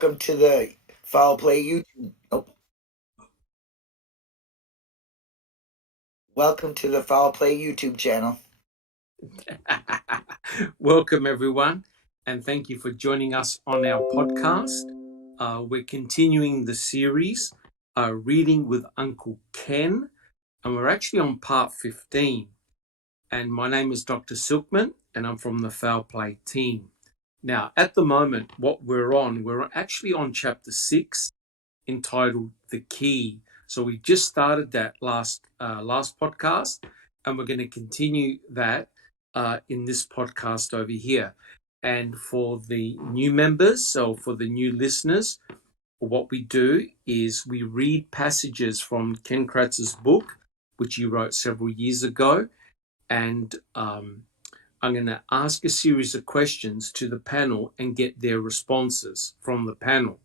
Welcome to the Foul Play YouTube. Welcome to the Foul Play YouTube channel. Welcome, everyone, and thank you for joining us on our podcast. We're continuing the series, Reading with Uncle Ken, and we're actually on part 15. And my name is Dr. Silkman, and I'm from the Foul Play team. Now, at the moment, what we're actually on chapter 6, entitled The Key. So we just started that last podcast, and we're going to continue that in this podcast over here. And for the new members, so for the new listeners, what we do is we read passages from Ken Kratz's book, which he wrote several years ago, and I'm going to ask a series of questions to the panel and get their responses from the panel.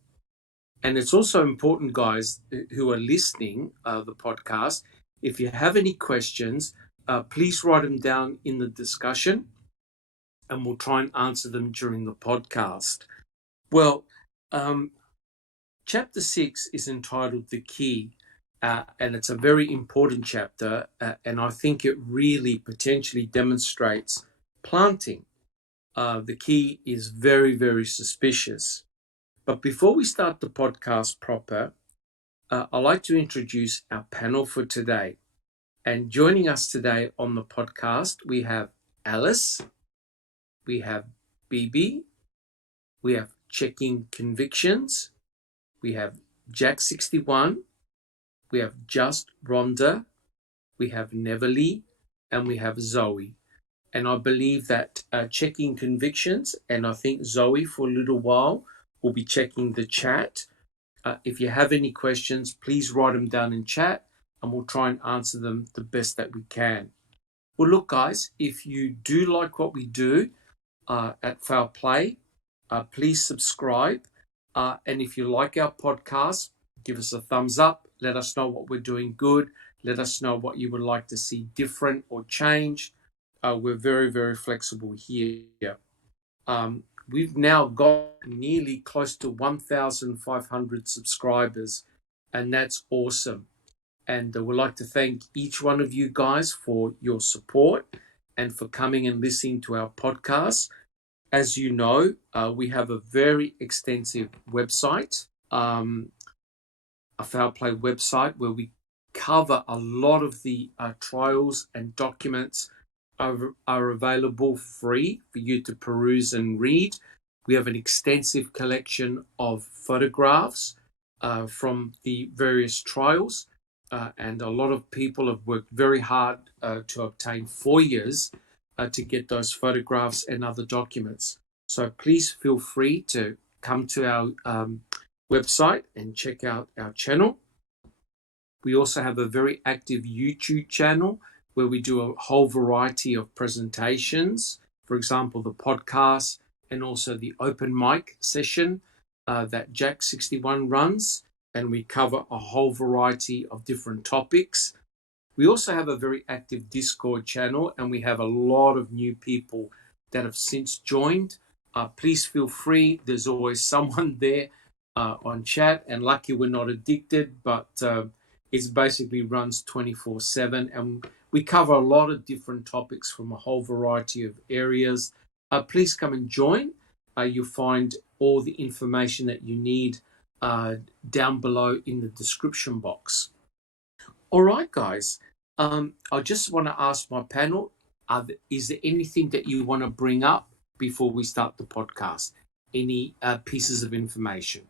And it's also important, guys, who are listening the podcast, if you have any questions, please write them down in the discussion, and we'll try and answer them during the podcast. Well, chapter 6 is entitled The Key, and it's a very important chapter, and I think it really potentially demonstrates planting. The key is very, very suspicious. But before we start the podcast proper, I'd like to introduce our panel for today. And joining us today on the podcast, we have Alice, we have BB, we have Checking Convictions, we have Jack61, we have Just Rhonda, we have Neverly, and we have Zoe. And I believe that Checking Convictions, and I think Zoe for a little while, will be checking the chat. If you have any questions, please write them down in chat, and we'll try and answer them the best that we can. Well, look, guys, if you do like what we do at Foul Play, please subscribe. And if you like our podcast, give us a thumbs up. Let us know what we're doing good. Let us know what you would like to see different or changed. We're very, very flexible here. We've now got nearly close to 1,500 subscribers, and that's awesome. And we'd like to thank each one of you guys for your support and for coming and listening to our podcast. As you know, we have a very extensive website, a Foul Play website, where we cover a lot of the trials and documents are available free for you to peruse and read. We have an extensive collection of photographs from the various trials, and a lot of people have worked very hard to obtain FOIAs to get those photographs and other documents. So please feel free to come to our website and check out our channel. We also have a very active YouTube channel where we do a whole variety of presentations, for example, the podcast and also the open mic session that Jack61 runs, and we cover a whole variety of different topics. We also have a very active Discord channel, and we have a lot of new people that have since joined. Please feel free. There's always someone there on chat, and lucky we're not addicted, but it basically runs 24/7, and we cover a lot of different topics from a whole variety of areas. Please come and join. You'll find all the information that you need down below in the description box. All right, guys. I just want to ask my panel, is there anything that you want to bring up before we start the podcast? Any pieces of information?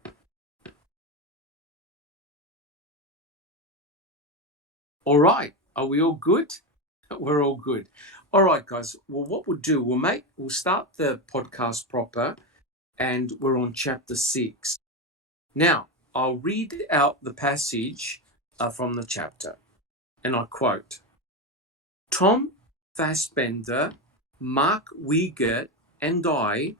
All right. Are we all good? We're all good. All right, guys. Well, what we'll do, we'll start the podcast proper, and we're on chapter 6. Now, I'll read out the passage from the chapter, and I quote, Tom Fassbender, Mark Wiegert, and I,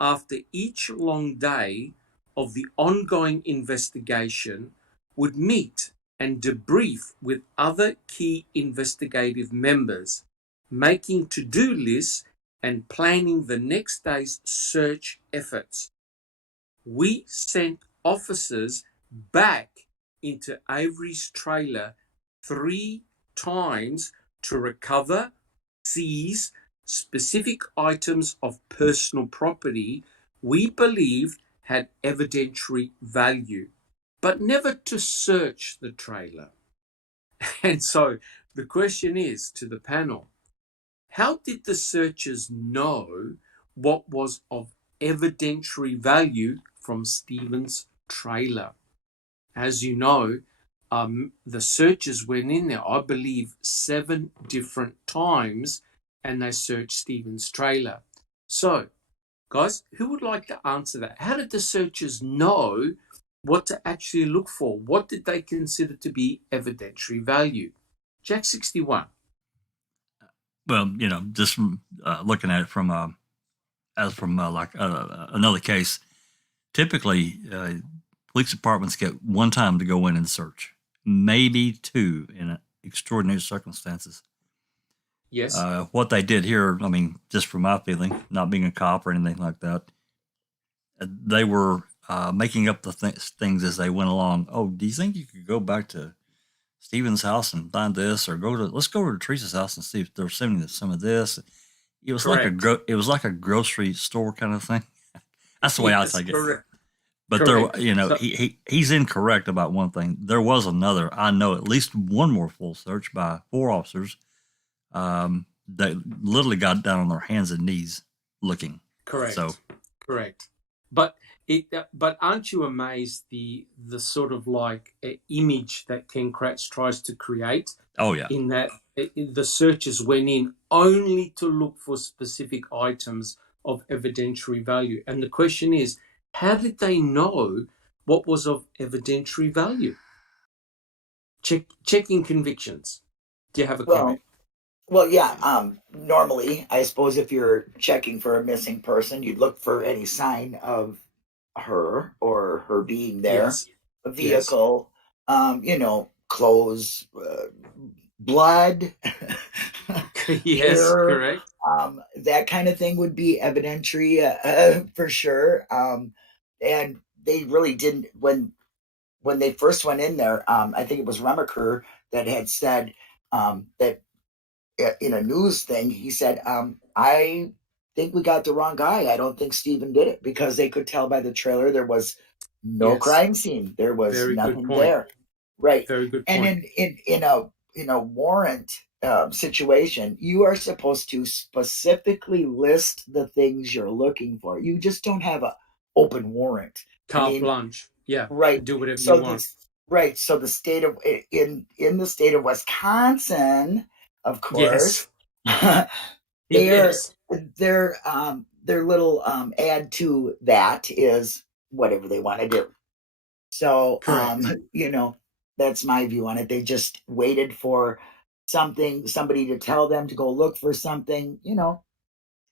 after each long day of the ongoing investigation, would meet and debrief with other key investigative members, making to-do lists and planning the next day's search efforts. we sent officers back into Avery's trailer 3 times to recover, seize specific items of personal property we believed had evidentiary value, but never to search the trailer. And so the question is to the panel, how did the searchers know what was of evidentiary value from Stephen's trailer? As you know, the searchers went in there, I believe, 7 different times, and they searched Stephen's trailer. So, guys, who would like to answer that? How did the searchers know what to actually look for? What did they consider to be evidentiary value? Jack 61. Well, just from, looking at it from another case, typically police departments get one time to go in and search, maybe 2 in extraordinary circumstances. Yes. What they did here, I mean, just from my feeling, not being a cop or anything like that, they were making up the things as they went along. Oh, do you think you could go back to Stephen's house and find this, or let's go to Teresa's house and see if they're sending us some of this. It was like a grocery store kind of thing. That's the way I take it. Correct. But correct. He's incorrect about one thing. There was another. I know at least one more full search by 4 officers. That literally got down on their hands and knees looking. Correct. So correct. But aren't you amazed the sort of like image that Ken Kratz tries to create? Oh yeah. In that the searchers went in only to look for specific items of evidentiary value, and the question is, how did they know what was of evidentiary value? Checking convictions. Do you have a comment? Well, yeah. Normally, I suppose if you're checking for a missing person, you'd look for any sign of her or her being there, Yes. a vehicle, clothes, blood. Yes, hair, correct. that kind of thing would be evidentiary for sure. And they really didn't when they first went in there. I think it was Remacher that had said that in a news thing. He said, "I think we got the wrong guy. I don't think Stephen did it," because they could tell by the trailer there was no crime scene. There was Very nothing good point. there. Right. Very good point. And in a warrant situation, you are supposed to specifically list the things you're looking for. You just don't have a open warrant. Carte blanche. Yeah. Right. Do whatever you want. Right. So the state of in the state of Wisconsin, of course, Yes. their little add to that is whatever they want to do. So that's my view on it. They just waited for somebody to tell them to go look for something.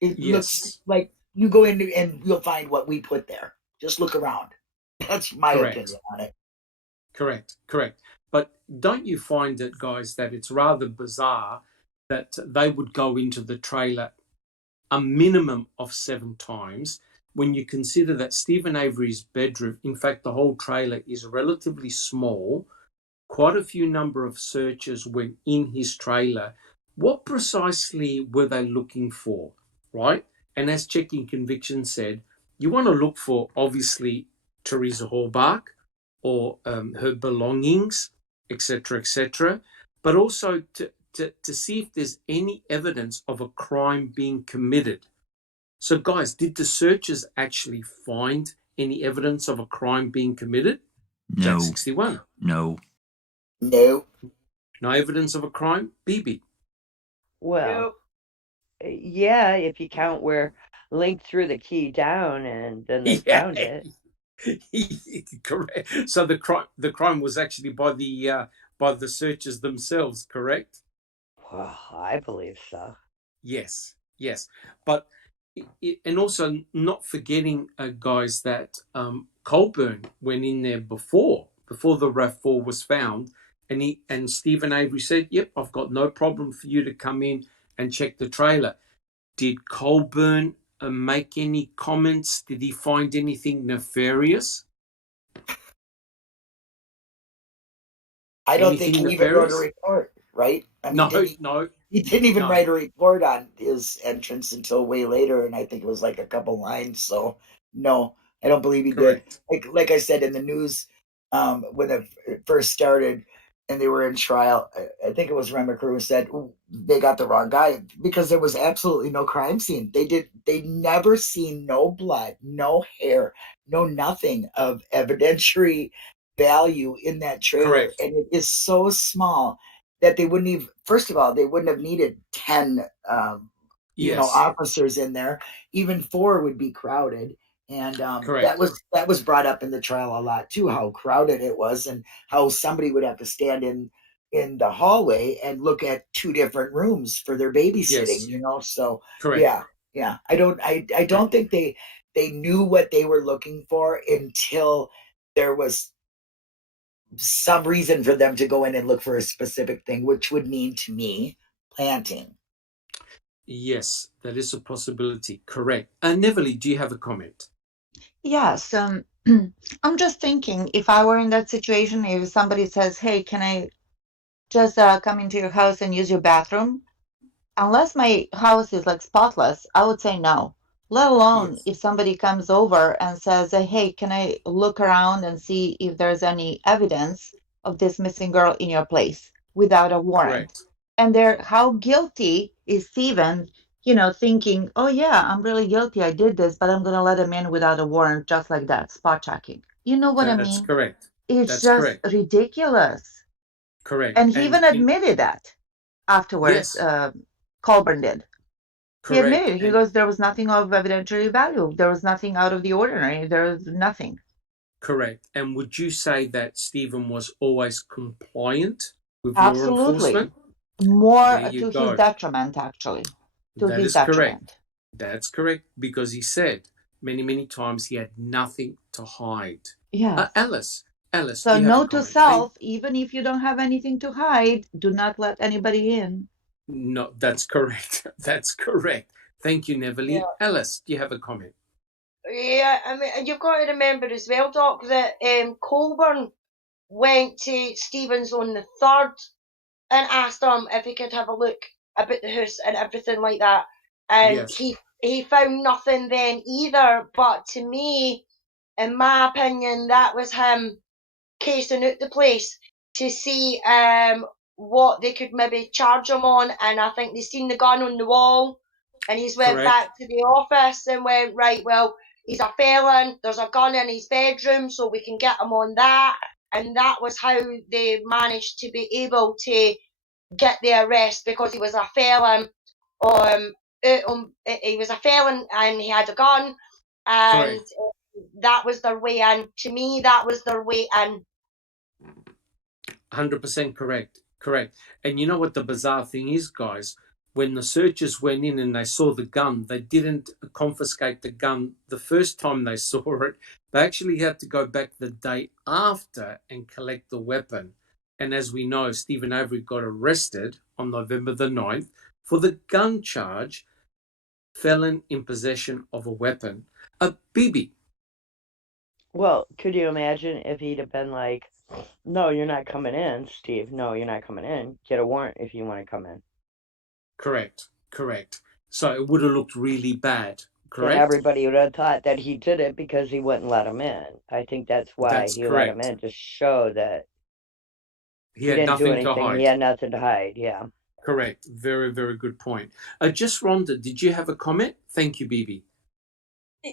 It looks like you go in and you'll find what we put there. Just look around. That's my opinion on it. Correct. But don't you find it, guys, that it's rather bizarre that they would go into the trailer a minimum of 7 times when you consider that Stephen Avery's bedroom, in fact, the whole trailer is relatively small. Quite a few number of searchers went in his trailer. What precisely were they looking for, right? And as Checking Conviction said, you want to look for, obviously, Teresa Horbach or her belongings, etc., but also to see if there's any evidence of a crime being committed. So, guys, did the searchers actually find any evidence of a crime being committed? No. Jack 61. No. No. No evidence of a crime? BB. Well, yeah, if you count where Link threw the key down and then they found it. Correct. So the crime was actually by the searchers themselves, correct? Well, I believe so. Yes. But and also not forgetting, guys, that Colburn went in there before the RAV4 was found, and Stephen Avery said, "Yep, I've got no problem for you to come in and check the trailer." Did Colburn make any comments? Did he find anything nefarious? I don't think Anything he even wrote a nefarious? report, right? I mean, No, he didn't even no. write a report on his entrance until way later, and I think it was like a couple lines. So no, I don't believe he did. Correct. Like I said in the news, when it first started and they were in trial, I think it was Remacher who said, "Ooh, they got the wrong guy," because there was absolutely no crime scene. They never seen no blood, no hair, no nothing of evidentiary value in that trailer, Correct. and it is so small that they wouldn't even, first of all, they wouldn't have needed 10 Yes. officers in there. Even 4 would be crowded. And Correct. that was brought up in the trial a lot too, how crowded it was and how somebody would have to stand in the hallway and look at 2 different rooms for their babysitting, Yes. So Correct. yeah, I don't Correct. think they knew what they were looking for until there was some reason for them to go in and look for a specific thing, which would mean to me planting. Yes, that is a possibility. Correct. And Neverly, do you have a comment? Yes, I'm just thinking if I were in that situation, if somebody says, "Hey, can I just come into your house and use your bathroom?" Unless my house is like spotless, I would say no. Let alone Yes. if somebody comes over and says, "Hey, can I look around and see if there's any evidence of this missing girl in your place without a warrant?" Correct. And they're, how guilty is Steven, thinking, "Oh yeah, I'm really guilty. I did this, but I'm gonna let him in without a warrant, just like that, spot checking." You know what I That's mean? correct. It's That's just correct. ridiculous. Correct. And he even admitted that afterwards, Yes, Colburn did. He correct. admitted, he And goes, there was nothing of evidentiary value. There was nothing out of the ordinary. There was nothing. correct. And would you say that Stephen was always compliant with law Absolutely. enforcement? More There you to his go. detriment, actually. To That his is correct. detriment. That's correct because he said many, many times he had nothing to hide. Yes. Alice, So do you have a note to comment? Thank. self, even if you don't have anything to hide, do not let anybody in. No, that's correct. That's correct. Thank you, Yeah. Neverly. Alice, do you have a comment? Yeah, I mean, you've got to remember as well, Doc, that Colburn went to Stevens on the 3rd and asked him if he could have a look about the house and everything like that. And Yes, he found nothing then either. But to me, in my opinion, that was him casing out the place to see what they could maybe charge him on. And I think they seen the gun on the wall, and he's went correct, back to the office and went, right, well, he's a felon. There's a gun in his bedroom, so we can get him on that. And that was how they managed to be able to get the arrest, because he was a felon. He was a felon and he had a gun, and correct. that was their way in. To me, that was their way in. 100% correct. Correct. And you know what the bizarre thing is, guys? When the searchers went in and they saw the gun, they didn't confiscate the gun the first time they saw it. They actually had to go back the day after and collect the weapon. And as we know, Stephen Avery got arrested on November the 9th for the gun charge, felon in possession of a weapon. A BB. Well, could you imagine if he'd have been like, "No, you're not coming in, Steve. No, you're not coming in. Get a warrant if you want to come in." Correct. Correct. So it would have looked really bad. Then Correct? everybody would have thought that he did it because he wouldn't let him in. I think that's why That's he let him correct. in, to show that He he had didn't do nothing to anything. He hide. had nothing to hide. Yeah. Correct. Very, very good point. Just Rhonda, did you have a comment? Thank you, BB.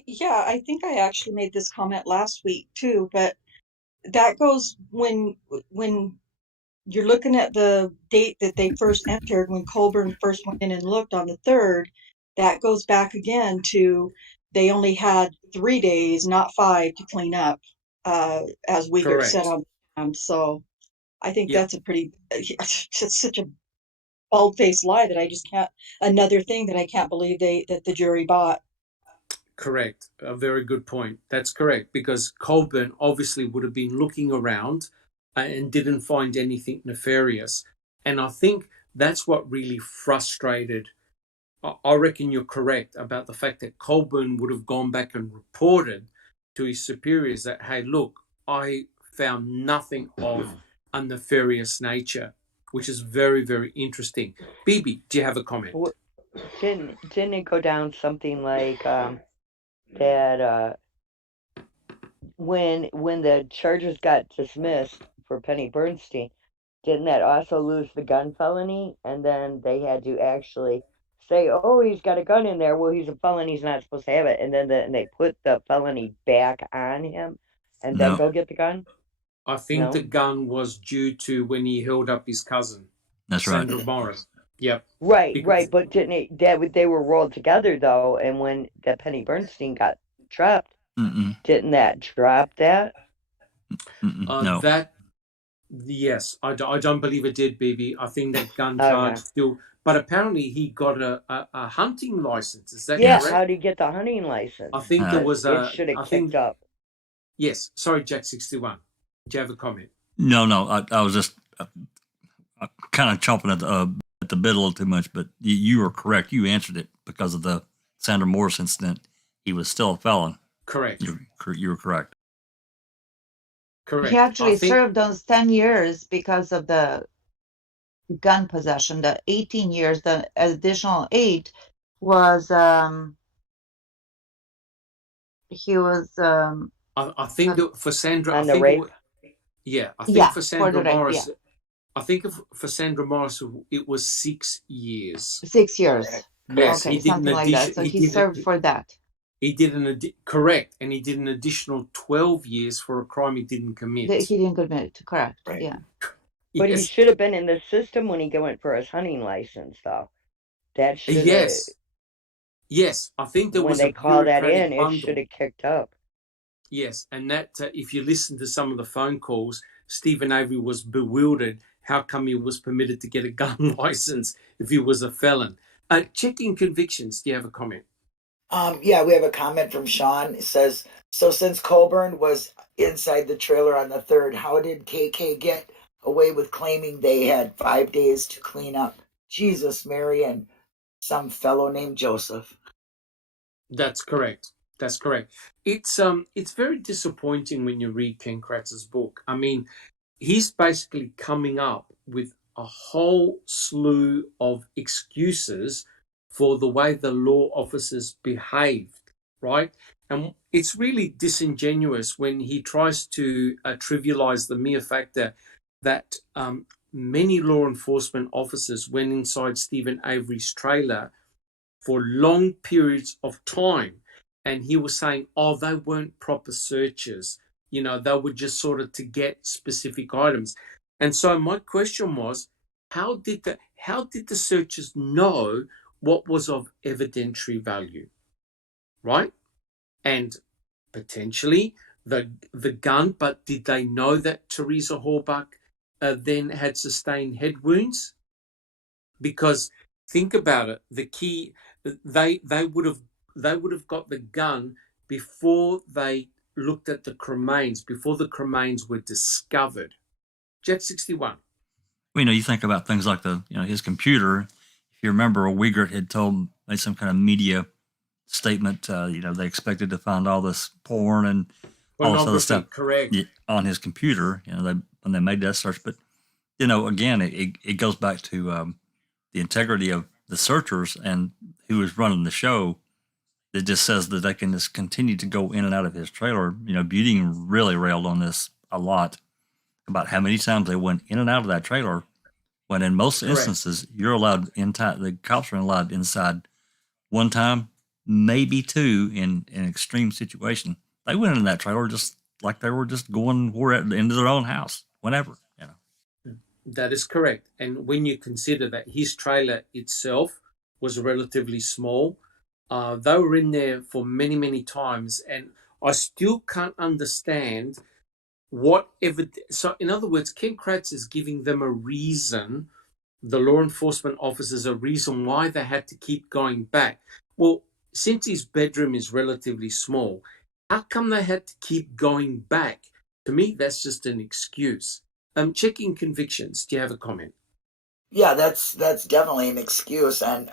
Yeah, I think I actually made this comment last week too, but that goes when you're looking at the date that they first entered, when Colburn first went in and looked on the 3rd, that goes back again to they only had 3 days, not 5, to clean up, as Uyghur said Correct. on so I think Yeah, that's a pretty, it's such a bald-faced lie that I just can't, another thing that I can't believe that the jury bought. correct. A very good point. That's correct because Colburn obviously would have been looking around and didn't find anything nefarious. And I think that's what really frustrated I reckon you're correct about the fact that Colburn would have gone back and reported to his superiors that, hey, look, I found nothing of a nefarious nature, which is very, very interesting. Bibi, do you have a comment? Didn't it go down something like that when the charges got dismissed for Penny Bernstein, didn't that also lose the gun felony? And then they had to actually say, oh, he's got a gun in there. Well, he's a felon. He's not supposed to have it. And then they put the felony back on him and then No, go get the gun? I think the No? gun was due to when he held up his cousin, that's right. Sandra Morris. Yep. Right, Because, but didn't it, they were rolled together, though, and when that Penny Bernstein got trapped, didn't that drop that? No. Yes, I don't believe it did, Bibi. I think that gun Okay. charge still, but apparently he got a hunting license. Is that Yeah, correct? how do you get the hunting license? I think there was It should have kicked up. Yes, sorry, Jack 61. Do you have a comment? No. I was just kind of chomping at the bit a little too much, but you were correct. You answered it because of the Sandra Morris incident. He was still a felon. Correct. You were correct. Correct. He actually served those 10 years because of the gun possession. The 18 years, the additional 8 was he was I think that for Sandra, on the rape. I think for Sandra the rape, Morris, I think for Sandra Morris it was 6 years. 6 years. Yes, Okay, something like that. So he served for that. He did correct, and he did an additional 12 years for a crime he didn't commit. He didn't commit, correct? Right. Yeah. But he should have been in the system when he went for his hunting license, though. That should have. Yes, I think there when was they a called that bureaucratic in, bundle. it should have kicked up. Yes, and that if you listen to some of the phone calls, Stephen Avery was bewildered. How come he was permitted to get a gun license if he was a felon? Checking convictions. Do you have a comment? Yeah, we have a comment from Sean. It says, so since Colburn was inside the trailer on the 3rd, how did KK get away with claiming they had 5 days to clean up? Jesus, Mary, and some fellow named Joseph. That's correct. That's correct. It's very disappointing when you read Ken Kratz's book. I mean, he's basically coming up with a whole slew of excuses for the way the law officers behaved, right? And it's really disingenuous when he tries to trivialize the mere fact that many law enforcement officers went inside Stephen Avery's trailer for long periods of time. And he was saying, oh, they weren't proper searches. You know, they were just sort of to get specific items. And so my question was, how did the searchers know what was of evidentiary value, right? And potentially the gun, but did they know that Teresa Horbuck then had sustained head wounds? Because think about it, the key, they would have got the gun before they looked at the cremains, before the cremains were discovered. Jet 61. Well, you think about things like his computer. If you remember, Wiegert had made some kind of media statement. They expected to find all this porn and all this other stuff correct on his computer. When they made that search, but again, it goes back to the integrity of the searchers and who was running the show. It just says that they can just continue to go in and out of his trailer. Beauty really railed on this a lot about how many times they went in and out of that trailer, when in most instances you're allowed the cops are allowed inside one time, maybe 2 in an extreme situation. They went in that trailer just like they were just going into their own house whenever. That is correct. And when you consider that his trailer itself was relatively small, they were in there for many, many times. And I still can't understand so in other words, Ken Kratz is giving them a reason, the law enforcement officers, a reason why they had to keep going back. Well, since his bedroom is relatively small, how come they had to keep going back? To me, that's just an excuse. Checking convictions. Do you have a comment? Yeah, that's definitely an excuse. And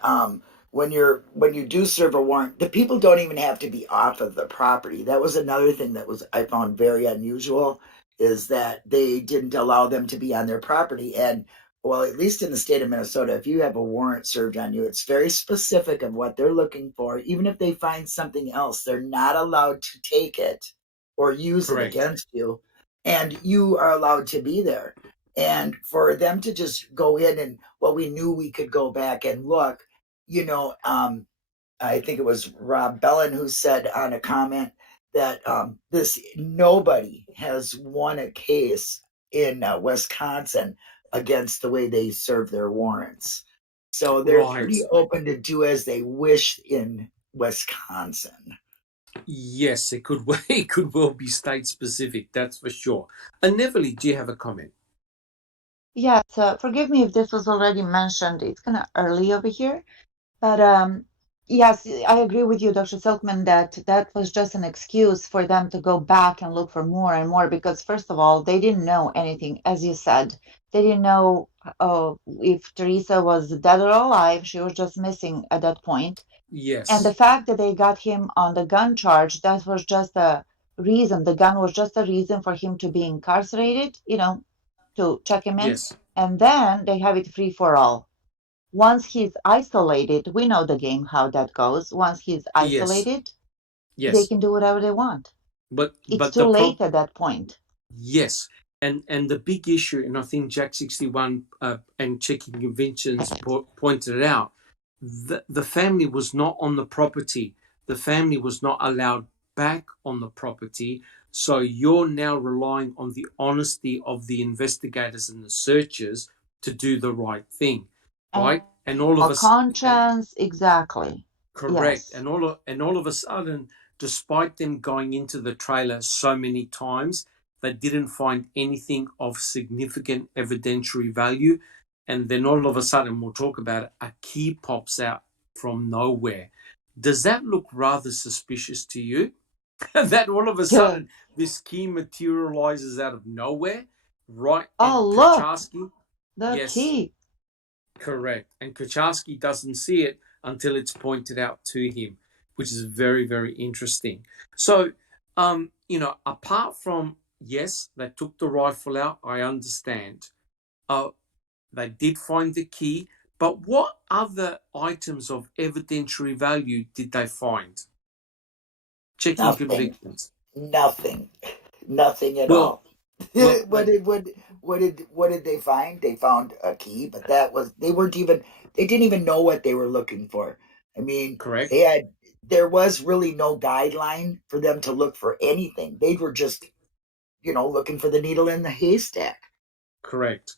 when you do serve a warrant, the people don't even have to be off of the property. That was another thing that was I found very unusual, is that they didn't allow them to be on their property. And well, at least in the state of Minnesota, if you have a warrant served on you, it's very specific of what they're looking for. Even if they find something else, they're not allowed to take it or use it Correct. against you. And you are allowed to be there. And for them to just go in and, well, we knew we could go back and look, I think it was Rob Bellin who said on a comment that nobody has won a case in Wisconsin against the way they serve their warrants. So they're Right. pretty open to do as they wish in Wisconsin. Yes, it could well be state specific, that's for sure. And Neverly, do you have a comment? Yes, forgive me if this was already mentioned. It's kind of early over here. But yes, I agree with you, Dr. Silkman, that that was just an excuse for them to go back and look for more and more because, first of all, they didn't know anything. As you said, they didn't know if Teresa was dead or alive. She was just missing at that point. Yes. And the fact that they got him on the gun charge, that was just a reason. The gun was just a reason for him to be incarcerated, to check him in. Yes. And then they have it free for all. Once he's isolated, we know the game, how that goes. Once he's isolated, Yes. they can do whatever they want. But It's too late at that point. Yes. And the big issue, and I think Jack 61 and Checking Conventions pointed it out, the family was not on the property. The family was not allowed back on the property. So you're now relying on the honesty of the investigators and the searchers to do the right thing, right? And all of us, conscience, exactly. correct. Yes. And all of a sudden, despite them going into the trailer so many times, they didn't find anything of significant evidentiary value. And then all of a sudden, we'll talk about it, a key pops out from nowhere. Does that look rather suspicious to you? That all of a sudden, this key materializes out of nowhere, right? Oh, look, the key. Correct. And Kucharski doesn't see it until it's pointed out to him, which is very, very interesting. So, apart from, yes, they took the rifle out, I understand. They did find the key, but what other items of evidentiary value did they find? Checking convictions. Nothing at all. What did they find? They found a key, but they didn't even know what they were looking for. I mean, correct. There was really no guideline for them to look for anything. They were just, looking for the needle in the haystack. Correct.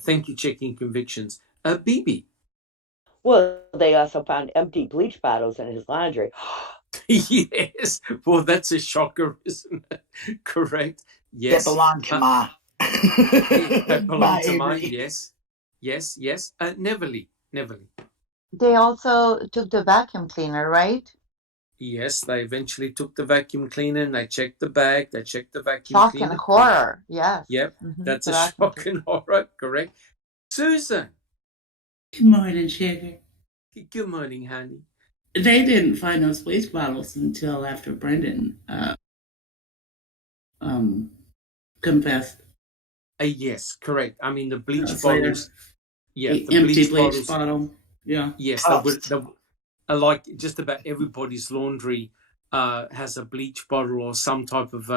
Thank you, Checking Convictions. Bibi. Well, they also found empty bleach bottles in his laundry. Yes. Well, that's a shocker, isn't it? Correct. Yes. That belonged to Ma. That belonged to Ma. Avery. Yes. Neverly. They also took the vacuum cleaner, right? Yes, they eventually took the vacuum cleaner and they checked the bag. They checked the vacuum cleaner. Shock and horror. Yes. Yep. That's a shock and horror. Correct. Susan. Good morning, Sugar. Good morning, honey. They didn't find those bleach bottles until after Brendan confessed. Yes, correct. I mean, the bleach bottles. Yeah, the empty bleach bottle. Yeah. Yes, like just about everybody's laundry has a bleach bottle or some type of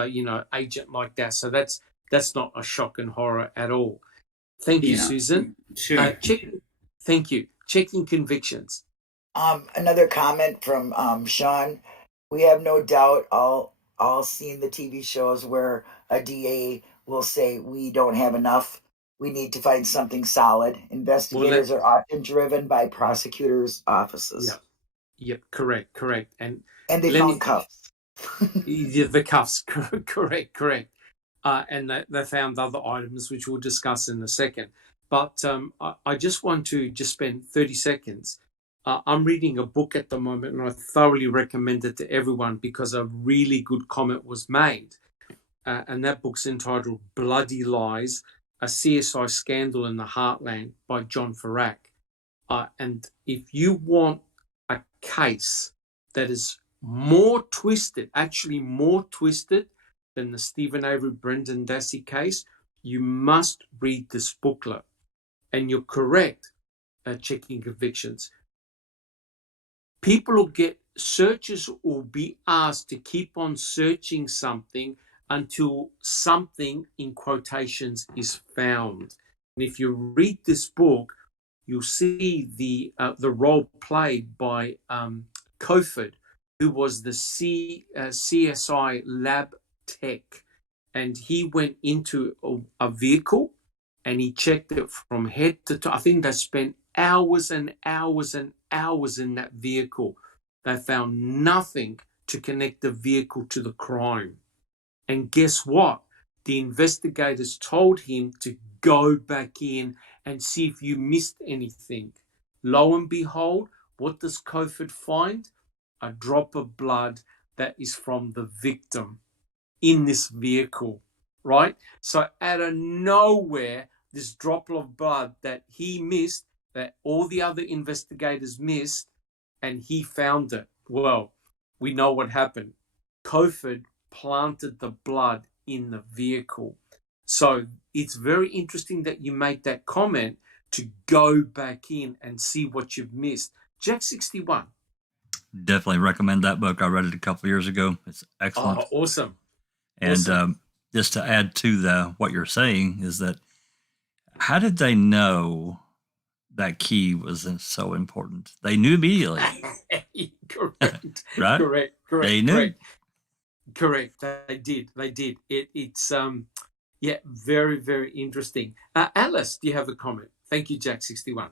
agent like that. So that's not a shock and horror at all. Thank you, Susan. Sure. Thank you. Checking convictions. Another comment from Sean. We have no doubt all seen the TV shows where a DA will say, we don't have enough. We need to find something solid. Investigators are often driven by prosecutors' offices. Yep, correct. And they found cuffs. The cuffs, correct. And they found other items, which we'll discuss in a second. But I just want to spend 30 seconds. I'm reading a book at the moment, and I thoroughly recommend it to everyone because a really good comment was made. And that book's entitled Bloody Lies, a CSI Scandal in the Heartland by John Farrack. And if you want a case that is more twisted, actually more twisted than the Stephen Avery Brendan Dassey case, you must read this booklet. And you're correct, checking convictions. Searchers will be asked to keep on searching something until something, in quotations, is found. And if you read this book, you'll see the role played by Kofod, who was the CSI lab tech, and he went into a vehicle and he checked it from head to toe. I think they spent hours and hours and hours in that vehicle. They found nothing to connect the vehicle to the crime. And guess what? The investigators told him to go back in and see if you missed anything. Lo and behold, what does Kofod find? A drop of blood that is from the victim in this vehicle, right? So out of nowhere, this drop of blood that he missed, that all the other investigators missed, and he found it. Well, we know what happened. Kofod planted the blood in the vehicle. So it's very interesting that you make that comment to go back in and see what you've missed. Jack 61. Definitely recommend that book. I read it a couple of years ago. It's excellent. Oh, awesome. And awesome. Just to add to what you're saying is that how did they know that key was so important? They knew immediately. Correct. Right? Correct. They knew. Correct. They did. It's very, very interesting. Alice, do you have a comment? Thank you, Jack 61.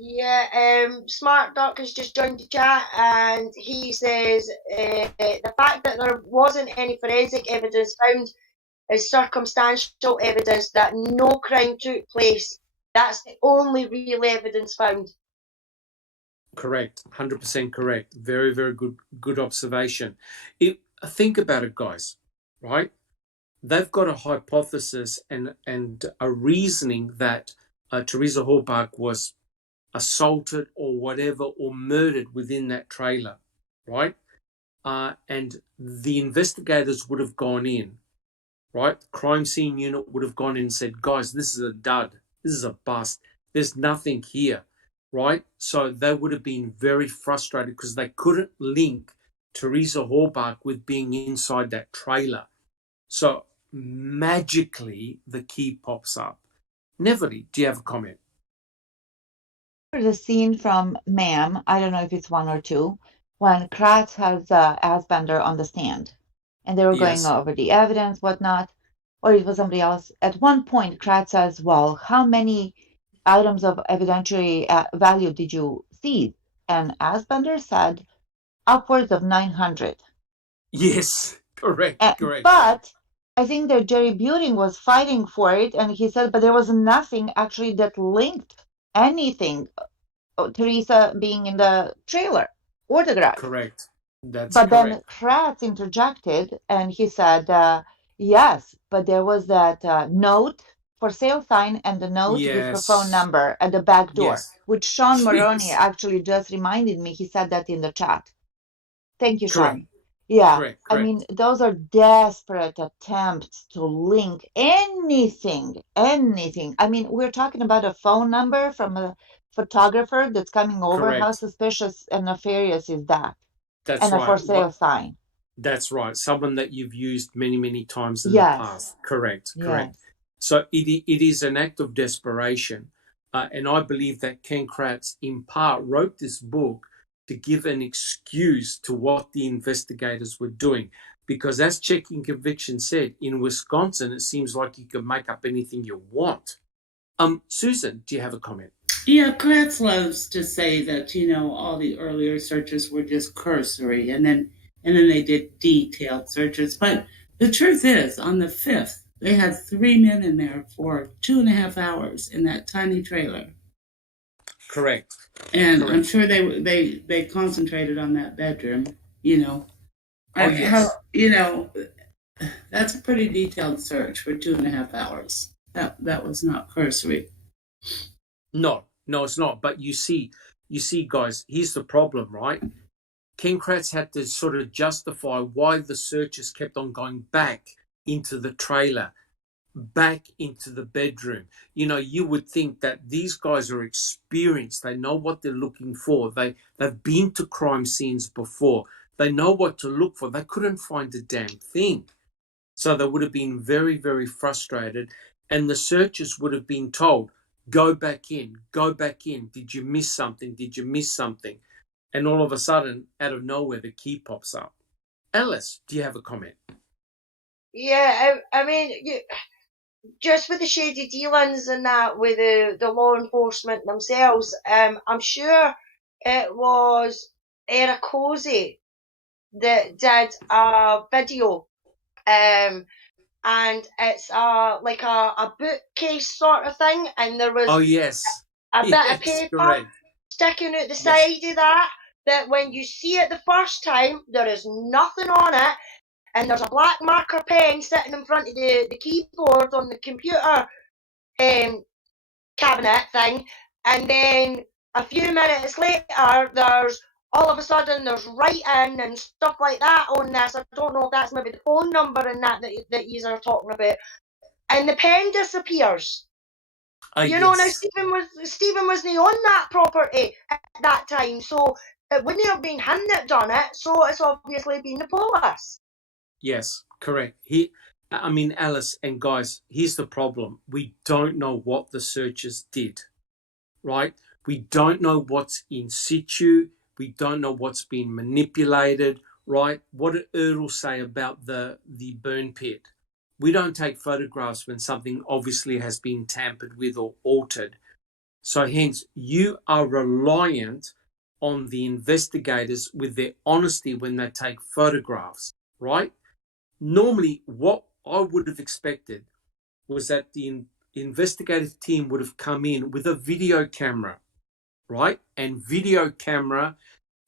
Yeah, Smart Duck has just joined the chat and he says the fact that there wasn't any forensic evidence found is circumstantial evidence that no crime took place. That's the only real evidence found. Correct. 100% correct. Very, very good observation. Think about it, guys, right? They've got a hypothesis and a reasoning that Teresa Halbach was assaulted or whatever, or murdered within that trailer, right? And the investigators would have gone in, right? The crime scene unit would have gone in and said, guys, this is a dud. This is a bust. There's nothing here, right? So they would have been very frustrated because they couldn't link Teresa Halbach with being inside that trailer. So magically, the key pops up. Neverly, do you have a comment? The scene from Ma'am, I don't know if it's 1 or 2, when Kratz has Asbender on the stand, and they were going over the evidence, whatnot, or it was somebody else. At one point, Kratz says, well, how many items of evidentiary value did you see? And Asbender said, upwards of 900. Yes, correct. But I think that Jerry Buting was fighting for it, and he said, but there was nothing actually that linked anything, Teresa being in the trailer or the garage. Correct. That's but correct. Then Kratz interjected and he said, yes, but there was that note for sale sign and the note with her phone number at the back door, which Sean Maroney actually just reminded me. He said that in the chat. Thank you, Correct. Sean. Yeah, Correct. I mean, those are desperate attempts to link anything. I mean, we're talking about a phone number from a photographer that's coming over. Correct. How suspicious and nefarious is that? That's and right. a for sale sign. That's right. Someone that you've used many, many times in the past. Correct. Correct. Yes. So it is an act of desperation. And I believe that Ken Kratz, in part, wrote this book to give an excuse to what the investigators were doing. Because as Checking Conviction said, in Wisconsin, it seems like you can make up anything you want. Susan, do you have a comment? Yeah, Kratz loves to say that, all the earlier searches were just cursory, and then they did detailed searches. But the truth is, on the 5th, they had 3 men in there for 2.5 hours in that tiny trailer. Correct. And I'm sure they concentrated on that bedroom, That's a pretty detailed search for 2.5 hours. That was not cursory. No, No, it's not. But you see, guys, here's the problem, right? Ken Kratz had to sort of justify why the searchers kept on going back into the trailer, back into the bedroom. You know, you would think that these guys are experienced. They know what they're looking for. They've been to crime scenes before. They know what to look for. They couldn't find a damn thing. So they would have been very, very frustrated. And the searchers would have been told, go back in, go back in. Did you miss something? Did you miss something? And all of a sudden, out of nowhere, the key pops up. Alice, do you have a comment? Yeah, I mean, just with the shady dealings and that with the law enforcement themselves, I'm sure it was Eric Hosey that did a video, and it's like a bookcase sort of thing, and there was yes. a bit of Yes, paper correct. sticking out the Yes. side of that when you see it the first time, there is nothing on it, and there's a black marker pen sitting in front of the keyboard on the computer cabinet thing, and then a few minutes later, there's all of a sudden there's writing and stuff like that on this. I don't know if that's maybe the phone number and that you are talking about, and the pen disappears. You know, now Yes. Stephen wasn't on that property at that time, so it wouldn't have been him that done it. So it's obviously been the police. Yes, correct. Alice and guys, here's the problem. We don't know what the searchers did, right? We don't know what's in situ. We don't know what's been manipulated, right? What did Erdl say about the burn pit? We don't take photographs when something obviously has been tampered with or altered. So hence, you are reliant on the investigators with their honesty when they take photographs, right? Normally, what I would have expected was that the investigative team would have come in with a video camera, right? And video camera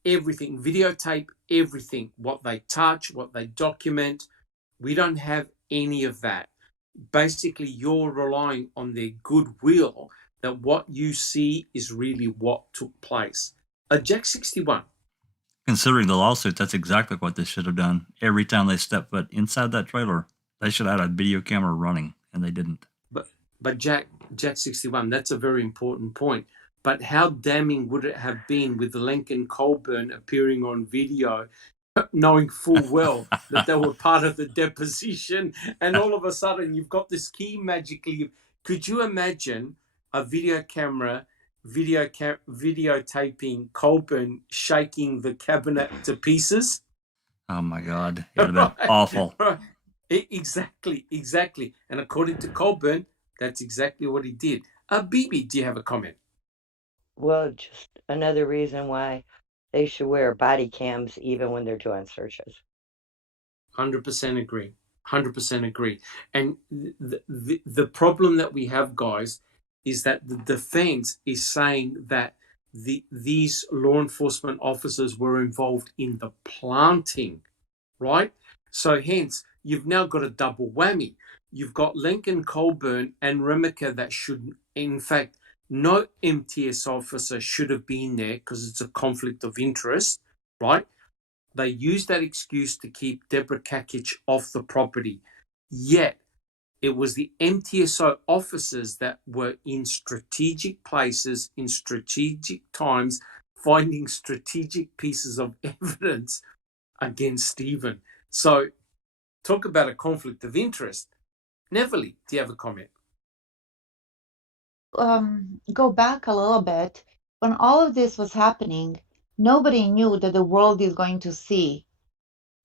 everything, videotape everything, what they touch, what they document. We don't have any of that. Basically, you're relying on their goodwill that what you see is really what took place. Jack 61. Considering the lawsuit, that's exactly what they should have done. Every time they step foot inside that trailer, they should have had a video camera running, and they didn't. But Jack 61, that's a very important point. But how damning would it have been with Lincoln Colburn appearing on video, knowing full well that they were part of the deposition, and all of a sudden you've got this key magically. Could you imagine a video camera videotaping Colburn shaking the cabinet to pieces? Oh my God, it would have been awful. Right. Exactly. And according to Colburn, that's exactly what he did. Bibi, do you have a comment? Well, just another reason why they should wear body cams even when they're doing searches. 100% agree. 100% agree. And the problem that we have, guys, is that the defense is saying that these law enforcement officers were involved in the planting, right? So hence, you've now got a double whammy. You've got Lincoln Colburn and Remiker that should, in fact, no MTS officer should have been there because it's a conflict of interest, right? They used that excuse to keep Deborah Kakic off the property. Yet, it was the MTSO officers that were in strategic places, in strategic times, finding strategic pieces of evidence against Stephen. So, talk about a conflict of interest. Neverly, do you have a comment? Go back a little bit. When all of this was happening, nobody knew that the world is going to see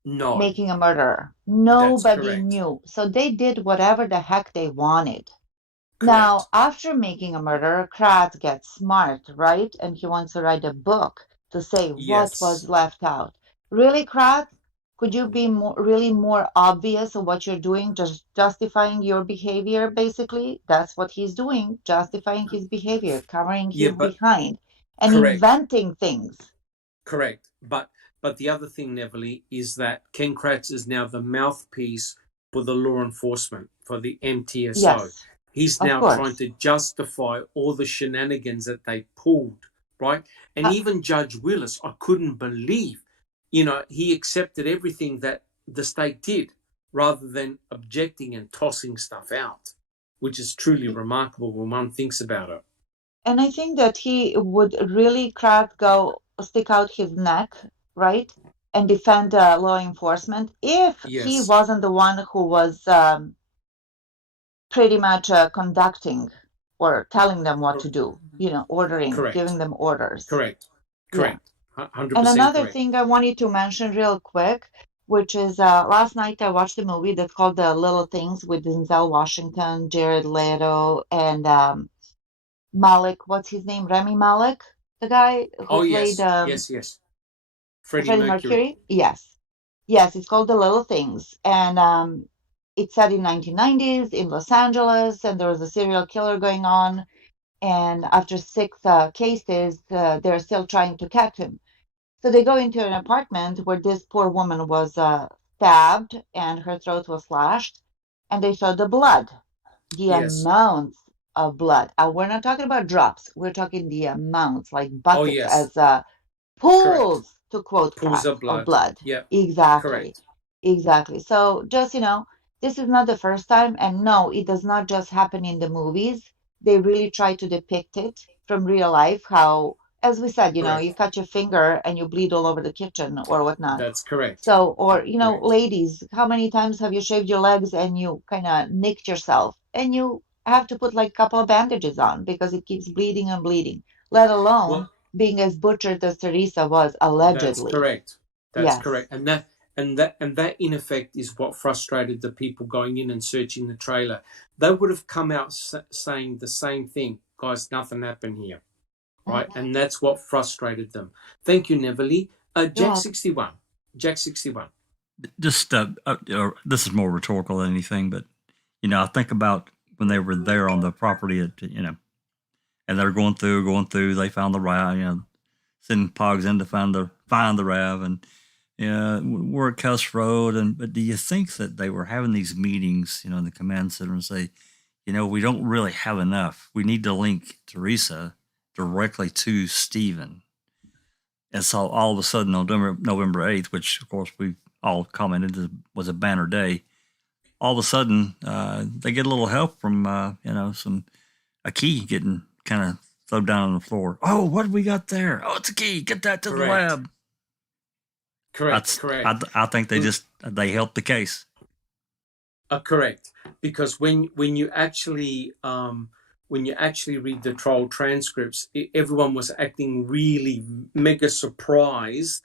No. making a murderer. That's Nobody correct. knew. So they did whatever the heck they wanted. Correct. Now, after making a murderer, Krat gets smart, right? And he wants to write a book to say what Yes. was left out. Really, Krat? Could you be more obvious of what you're doing, just justifying your behavior, basically? That's what he's doing, justifying his behavior, covering his behind, and correct. inventing things. Correct. But the other thing, Neverly, is that Ken Kratz is now the mouthpiece for the law enforcement, for the MTSO. Yes. He's Of now trying course. to justify all the shenanigans that they pulled, right? And even Judge Willis, I couldn't believe, he accepted everything that the state did rather than objecting and tossing stuff out, which is truly remarkable when one thinks about it. And I think that he would really stick out his neck, right, and defend law enforcement if he Yes. wasn't the one who was pretty much conducting or telling them what to do, ordering, giving Correct. them orders. Correct. Yeah. Correct. 100% And another correct. thing I wanted to mention real quick, which is last night I watched a movie that's called The Little Things with Denzel Washington, Jared Leto, and Malik, what's his name? Remy Malik, the guy Oh, who played yes. Yes, yes. Freddie Freddie Mercury. Mercury. Yes. Yes, it's called The Little Things. And it's set in 1990s in Los Angeles, and there was a serial killer going on. And after 6 cases, they're still trying to catch him. So they go into an apartment where this poor woman was stabbed and her throat was slashed, and they show the blood, the Yes. amounts of blood. We're not talking about drops. We're talking the amounts, like Oh, buckets, yes. as Correct. pools, to quote Pools Pratt, of of blood. blood. Yep. Exactly. Correct. Exactly. So just, this is not the first time. And no, it does not just happen in the movies. They really try to depict it from real life, how, as we said, you Correct. cut your finger and you bleed all over the kitchen or whatnot. That's correct. So, or, Correct. ladies, how many times have you shaved your legs and you kind of nicked yourself and you have to put like a couple of bandages on because it keeps bleeding and bleeding, let alone Well, being as butchered as Teresa was, that's allegedly. correct. That's Yes. correct. And that in effect is what frustrated the people going in and searching the trailer. They would have come out saying the same thing, guys. Nothing happened here, right? Mhm. And that's what frustrated them. Thank you, Neverly. You're Jack welcome. 61. Jack 61. Just this is more rhetorical than anything, but I think about when they were there on the property at and they're going through. They found the RAV, sending pogs in to find the RAV, and we're at Cuss Road. But do you think that they were having these meetings, in the command center and say, we don't really have enough. We need to link Teresa directly to Stephen. And so all of a sudden on November 8th, which of course we all commented was a banner day, all of a sudden they get a little help from a key getting kind of thrown down on the floor. Oh, what do we got there? Oh, it's a key. Get that to the lab. Correct. Correct. I think they helped the case. Correct, because when you actually read the trial transcripts, everyone was acting really mega surprised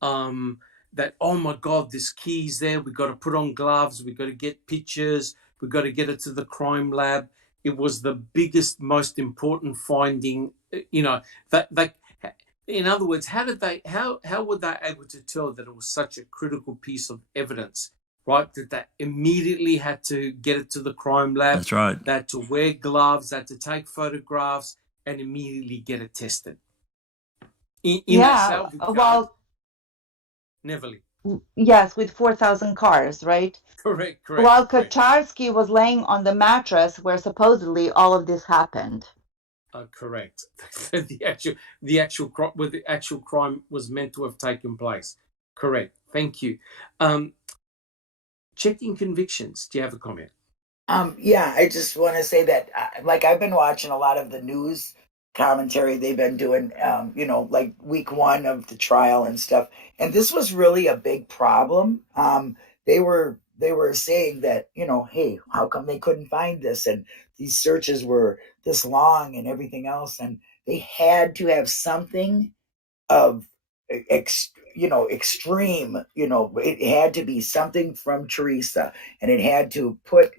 that, oh my God, this key's there. We got to put on gloves. We got to get pictures. We got to get it to the crime lab. It was the biggest, most important finding. That in other words, how were they able to tell that it was such a critical piece of evidence? Right, that they immediately had to get it to the crime lab. That's right. They had to wear gloves, they had to take photographs, and immediately get it tested. In that salvage yard, Neverly. Yes, with 4,000 cars, right? Correct. While Correct. Kacharsky was laying on the mattress where supposedly all of this happened. Correct. the actual crime was meant to have taken place. Correct. Thank you. Checking convictions. Do you have a comment? Yeah, I just want to say that, I've been watching a lot of the news commentary they've been doing, like week 1 of the trial and stuff. And this was really a big problem. They were saying that, hey, how come they couldn't find this? And these searches were this long and everything else. And they had to have something of extreme, it had to be something from Teresa, and it had to put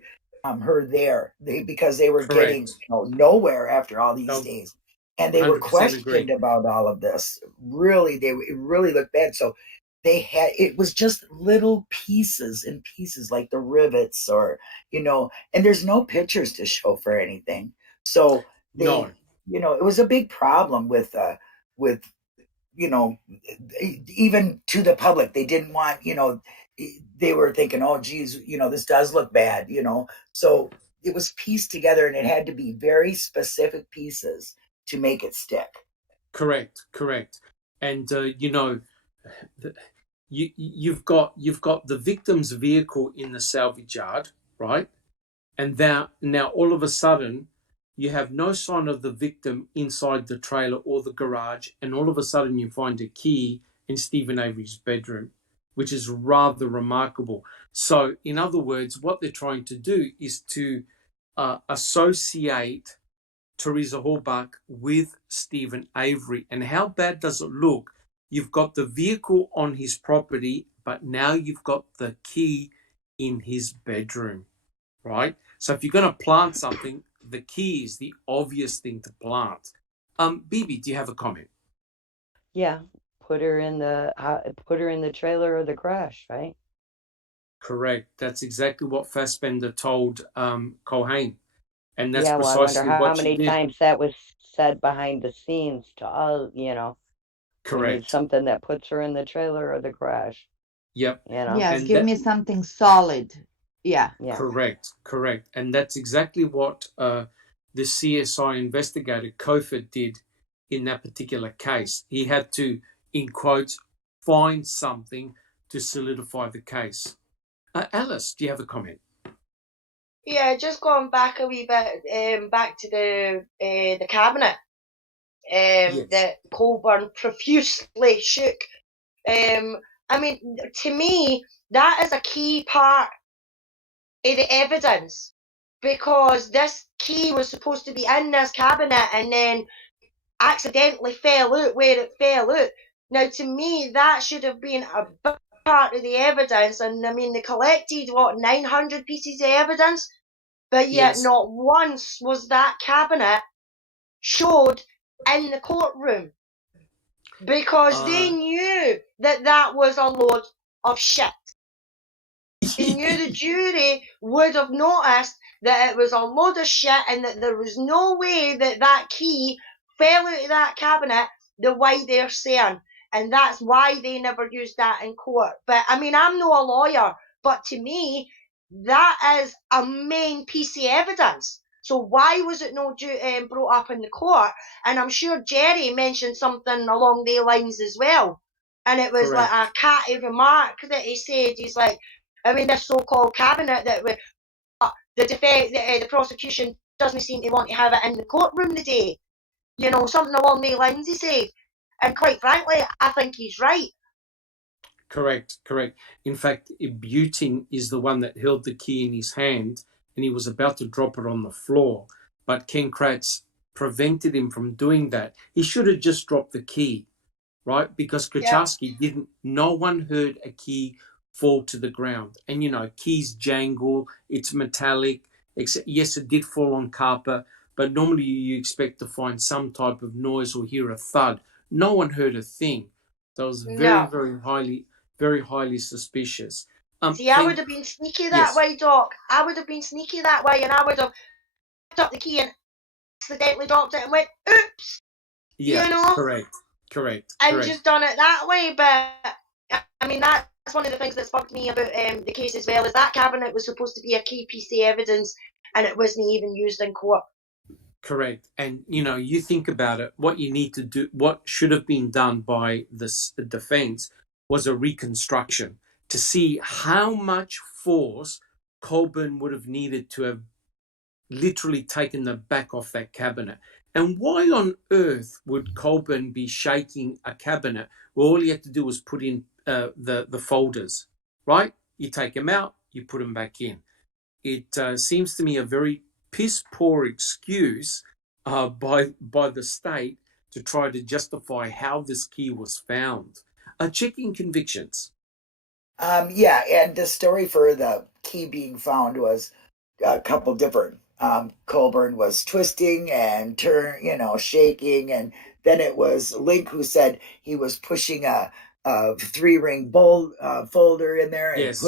her there, because they were getting nowhere after all these days, and they were 100% questioned agree. about all of this. Really, it really looked bad. So it was just little pieces and pieces, like the rivets, or and there's no pictures to show for anything. So No. it was a big problem with even to the public. They didn't want, they were thinking, oh geez, this does look bad, so it was pieced together, and it had to be very specific pieces to make it stick. Correct. And you've got the victim's vehicle in the salvage yard, right? And now all of a sudden you have no sign of the victim inside the trailer or the garage, and all of a sudden you find a key in Stephen Avery's bedroom, which is rather remarkable. So in other words, what they're trying to do is to associate Teresa Halbach with Stephen Avery. And how bad does it look? You've got the vehicle on his property, but now you've got the key in his bedroom, right? So if you're going to plant something, the key is the obvious thing to plant. Bibi, do you have a comment? Yeah, put her in the trailer of the crash, right? Correct. That's exactly what Fassbender told Culhane. And that's Yeah, well, I wonder precisely how what she many did. times that was said behind the scenes to all, we need Correct. something that puts her in the trailer of the crash, Yep. Yes, And give me something solid. Yeah. Yeah. Correct. And that's exactly what the CSI investigator Kofor did in that particular case. He had to, in quotes, find something to solidify the case. Alice, do you have a comment? Yeah, just going back a wee bit, back to the cabinet Yes. that Colburn profusely shook. I mean, to me, that is a key part of the evidence, because this key was supposed to be in this cabinet and then accidentally fell out where it fell out. Now, to me, that should have been a big part of the evidence. And I mean, they collected 900 pieces of evidence, but yet Yes. not once was that cabinet showed in the courtroom, because they knew that was a load of shit. They knew the jury would have noticed that it was a load of shit and that there was no way that key fell out of that cabinet the way they're saying. And that's why they never used that in court. But I mean, I'm not a lawyer, but to me, that is a main piece of evidence. So why was it not brought up in the court? And I'm sure Jerry mentioned something along those lines as well. And it was Correct. like a catty remark that he said. He's like, I mean, this so-called cabinet that the prosecution doesn't seem to want to have it in the courtroom today. Something along those lines, he said. And quite frankly, I think he's right. Correct. In fact, Butin is the one that held the key in his hand, and he was about to drop it on the floor. But Ken Kratz prevented him from doing that. He should have just dropped the key, right? Because Krachowski didn't. No one heard a key fall to the ground. And keys jangle. It's metallic. Yes, it did fall on carpet, but normally you expect to find some type of noise or hear a thud. No one heard a thing. That was very highly suspicious. See, I would have been sneaky that way, Doc. I would have been sneaky that way, and I would have picked up the key and accidentally dropped it and went, oops. Yeah, correct. And just done it that way. But I mean, that's one of the things that's bugged me about the case as well, is that cabinet was supposed to be a key piece of evidence, and it wasn't even used in court. Correct. And you think about it, what you need to do, what should have been done by the defense was a reconstruction to see how much force Colburn would have needed to have literally taken the back off that cabinet. And why on earth would Colburn be shaking a cabinet where all he had to do was put in the folders, right? You take them out, you put them back in. It seems to me a very piss poor excuse by the state to try to justify how this key was found. Checking convictions. Yeah, and the story for the key being found was a couple different. Colburn was twisting and shaking, and then it was Link who said he was pushing a 3-ring folder in there, and Yes.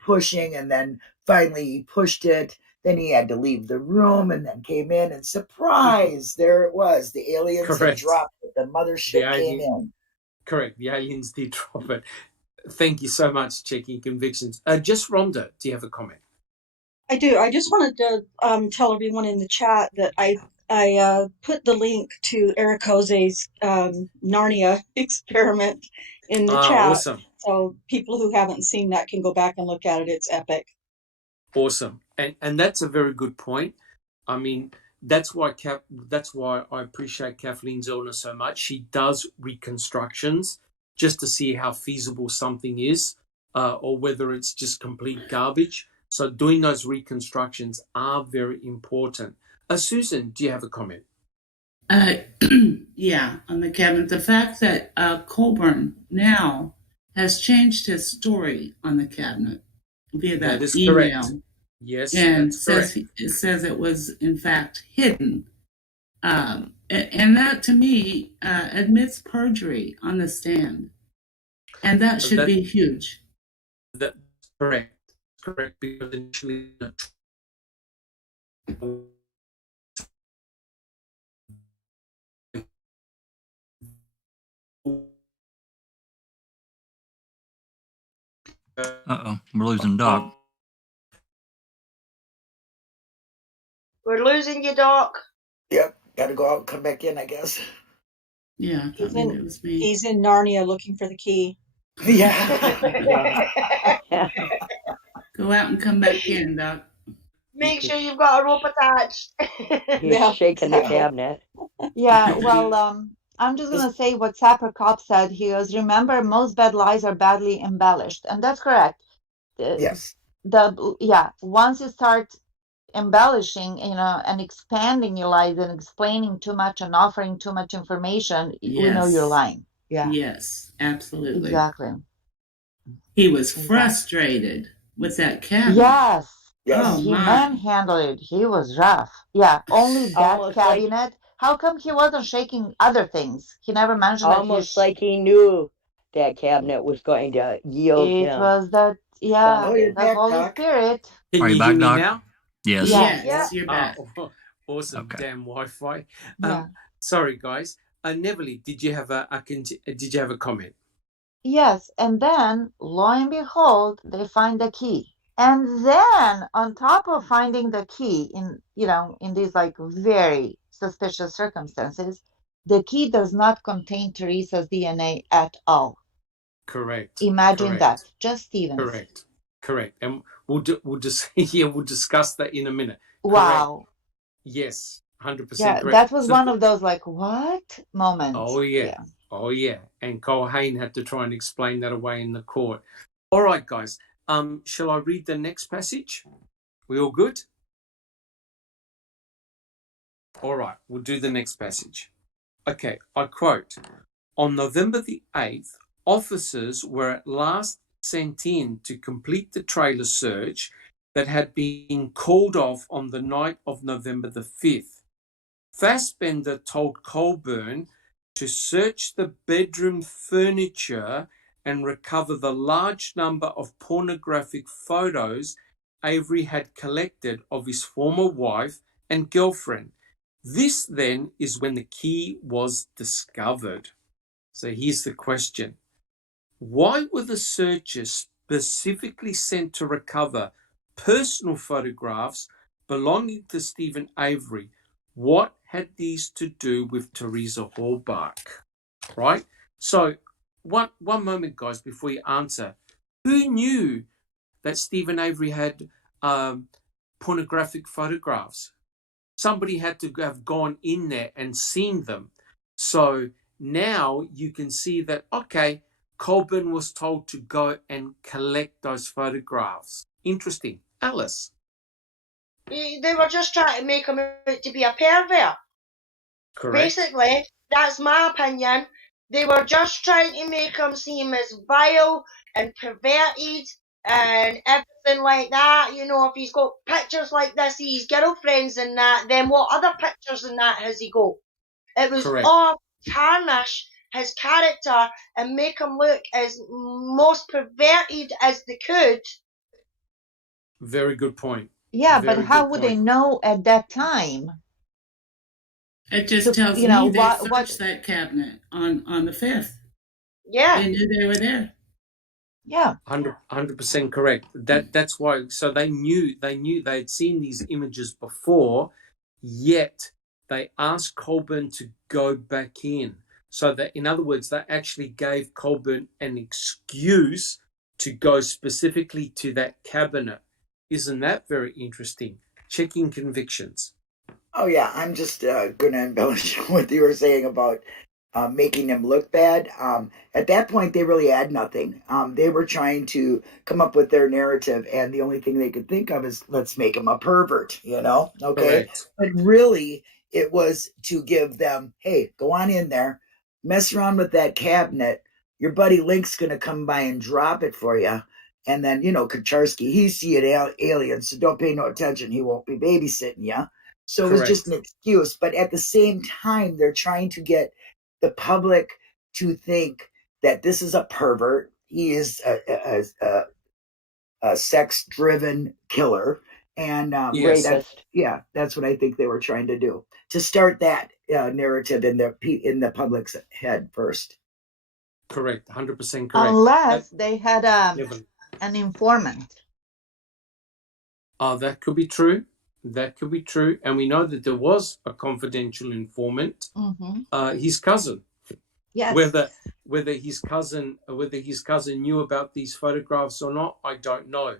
pushing, and then finally he pushed it. Then he had to leave the room, and then came in, and surprise, there it was. The aliens had dropped it. The mothership came in. Correct. The aliens did drop it. Thank you so much, Checking Convictions. Just Rhonda, do you have a comment? I do. I just wanted to tell everyone in the chat that I put the link to Eric Jose's Narnia experiment in the chat, Awesome. so people who haven't seen that can go back and look at it. It's epic. Awesome. And that's a very good point. I mean, that's why I appreciate Kathleen Zellner so much. She does reconstructions just to see how feasible something is, or whether it's just complete garbage. So doing those reconstructions are very important. Susan, do you have a comment? Yeah, on the cabinet. The fact that Colburn now has changed his story on the cabinet via That that is email. correct. Yes, And that's correct. it says it was in fact hidden. And that to me admits perjury on the stand. And that should be huge. That's correct. Correct, because initially Uh-oh, we're losing Doc. We're losing you, Doc. Yep, gotta go out and come back in, I guess. Yeah, I thought maybe it was me. He's in Narnia looking for the key. Yeah. Go out and come back in, Doc. Make sure you've got a rope attached. He's Yeah, shaking the exactly. cabinet. Yeah, well, I'm just gonna say what Sapper Cop said. He goes, remember, most bad lies are badly embellished, and that's correct. Yes. Once you start embellishing, and expanding your lies and explaining too much and offering too much information, we know you're lying. Yeah. Yes, absolutely. Exactly. He was frustrated with that cabinet. Yes. Yes. Oh, He my. manhandled it. He was rough. Yeah, only that Almost like- cabinet. How come he wasn't shaking other things? He never mentioned Almost like he knew that cabinet was going to yield it him. was that, yeah, Oh, you're the back, Holy Doc. Spirit. Can Are you you hear back, me Doc? now? Yes. Yeah. Yes, you're back. Awesome. Okay. Damn Wi-Fi. Yeah. Sorry, guys. Neville, did you have a comment? Yes, and then lo and behold, they find the key. And then on top of finding the key in these like very suspicious circumstances, the key does not contain Teresa's DNA at all. Correct. Imagine Correct. that. Just Stevens. Correct. And we'll discuss that in a minute. Wow. Correct. Yes, 100% Yeah, correct. that was So one of those like what moments. Oh yeah. Oh yeah. And Cole Hain had to try and explain that away in the court. All right, guys. Shall I read the next passage? We all good? All right, we'll do the next passage. Okay, I quote, on November the 8th, officers were at last sent in to complete the trailer search that had been called off on the night of November the 5th. Fassbender told Colburn to search the bedroom furniture and recover the large number of pornographic photos Avery had collected of his former wife and girlfriend. This then is when the key was discovered. So here's the question. Why were the searchers specifically sent to recover personal photographs belonging to Stephen Avery? What had these to do with Teresa Hallbach? Right? So one moment, guys, before you answer. Who knew that Stephen Avery had pornographic photographs? Somebody had to have gone in there and seen them. So now you can see that, okay, Colburn was told to go and collect those photographs. Interesting. Alice? They were just trying to make him out to be a pervert. Correct. Basically, that's my opinion. They were just trying to make him seem as vile and perverted and everything like that. You know, if he's got pictures like this, his girlfriends and that, then what other pictures and that has he got? It was Correct. all tarnish his character and make him look as most perverted as they could. Very good point. Yeah, Very but how good would they point. know at that time? It just So, tells you know, me they what- searched that cabinet on the 5th. Yeah. They knew they were there. Yeah. 100% correct. That's why. So they knew they'd seen these images before, yet they asked Colburn to go back in. So that, in other words, they actually gave Colburn an excuse to go specifically to that cabinet. Isn't that very interesting? Checking convictions. Oh yeah, I'm just going to embellish what you were saying about making him look bad. At that point, they really had nothing. They were trying to come up with their narrative, and the only thing they could think of is let's make him a pervert, you know? Okay. Correct. But really, it was to give them, hey, go on in there, mess around with that cabinet. Your buddy Link's going to come by and drop it for you. And then, you know, Kacharsky, he's seeing aliens, so don't pay no attention. He won't be babysitting you. So it was just Correct. an excuse. But at the same time, they're trying to get the public to think that this is a pervert. He is a sex-driven killer, and Yes. that's Rapist. yeah, that's what I think they were trying to do to start that narrative in the public's head first. Correct. 100% correct. Unless they had Evan. an informant. Oh, that could be true. That could be true. And we know that there was a confidential informant, his cousin. Yes. Whether his cousin knew about these photographs or not, I don't know.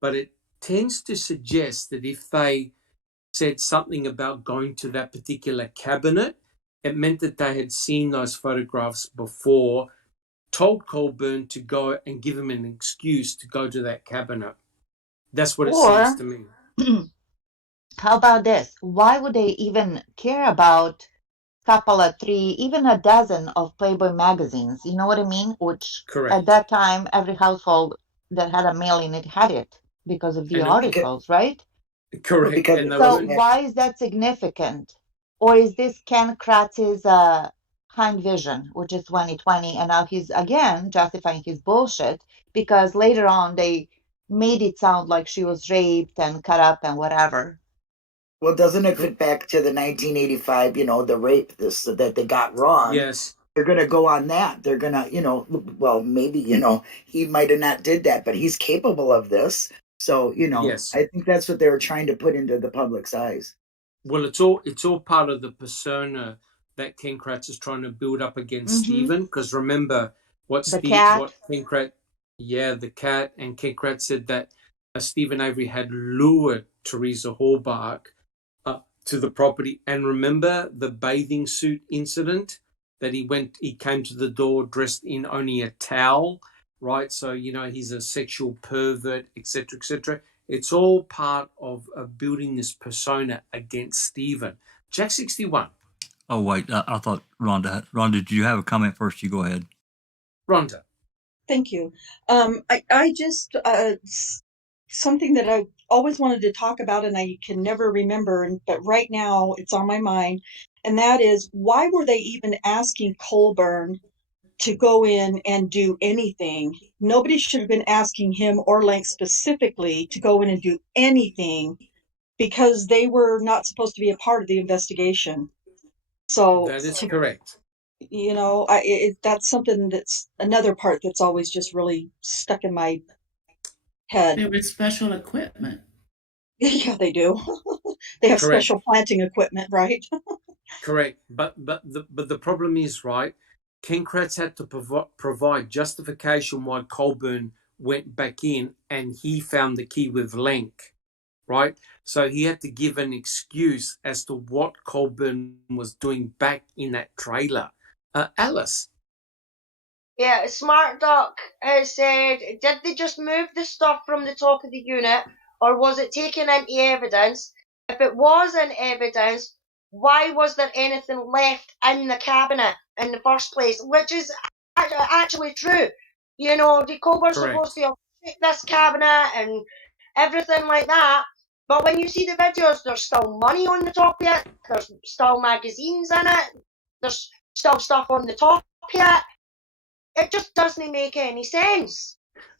But it tends to suggest that if they said something about going to that particular cabinet, it meant that they had seen those photographs before, told Colburn to go and give him an excuse to go to that cabinet. That's what it seems to me. How about this? Why would they even care about couple of 3, even a dozen of Playboy magazines? You know what I mean? Which Correct. at that time, every household that had a male in it had it because of the And articles, right? correct. Because And it they So wasn't why is that significant? Or is this Ken Kratz's hind vision, which is 2020, and now he's again justifying his bullshit because later on they made it sound like she was raped and cut up and whatever. well, doesn't it fit back to the 1985, you know, the rape this that they got wrong? yes. They're going to go on that. They're going to, you know, well, maybe, you know, he might have not did that, but he's capable of this. So, you know, Yes. I think that's what they were trying to put into the public's eyes. Well, it's all part of the persona that Ken Kratz is trying to build up against Stephen. Because remember what The cat. Ken Kratz, the cat, and Ken Kratz said that Stephen Avery had lured Teresa Hallbach to the property. And remember the bathing suit incident that he came to the door dressed in only a towel, right? So, you know, he's a sexual pervert, etc., etc. It's all part of building this persona against Stephen. Jack 61. Oh, wait. I thought Rhonda, did you have a comment first? You go ahead. Rhonda. Thank you. I just something that I always wanted to talk about and I can never remember, but right now it's on my mind, and that is why were they even asking Colburn to go in and do anything? Nobody should have been asking him or Lank specifically to go in and do anything because they were not supposed to be a part of the investigation. So That is correct. you know, that's something that's another part that's always just really stuck in my head. There was special equipment. Yeah, they do. They have Correct. special planting equipment, right? Correct. But the problem is, right, Ken Kratz had to provide justification why Colburn went back in and he found the key with Lenk, right? So he had to give an excuse as to what Colburn was doing back in that trailer. Alice. Yeah, Smart Duck has said, did they just move the stuff from the top of the unit, or was it taken into evidence? If it was in evidence, why was there anything left in the cabinet in the first place? Which is actually true. You know, the Coburn's supposed to have taken this cabinet and everything like that. But when you see the videos, there's still money on the top of it. There's still magazines in it. There's still stuff on the top of it. It just doesn't make any sense.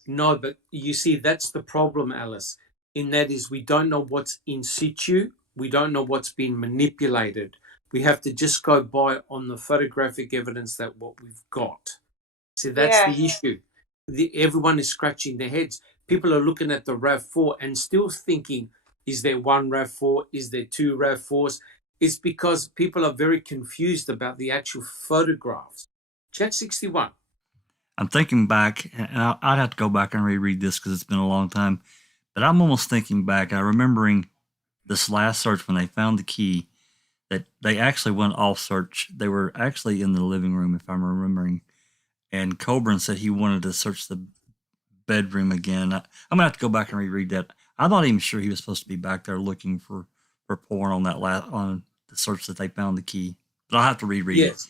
No, but you see, that's the problem, Alice. In that is we don't know what's in situ. We don't know what's been manipulated. We have to just go by on the photographic evidence that what we've got. See, that's the issue. everyone is scratching their heads. People are looking at the RAV4 and still thinking, is there one RAV4? Is there two RAV4s? It's because people are very confused about the actual photographs. Check 61. I'm thinking back, and I'd have to go back and reread this because it's been a long time. But I'm almost thinking back. I'm remembering this last search when they found the key, that they actually went off search. They were actually in the living room, if I'm remembering. And Coburn said he wanted to search the bedroom again. I'm gonna have to go back and reread that. I'm not even sure he was supposed to be back there looking for porn on that on the search that they found the key. But I'll have to reread it.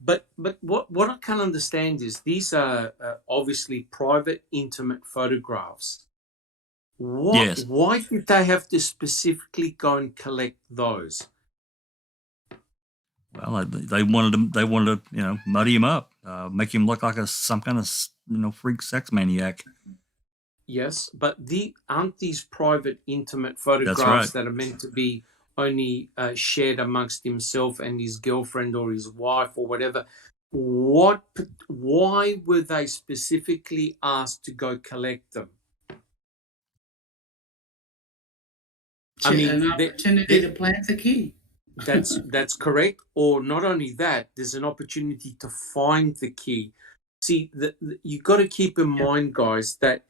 But what I can't understand is these are obviously private, intimate photographs. Why did they have to specifically go and collect those? Well, they wanted to, muddy him up, make him look like some kind of, freak sex maniac. Yes, but aren't these private, intimate photographs that are meant to be only shared amongst himself and his girlfriend or his wife or whatever? Why were they specifically asked to go collect them? An opportunity to plant the key. That's correct. Or not only that, there's an opportunity to find the key. See, you got to keep in mind, guys, that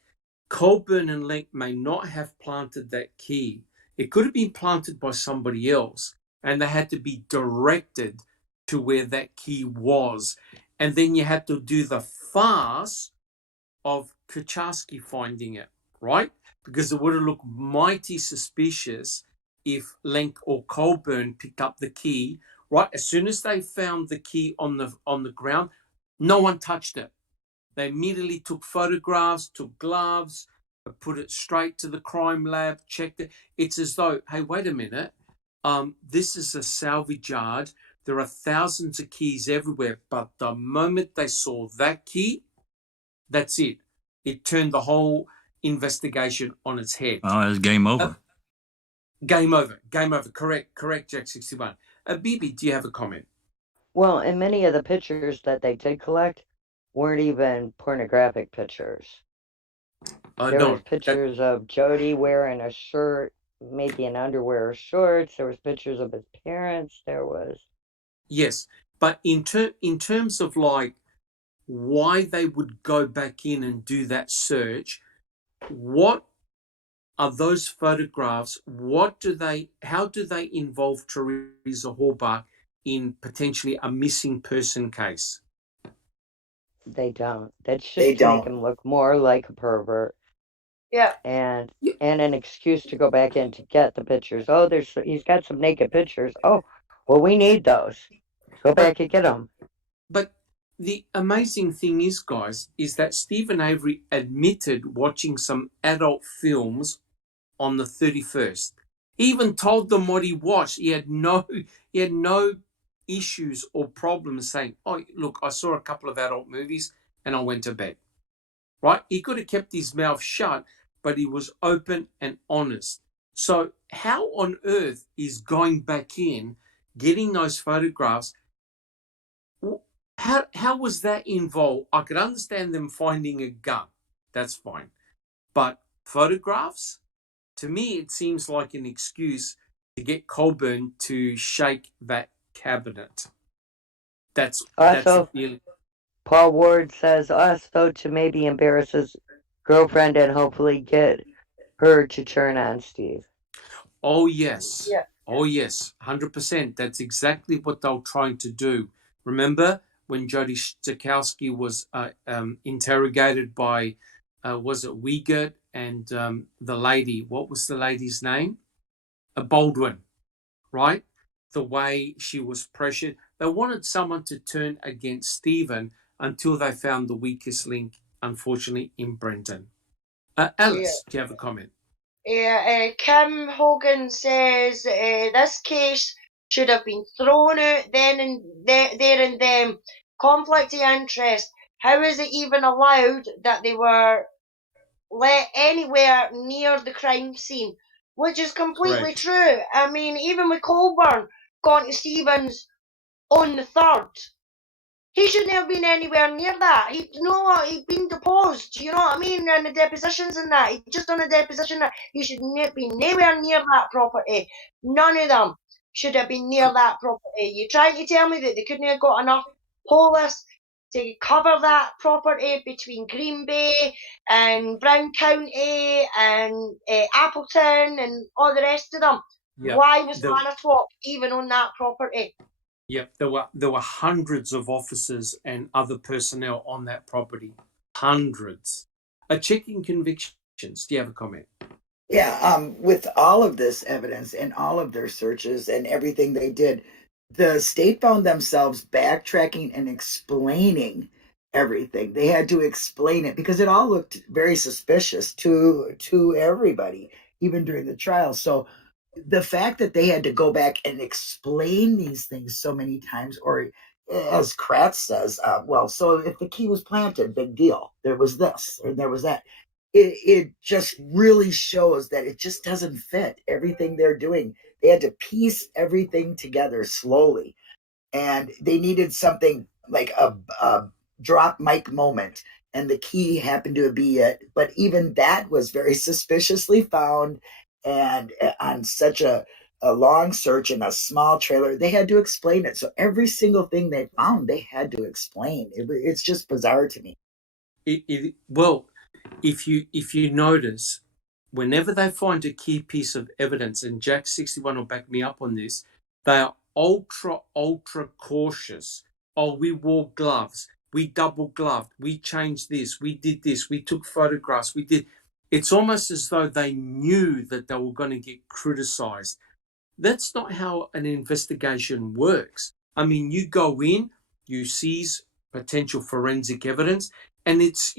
Colburn and Lenk may not have planted that key. It could have been planted by somebody else, and they had to be directed to where that key was. And then you had to do the farce of Kucharski finding it, right? Because it would have looked mighty suspicious if Lenk or Colburn picked up the key, right? As soon as they found the key on the ground, no one touched it. They immediately took photographs, took gloves, put it straight to the crime lab, checked it. It's as though, hey, wait a minute, this is a salvage yard. There are thousands of keys everywhere, but the moment they saw that key, that's it. It turned the whole investigation on its head. Oh, it was game over. Game over. Correct, Jack 61. Bibi, do you have a comment? Well, and many of the pictures that they did collect weren't even pornographic pictures. There was pictures of Jody wearing a shirt, maybe an underwear or shorts. There was pictures of his parents. There was... Yes, but in terms of like why they would go back in and do that search, what are those photographs? How do they involve Teresa Horbach in potentially a missing person case? They don't. That's just to make him look more like a pervert. Yeah. And an excuse to go back in to get the pictures. Oh, he's got some naked pictures. Oh, well, we need those. Go back and get them. But the amazing thing is, guys, is that Stephen Avery admitted watching some adult films on the 31st. He even told them what he watched. He had no issues or problems saying, oh, look, I saw a couple of adult movies and I went to bed. Right? He could have kept his mouth shut, but he was open and honest. So how on earth is going back in, getting those photographs, how was that involved? I could understand them finding a gun. That's fine. But photographs? To me, it seems like an excuse to get Colburn to shake that cabinet. That's the feeling. Paul Ward says also to maybe embarrass his girlfriend and hopefully get her to turn on Steve. Oh, yes. Yeah. Oh, yes. 100%. That's exactly what they were trying to do. Remember when Jody Stokowski was interrogated by, was it Wiegert and the lady? What was the lady's name? Baldwin, right? The way she was pressured. They wanted someone to turn against Stephen until they found the weakest link, unfortunately, in Brendan. Alice, do you have a comment? Yeah, Kim Hogan says this case should have been thrown out then and there and then. Conflict of interest. How is it even allowed that they were let anywhere near the crime scene? Which is completely true. I mean, even with Colburn going to Stevens on the 3rd, He shouldn't have been anywhere near that. He'd been deposed, you know what I mean? And the depositions and that. He'd just done a deposition. He should be nowhere near that property. None of them should have been near that property. You trying to tell me that they couldn't have got enough police to cover that property between Green Bay and Brown County and Appleton and all the rest of them? Yep. Why was Manitowoc even on that property? Yep, there were hundreds of officers and other personnel on that property. Hundreds. Checking convictions. Do you have a comment? Yeah, with all of this evidence and all of their searches and everything they did, the state found themselves backtracking and explaining everything. They had to explain it because it all looked very suspicious to everybody, even during the trial. So the fact that they had to go back and explain these things so many times, or as Kratz says, well, so if the key was planted, big deal. There was this or there was that. It just really shows that it just doesn't fit everything they're doing. They had to piece everything together slowly, and they needed something like a drop mic moment, and the key happened to be it. But even that was very suspiciously found, and on such a long search in a small trailer, they had to explain it. So every single thing they found, they had to explain. It's just bizarre to me. Well, if you notice, whenever they find a key piece of evidence, and Jack 61 will back me up on this, they are ultra cautious. Oh, we wore gloves, we double gloved, we changed this, we did this, we took photographs, we did. It's almost as though they knew that they were going to get criticized. That's not how an investigation works. I mean, you go in, you seize potential forensic evidence, and it's,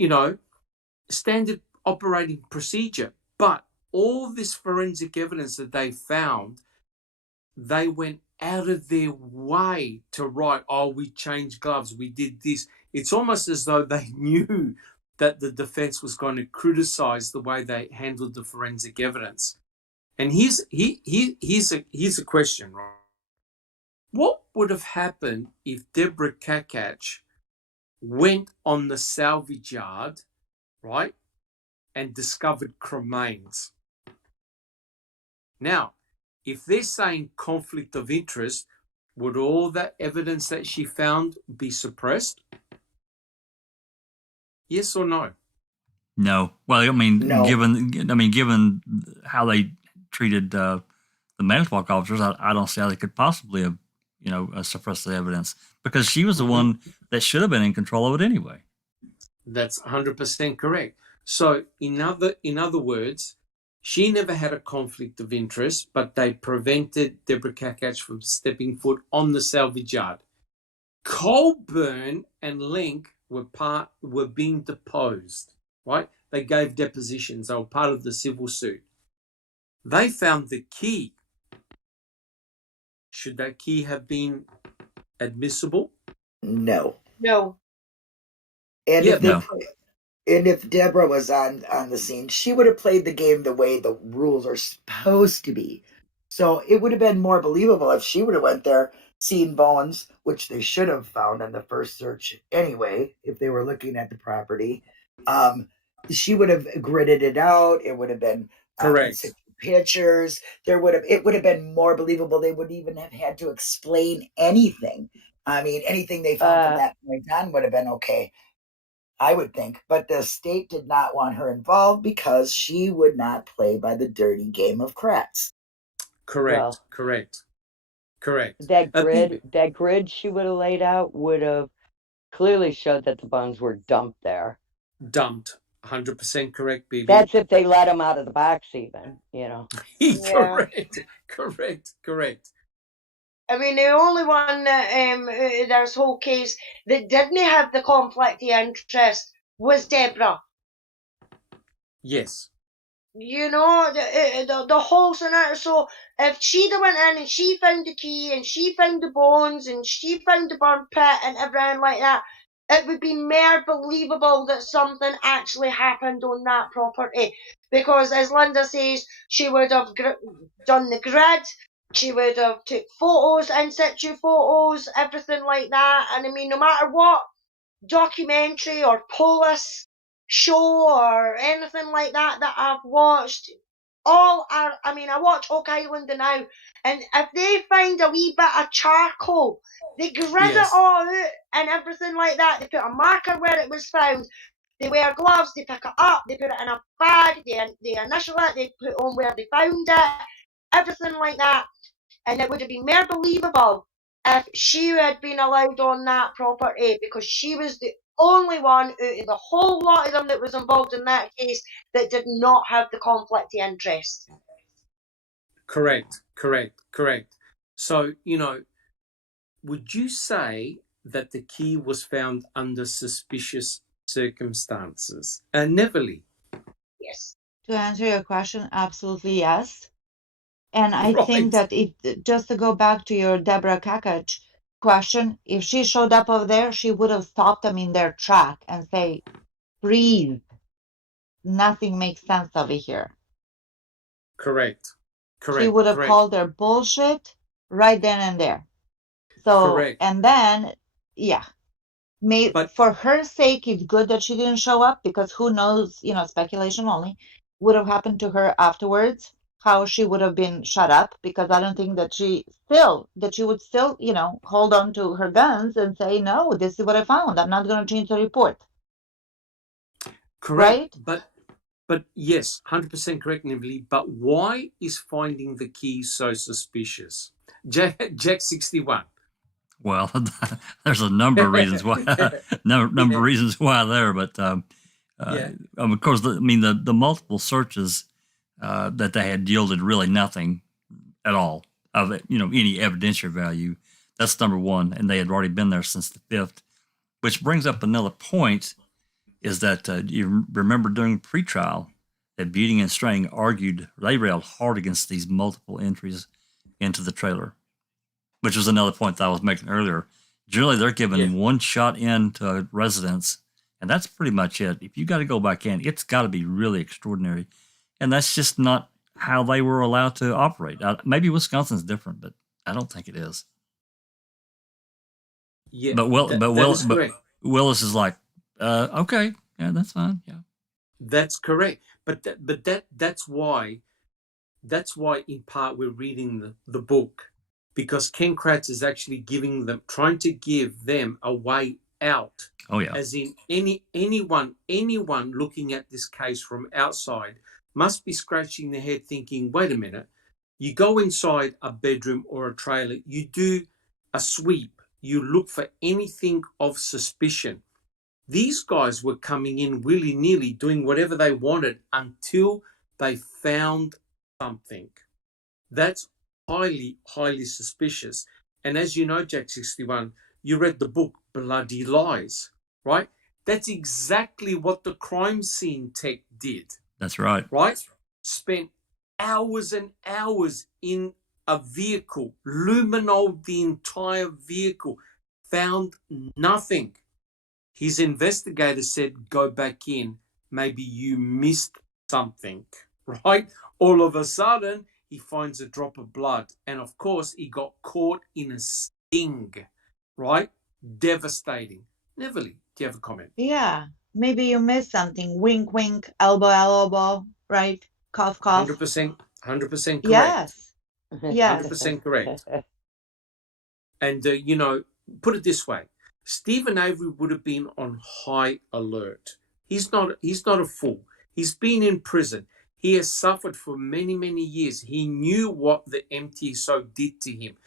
standard operating procedure. But all this forensic evidence that they found, they went out of their way to write, oh, we changed gloves, we did this. It's almost as though they knew that the defense was going to criticize the way they handled the forensic evidence. And here's a question, right? What would have happened if Deborah Kakach went on the salvage yard, right, and discovered cremains? Now, if they're saying conflict of interest, would all that evidence that she found be suppressed? Yes or no? No. Well, I mean, No. given how they treated the Manitowoc officers, I don't see how they could possibly have, suppressed the evidence, because she was the one that should have been in control of it anyway. That's 100% correct. So, in other words, she never had a conflict of interest, but they prevented Deborah Kakach from stepping foot on the salvage yard. Colburn and Link were being deposed, right? They gave depositions. They were part of the civil suit. They found the key. Should that key have been admissible? No. No. And Yeah, if Deborah was on the scene, she would have played the game the way the rules are supposed to be. So it would have been more believable if she would have went there, seen bones, which they should have found on the first search anyway, if they were looking at the property. She would have gridded it out. It would have been correct. Pictures. It would have been more believable. They wouldn't even have had to explain anything. I mean, anything they found from that point on would have been okay, I would think. But the state did not want her involved because she would not play by the dirty game of Kratz. Correct. Well, correct. That grid she would have laid out would have clearly showed that the bones were dumped there. Dumped. 100% correct, BB. That's if they let them out of the box, even, Correct. I mean, the only one that this whole case that didn't have the conflict of interest was Deborah. Yes. The whole scenario. So if she'd have went in and she found the key and she found the bones and she found the burn pit and everything like that, it would be more believable that something actually happened on that property. Because as Linda says, she would have done the grid, She would have took photos, in situ photos, everything like that. And I mean, no matter what documentary or police show or anything like that I've watched, I watch Oak Island now, and if they find a wee bit of charcoal, they grid it Yes. all out and everything like that. They put a marker where it was found. They wear gloves, they pick it up, they put it in a bag, they initial it, they put on where they found it, everything like that. And it would have been more believable if she had been allowed on that property, because she was the only one out of the whole lot of them that was involved in that case that did not have the conflict of interest. Correct. So, would you say that the key was found under suspicious circumstances? Neverly. Yes. To answer your question, absolutely yes. And I Right. think that just to go back to your Deborah Kakach question, if she showed up over there, she would have stopped them in their track and say, breathe. Nothing makes sense over here. Correct. She would have called their bullshit right then and there. So, Correct. and then, yeah, But for her sake, it's good that she didn't show up, because who knows, speculation only, would have happened to her afterwards, how she would have been shut up, because I don't think that she would still, hold on to her guns and say, no, this is what I found. I'm not going to change the report. correct. Right? But yes, 100% correct, Nibley. But why is finding the key so suspicious? Jack 61. Well, there's a number of reasons why. number of reasons why there, but of course, the multiple searches that they had yielded really nothing at all of it, any evidentiary value. That's number one, and they had already been there since the 5th, which brings up another point. Is that you remember during pretrial that Beauty and Strang they railed hard against these multiple entries into the trailer, which was another point that I was making earlier. Generally, they're given one shot into a residence, and that's pretty much it. If you got to go back in, it's got to be really extraordinary. And that's just not how they were allowed to operate. Maybe Wisconsin's different, but I don't think it is. Yeah, but Willis is like, okay, yeah, that's fine. Yeah, that's correct. That's why in part we're reading the book, because Ken Kratz is actually trying to give them a way out. Oh yeah. As in anyone looking at this case from outside must be scratching their head thinking, wait a minute, you go inside a bedroom or a trailer, you do a sweep, you look for anything of suspicion. These guys were coming in willy-nilly, doing whatever they wanted until they found something. That's highly, highly suspicious. And as you know, Jack 61, you read the book Bloody Lies, right? That's exactly what the crime scene tech did. That's right. Right? Spent hours and hours in a vehicle, luminoled the entire vehicle, found nothing. His investigator said, go back in. Maybe you missed something, right? All of a sudden, he finds a drop of blood. And of course, he got caught in a sting, right? Devastating. Neverly, do you have a comment? Yeah. Maybe you missed something. Wink, wink, elbow, elbow, right? Cough, cough. 100% correct. Yes. 100% correct. And, put it this way. Stephen Avery would have been on high alert. He's not a fool. He's been in prison. He has suffered for many, many years. He knew what the MTSO did to him.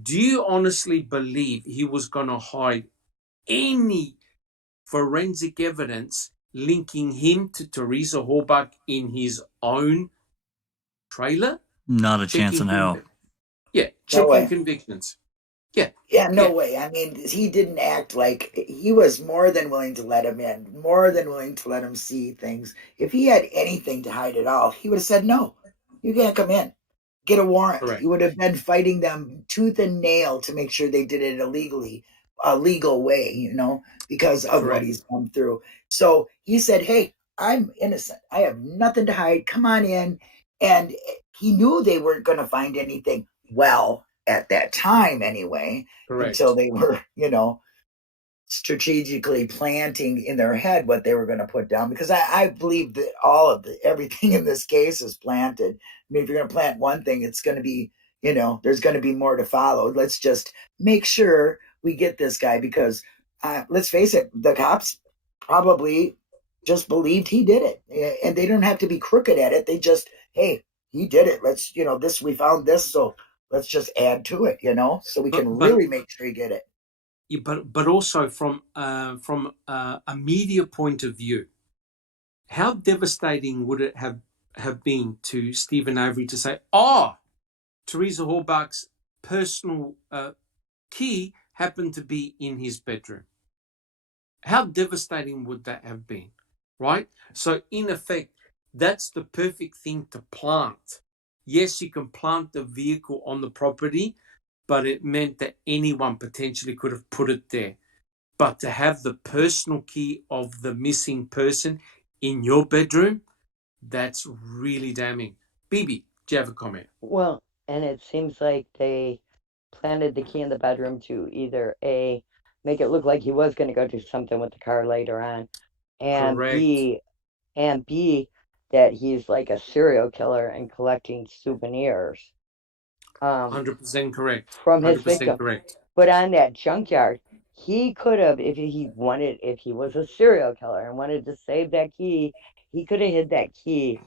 Do you honestly believe he was going to hide any forensic evidence linking him to Teresa Horbach in his own trailer? Not a chance in hell. Yeah, checking convictions. Yeah, no way. I mean, he didn't act like he was more than willing to let him in, more than willing to let him see things. If he had anything to hide at all, he would have said, no, you can't come in. Get a warrant. Correct. He would have been fighting them tooth and nail to make sure they did it a legal way, because of what he's come through. So he said, hey, I'm innocent. I have nothing to hide. Come on in. And he knew they weren't going to find anything. well at that time anyway, Correct. until they were, strategically planting in their head what they were going to put down, because I believe that everything in this case is planted. I mean, if you're going to plant one thing, it's going to be, there's going to be more to follow. Let's just make sure we get this guy, because let's face it, the cops probably just believed he did it, and they don't have to be crooked at it. They just, hey, he did it. Let's, we found this, so let's just add to it, so we can really make sure he get it. Yeah, but also from a media point of view, how devastating would it have been to Stephen Avery to say, Teresa Horbach's personal key happened to be in his bedroom? How devastating would that have been, right? So in effect, that's the perfect thing to plant. Yes, you can plant the vehicle on the property, but it meant that anyone potentially could have put it there. But to have the personal key of the missing person in your bedroom, that's really damning. Bibi, do you have a comment? Well, and it seems like they planted the key in the bedroom to either A, make it look like he was going to go do something with the car later on, and Correct. B, that he's like a serial killer and collecting souvenirs 100% correct. from his 100% victim. correct. But on that junkyard, he could have, if he was a serial killer and wanted to save that key, he could have hid that key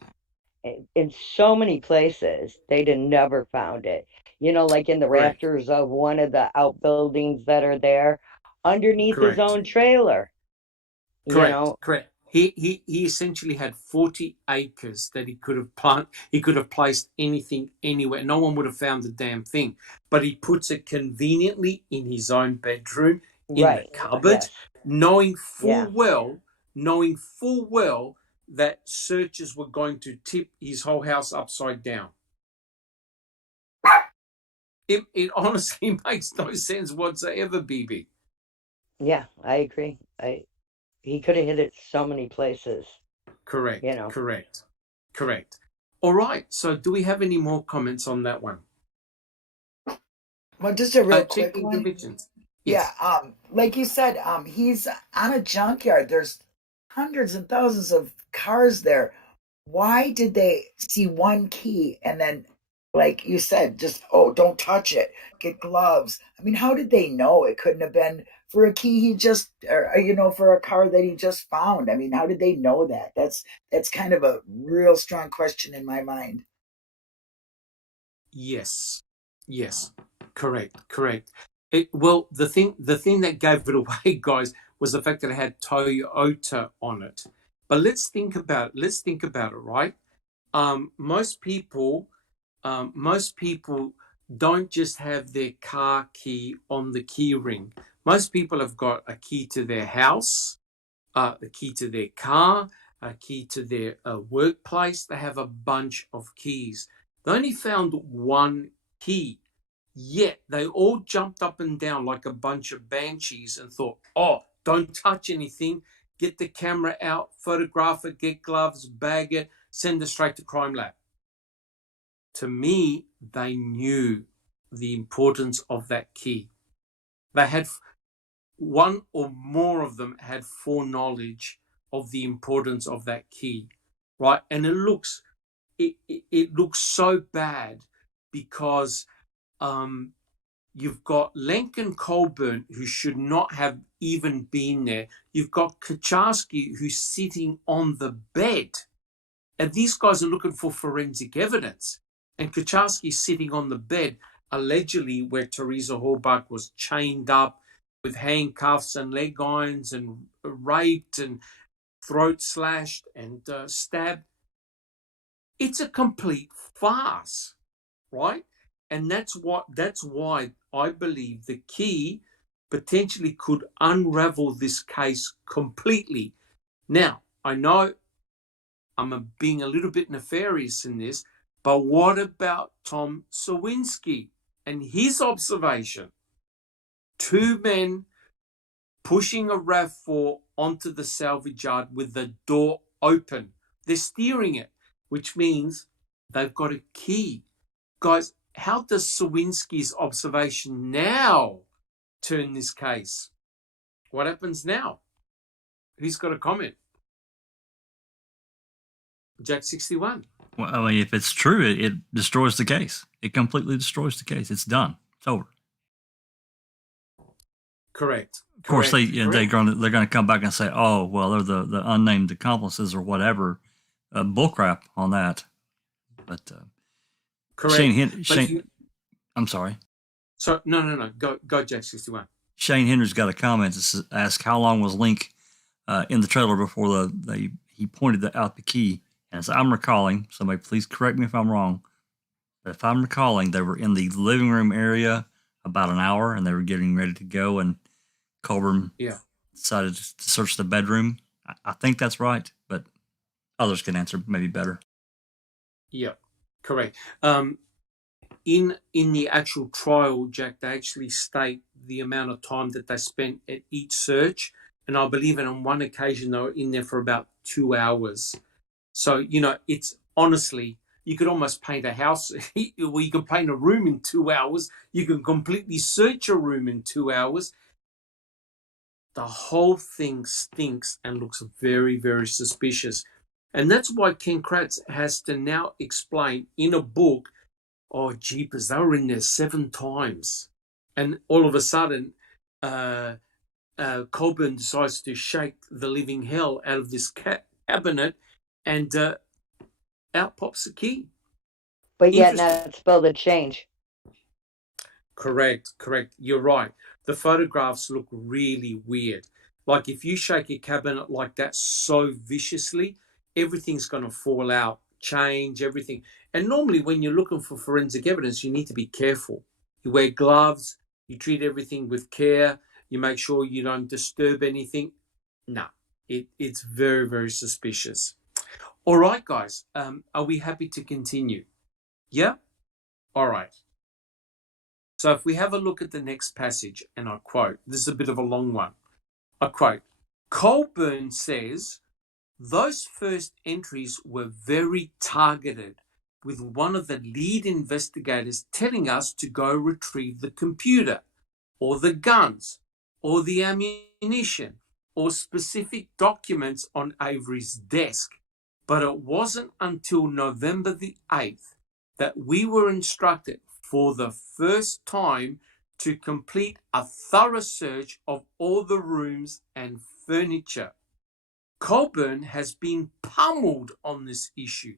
in so many places. They'd have never found it. Like in the Correct. rafters of one of the outbuildings that are there, underneath his Correct. own trailer. Correct. Correct. He essentially had 40 acres that he could have placed anything anywhere. No one would have found the damn thing. But he puts it conveniently in his own bedroom, in the cupboard, Yes. knowing full well that searchers were going to tip his whole house upside down. It honestly makes no sense whatsoever, BB. Yeah, I agree. He could have hid it so many places. Correct. Correct. All right. So do we have any more comments on that one? Well, just a real quick Checking one. divisions. Yes. Yeah, like you said, he's on a junkyard. There's hundreds and thousands of cars there. Why did they see one key and then, like you said, just, don't touch it, get gloves? I mean, how did they know it couldn't have been for a key or for a car that he just found? I mean, how did they know that? That's kind of a real strong question in my mind. Yes. Correct. The thing that gave it away, guys, was the fact that it had Toyota on it. But let's think about it, right? Most people don't just have their car key on the key ring. Most people have got a key to their house, a key to their car, a key to their workplace. They have a bunch of keys. They only found one key, yet they all jumped up and down like a bunch of banshees and thought, don't touch anything. Get the camera out, photograph it, get gloves, bag it, send it straight to crime lab. To me, they knew the importance of that key. They had one or more of them had foreknowledge of the importance of that key, right? And it looks so bad because you've got Lenken Colburn, who should not have even been there. You've got Kaczarski, who's sitting on the bed. And these guys are looking for forensic evidence. And Kaczarski's sitting on the bed, allegedly where Teresa Horbach was chained up with handcuffs and leg irons and raped and throat slashed and stabbed. It's a complete farce, right? And that's why I believe the key potentially could unravel this case completely. Now, I know I'm being a little bit nefarious in this, but what about Tom Sawinski and his observation? Two men pushing a RAV4 onto the salvage yard with the door open. They're steering it, which means they've got a key. Guys, how does Sawinski's observation now turn this case? What happens now? Who's got a comment? Jack 61. Well, I mean, if it's true, it destroys the case. It completely destroys the case. It's done. It's over. Correct. Of course, Correct. they're going to come back and say, "Oh, well, they're the unnamed accomplices or whatever." Bullcrap on that. But correct. I'm sorry. So no. Go, Jack 61. Shane Henry's got a comment to ask how long was Link in the trailer before he pointed out the key. And as I'm recalling, somebody please correct me if I'm wrong, but if I'm recalling, they were in the living room area about an hour, and they were getting ready to go, and Colburn decided to search the bedroom. I think that's right, but others can answer maybe better. Yeah, correct. In the actual trial, Jack, they actually state the amount of time that they spent at each search, and I believe on one occasion they were in there for about 2 hours. So, it's honestly, you could almost paint a house, or you could paint a room in 2 hours. You can completely search a room in 2 hours. The whole thing stinks and looks very, very suspicious. And that's why Ken Kratz has to now explain in a book, oh, jeepers, they were in there 7 times. And all of a sudden, Colburn decides to shake the living hell out of this cabinet, and out pops the key. But yet not spill the change. Correct. You're right. The photographs look really weird. Like if you shake a cabinet like that so viciously, everything's going to fall out, change, everything. And normally when you're looking for forensic evidence, you need to be careful. You wear gloves, you treat everything with care, you make sure you don't disturb anything. No, it's very, very suspicious. All right, guys, are we happy to continue? Yeah? All right. So if we have a look at the next passage, and I quote, this is a bit of a long one. I quote, Colburn says, those first entries were very targeted, with one of the lead investigators telling us to go retrieve the computer, or the guns, or the ammunition, or specific documents on Avery's desk. But it wasn't until November the 8th that we were instructed for the first time to complete a thorough search of all the rooms and furniture. Colburn has been pummeled on this issue.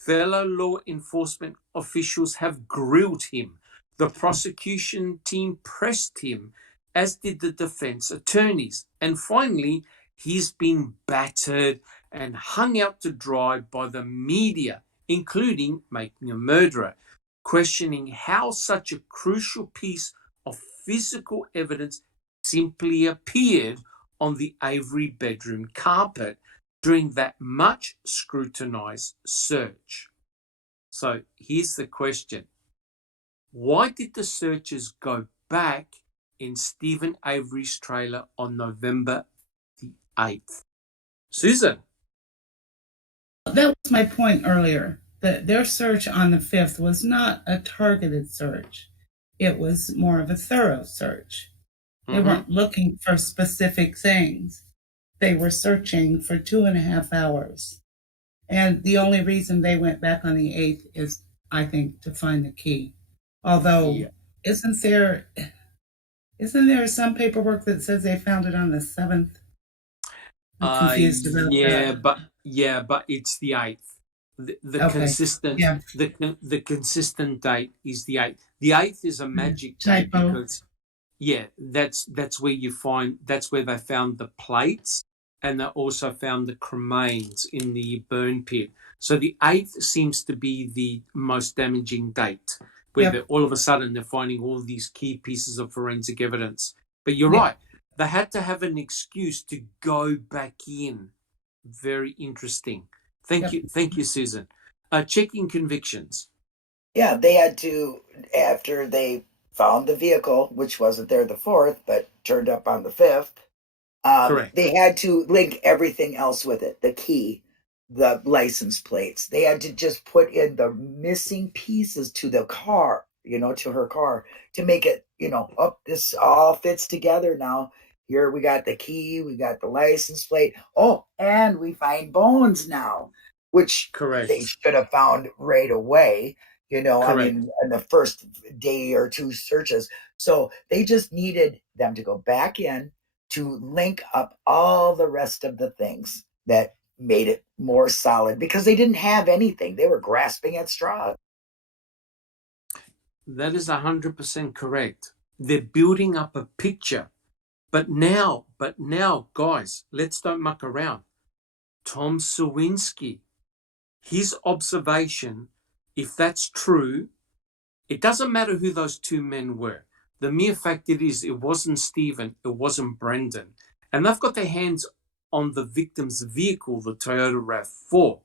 Fellow law enforcement officials have grilled him. The prosecution team pressed him, as did the defense attorneys. And finally, he's been battered and hung out to dry by the media, including Making a Murderer, questioning how such a crucial piece of physical evidence simply appeared on the Avery bedroom carpet during that much scrutinized search. So here's the question. Why did the searchers go back in Stephen Avery's trailer on November the 8th? Susan? That was my point earlier. That their search on the 5th was not a targeted search. It was more of a thorough search. They weren't looking for specific things. They were searching for 2.5 hours. And the only reason they went back on the 8th is, I think, to find the key. Although, isn't there some paperwork that says they found it on the 7th? I'm confused about that. But it's the 8th. The consistent date is the 8th. The 8th is a magic date because that's where they found the plates, and they also found the cremains in the burn pit. So the 8th seems to be the most damaging date, where all of a sudden they're finding all these key pieces of forensic evidence. But you're right. They had to have an excuse to go back in. Very interesting. Thank you, Susan. Checking convictions. Yeah, they had to, after they found the vehicle, which wasn't there the 4th, but turned up on the 5th, Correct. They had to link everything else with it, the key, the license plates. They had to just put in the missing pieces to the car, to her car to make it, this all fits together now. Here we got the key, we got the license plate. Oh, and we find bones now, which they Correct. should have found right away, Correct. in the first day or two searches. So they just needed them to go back in to link up all the rest of the things that made it more solid, because they didn't have anything. They were grasping at straws. That is 100% correct. They're building up a picture. But now, guys, let's don't muck around. Tom Sawinski, his observation, if that's true, it doesn't matter who those two men were. The mere fact it wasn't Stephen, it wasn't Brendan. And they've got their hands on the victim's vehicle, the Toyota RAV4.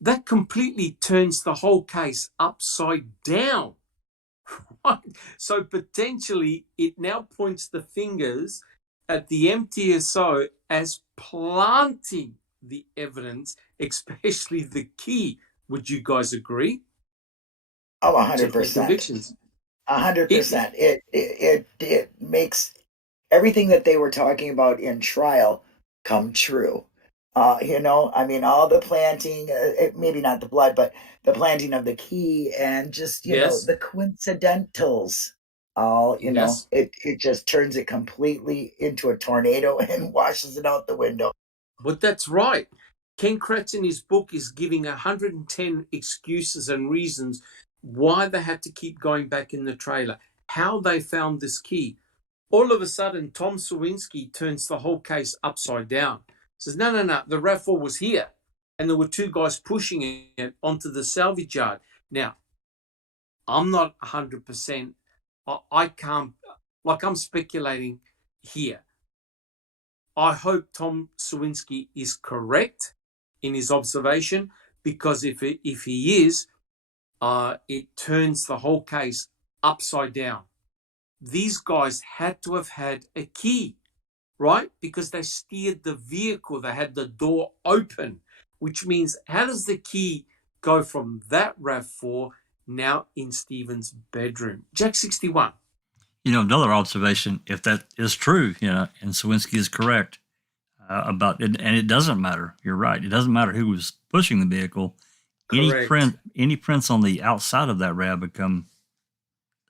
That completely turns the whole case upside down. Right? So potentially it now points the fingers at the MTSO as planting the evidence, especially the key. Would you guys agree? Oh, To their 100%. convictions. 100%. It makes everything that they were talking about in trial come true. All the planting, maybe not the blood, but the planting of the key, and just, Yes. the coincidentals. All, Yes. it just turns it completely into a tornado and washes it out the window. But that's right. Ken Kratz in his book is giving 110 excuses and reasons why they had to keep going back in the trailer, how they found this key. All of a sudden, Tom Sawinski turns the whole case upside down. Says, no, the RAV4 was here. And there were two guys pushing it onto the salvage yard. Now, I'm not 100%. I can't, I'm speculating here. I hope Tom Sawinski is correct in his observation, because if he is, it turns the whole case upside down. These guys had to have had a key, right? Because they steered the vehicle. They had the door open, which means how does the key go from that RAV4 now in Stephen's bedroom? Jack 61. Another observation, if that is true, and Sawinski is correct about it, and it doesn't matter. You're right. It doesn't matter who was pushing the vehicle. Correct. Any prints on the outside of that RAV become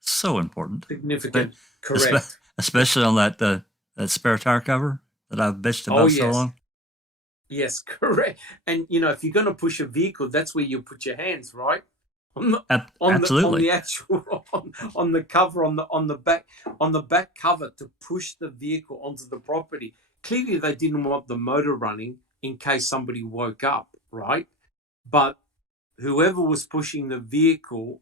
so important. Significant. Correct. Especially on that spare tire cover that I've bitched about so long. Yes, correct. And if you're going to push a vehicle, that's where you put your hands, right? Absolutely. On the cover, on the back cover to push the vehicle onto the property. Clearly, they didn't want the motor running in case somebody woke up, right? But whoever was pushing the vehicle,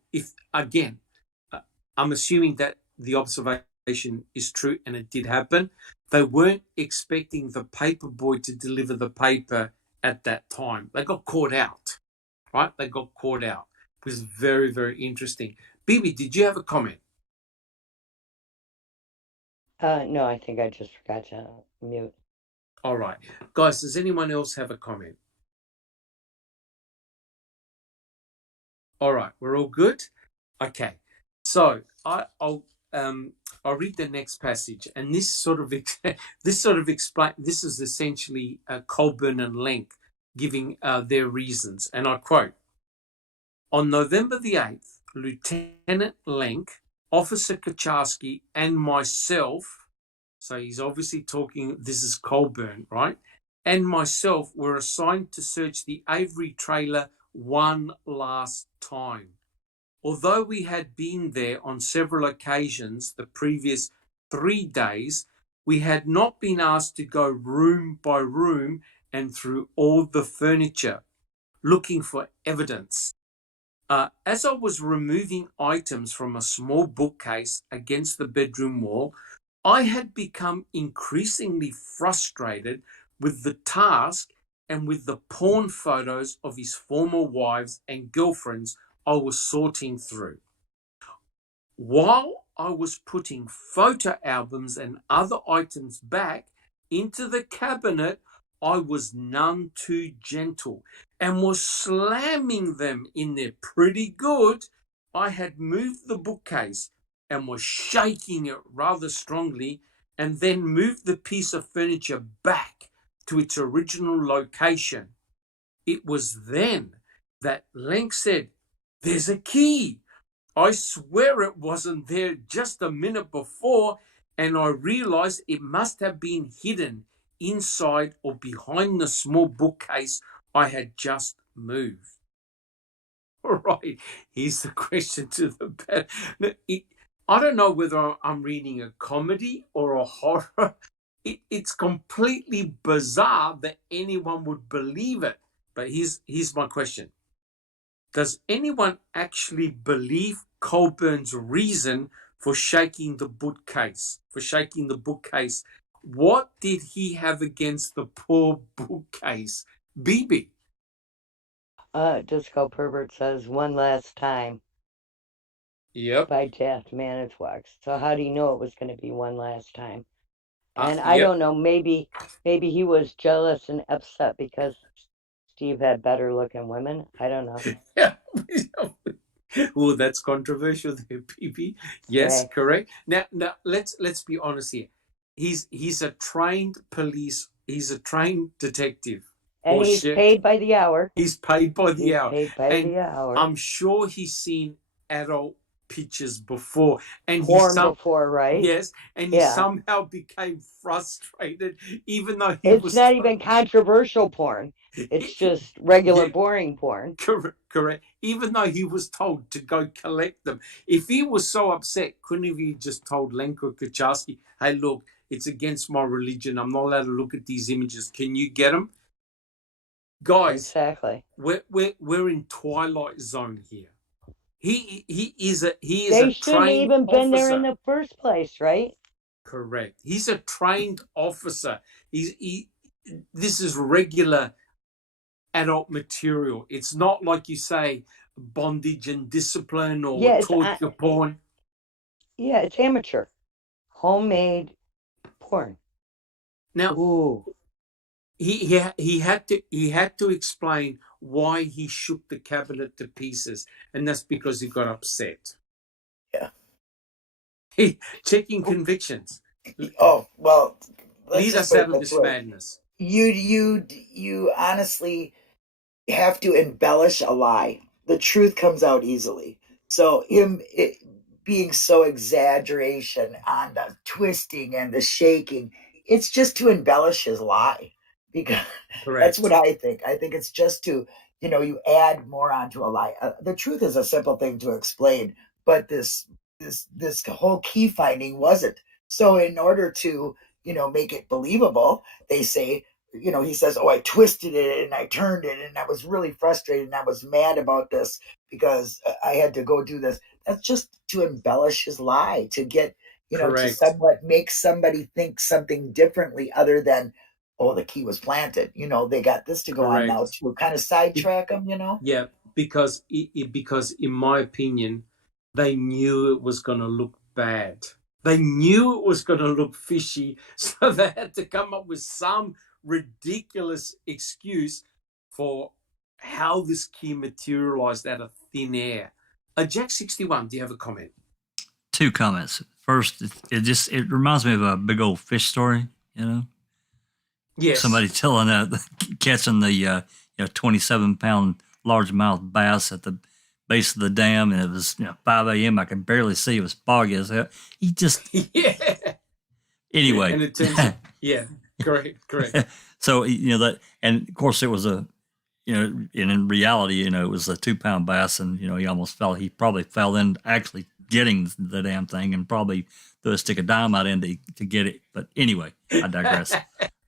I'm assuming that the observation is true and it did happen. They weren't expecting the paper boy to deliver the paper at that time. They got caught out, right? They got caught out. It was very, very interesting. Bibi, did you have a comment? No, I think I just forgot to mute. All right. Guys, does anyone else have a comment? All right, we're all good? Okay. So I'll read the next passage, and this is essentially Colburn and Lenk giving their reasons, and I quote: on November the 8th, Lieutenant Lenk, Officer Kaczarski, and myself, so he's obviously talking, this is Colburn, right? And myself were assigned to search the Avery trailer one last time. Although we had been there on several occasions the previous 3 days, we had not been asked to go room by room and through all the furniture, looking for evidence. As I was removing items from a small bookcase against the bedroom wall, I had become increasingly frustrated with the task and with the porn photos of his former wives and girlfriends I was sorting through. While I was putting photo albums and other items back into the cabinet, I was none too gentle and was slamming them in there pretty good I had moved the bookcase and was shaking it rather strongly, and then moved the piece of furniture back to its original location. It was then that Lenk said, "There's a key. I swear it wasn't there just a minute before, and I realized it must have been hidden inside or behind the small bookcase I had just moved." All right, here's the question to the bed. I don't know whether I'm reading a comedy or a horror. It's completely bizarre that anyone would believe it. But here's my question. Does anyone actually believe Colburn's reason for shaking the bookcase? What did he have against the poor bookcase? BB. Disco Pervert says one last time Yep. by Taft Manitowoc. So how do you know it was going to be one last time? And I Yep. don't know, maybe he was jealous and upset because Steve had better looking women. I don't know. Yeah. Well, that's controversial there, BB. Yes, Okay. correct. Now let's be honest here. He's a trained police. He's a trained detective. And he's paid by the hour. He's paid by the He's hour. paid by And the hour. I'm sure he's seen adult pictures before. And Porn before, right? Yes, and he somehow became frustrated, even though he It's was not even controversial porn. It's just regular boring porn. Correct. Even though he was told to go collect them. If he was so upset, couldn't he just told Lenko Kaczarski, "Hey, look, it's against my religion. I'm not allowed to look at these images. Can you get them?" Guys, exactly. We're in Twilight Zone here. He is a they shouldn't trained even been officer. there in the first place, right? Correct. He's a trained officer. This is regular adult material. It's not like you say bondage and discipline or torture porn. Yeah, it's amateur, homemade porn. Now, ooh, he had to explain why he shook the cabinet to pieces, and that's because he got upset. Yeah. Checking convictions. Oh well, lead us out of this madness. You honestly have to embellish a lie. The truth comes out easily. So being so exaggeration on the twisting and the shaking, it's just to embellish his lie. Because that's what I think. I think it's just to, you add more onto a lie. The truth is a simple thing to explain, but this whole key finding wasn't. So in order to, make it believable, they say, he says, "Oh, I twisted it and I turned it and I was really frustrated and I was mad about this because I had to go do this." That's just to embellish his lie, to get, to somewhat make somebody think something differently other than, "Oh, the key was planted." They got this to go on now to kind of sidetrack them, Yeah, because in my opinion, they knew it was going to look bad. They knew it was going to look fishy, so they had to come up with some ridiculous excuse for how this key materialized out of thin air. Jack 61, do you have a comment? 2 comments. First, it reminds me of a big old fish story, Yes. Somebody catching the 27-pound largemouth bass at the base of the dam, and it was 5 a.m. I could barely see. It was foggy as hell. He just Anyway, and it turns out, correct. So that, and of course it was and in reality, it was a 2-pound bass, and he almost fell. He probably fell in actually getting the damn thing, and probably threw a stick of dynamite in to get it. But anyway, I digress.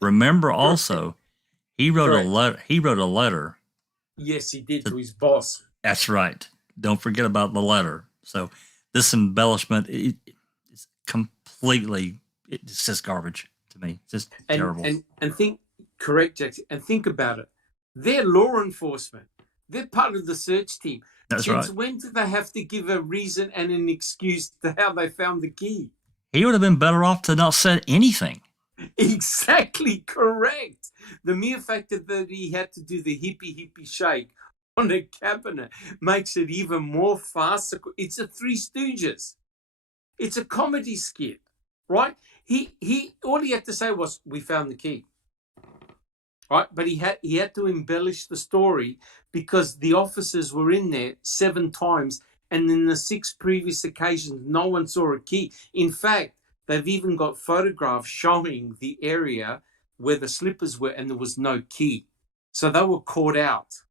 Remember also, he wrote a letter. He wrote a letter. Yes, he did, to his boss. That's right. Don't forget about the letter. So this embellishment is completely, it's just garbage to me. It's just terrible. And think, correct, Jackson, and think about it. They're law enforcement. They're part of the search team. That's right. When do they have to give a reason and an excuse to how they found the key? He would have been better off to not say anything. Exactly correct. The mere fact that he had to do the hippie shake on a cabinet makes it even more farcical. It's a Three Stooges. It's a comedy skit, right? He all he had to say was, "We found the key." Right, but he had to embellish the story because the officers were in there 7 times, and in the 6 previous occasions, no one saw a key. In fact, they've even got photographs showing the area where the slippers were, and there was no key. So they were caught out,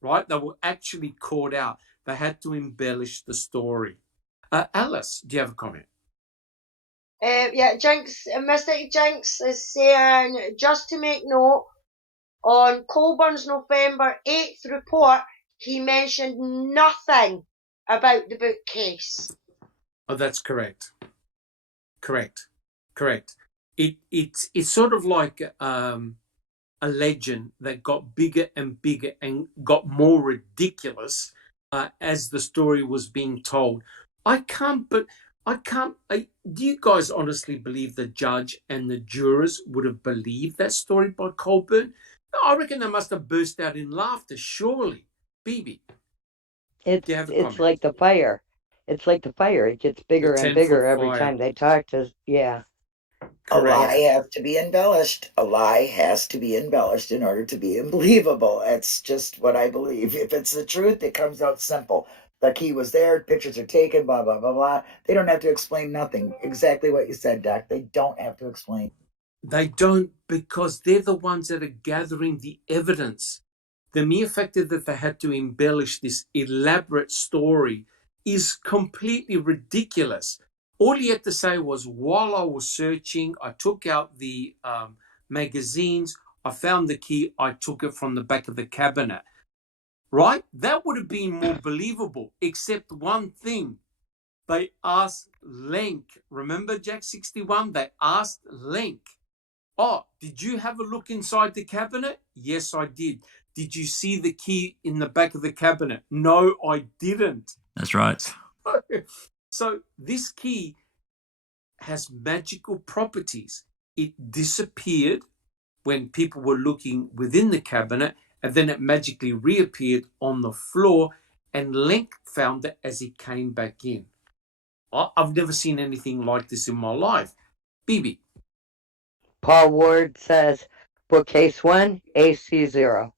right? They were actually caught out. They had to embellish the story. Alice, do you have a comment? Yeah, Jinx, Mystic Jinx is saying, just to make note, on Colburn's November 8th report, he mentioned nothing about the bookcase. Oh, that's correct. Correct. It's sort of like a legend that got bigger and bigger and got more ridiculous as the story was being told. Do you guys honestly believe the judge and the jurors would have believed that story by Colburn? I reckon they must have burst out in laughter, surely. Bibi, do you have a It's comment? like the fire. It's like the fire. It gets bigger The and 10-foot bigger every fire. time they talk to. Yeah. A lie Correct. has to be embellished. A lie has to be embellished in order to be believable. That's just what I believe. If it's the truth, it comes out simple. The key was there, pictures are taken, blah, blah, blah, blah. They don't have to explain nothing. Exactly what you said, Doc. They don't have to explain. They don't, because they're the ones that are gathering the evidence. The mere fact that they had to embellish this elaborate story is completely ridiculous. All he had to say was, while I was searching, I took out the magazines, I found the key, I took it from the back of the cabinet. Right? That would have been more believable, except one thing. They asked Lenk. Remember Jack 61? They asked Lenk, "Oh, did you have a look inside the cabinet?" "Yes, I did." "Did you see the key in the back of the cabinet?" "No, I didn't." That's right. So this key has magical properties. It disappeared when people were looking within the cabinet, and then it magically reappeared on the floor, and Lenk found it as he came back in. I've never seen anything like this in my life. Bibi. Paul Ward says, bookcase 1, AC 0.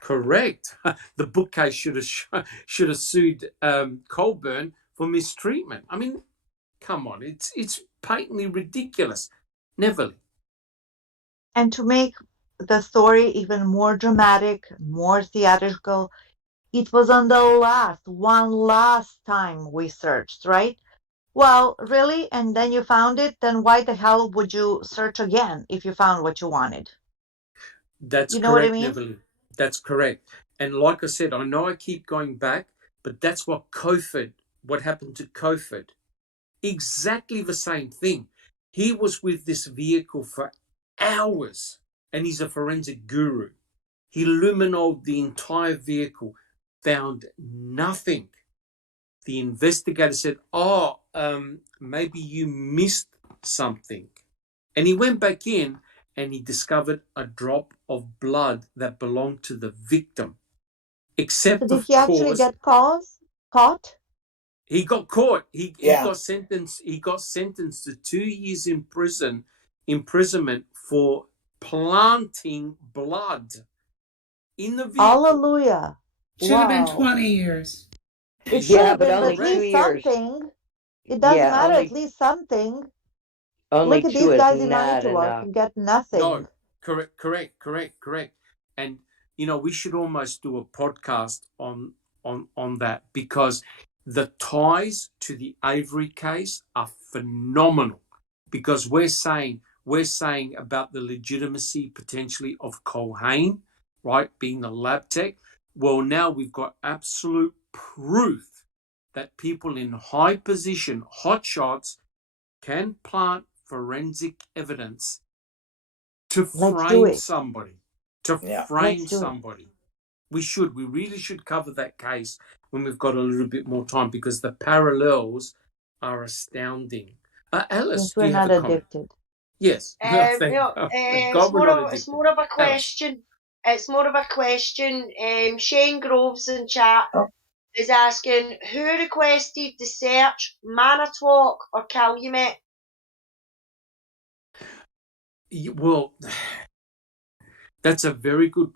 Correct. The bookcase should have sued Colburn for mistreatment. I mean, come on, it's patently ridiculous. Neville. And to make the story even more dramatic, more theatrical, it was on the one last time we searched, right? Well, really? And then you found it? Then why the hell would you search again if you found what you wanted? That's You know what I correct, mean? Neville. That's correct. And like I said, I know I keep going back, but that's what happened to Kofod. Exactly the same thing. He was with this vehicle for hours, and he's a forensic guru. He luminoled the entire vehicle, found nothing. The investigator said, maybe you missed something. And he went back in and he discovered a drop of blood that belonged to the victim. So Except, did of he actually course, get caught? he got caught. He Yeah. got sentenced. He got sentenced to 2 years imprisonment for planting blood in the vehicle. Hallelujah. Should have been Wow. 20 years. It should Yeah, have but been, but only at 2 least years. something. It doesn't Yeah, matter, at only least something. only Look at 2 these is guys in not Manitowoc enough. and get nothing. No, correct. And we should almost do a podcast on that, because the ties to the Avery case are phenomenal. Because we're saying about the legitimacy potentially of Colhane, right, being the lab tech. Well, now we've got absolute proof that people in high position, hot shots, can plant forensic evidence to Let's do frame it. somebody. Yeah. Let's do it. We really should cover that case when we've got a little bit more time, because the parallels are astounding. Alice, Since do we're you have not a comment? addicted. Yes. Thank God we're not It's addicted. more of a Alice. question. It's more of a question. Shane Groves in chat is asking, who requested the search, Manitowoc or Calumet? Well, that's a very good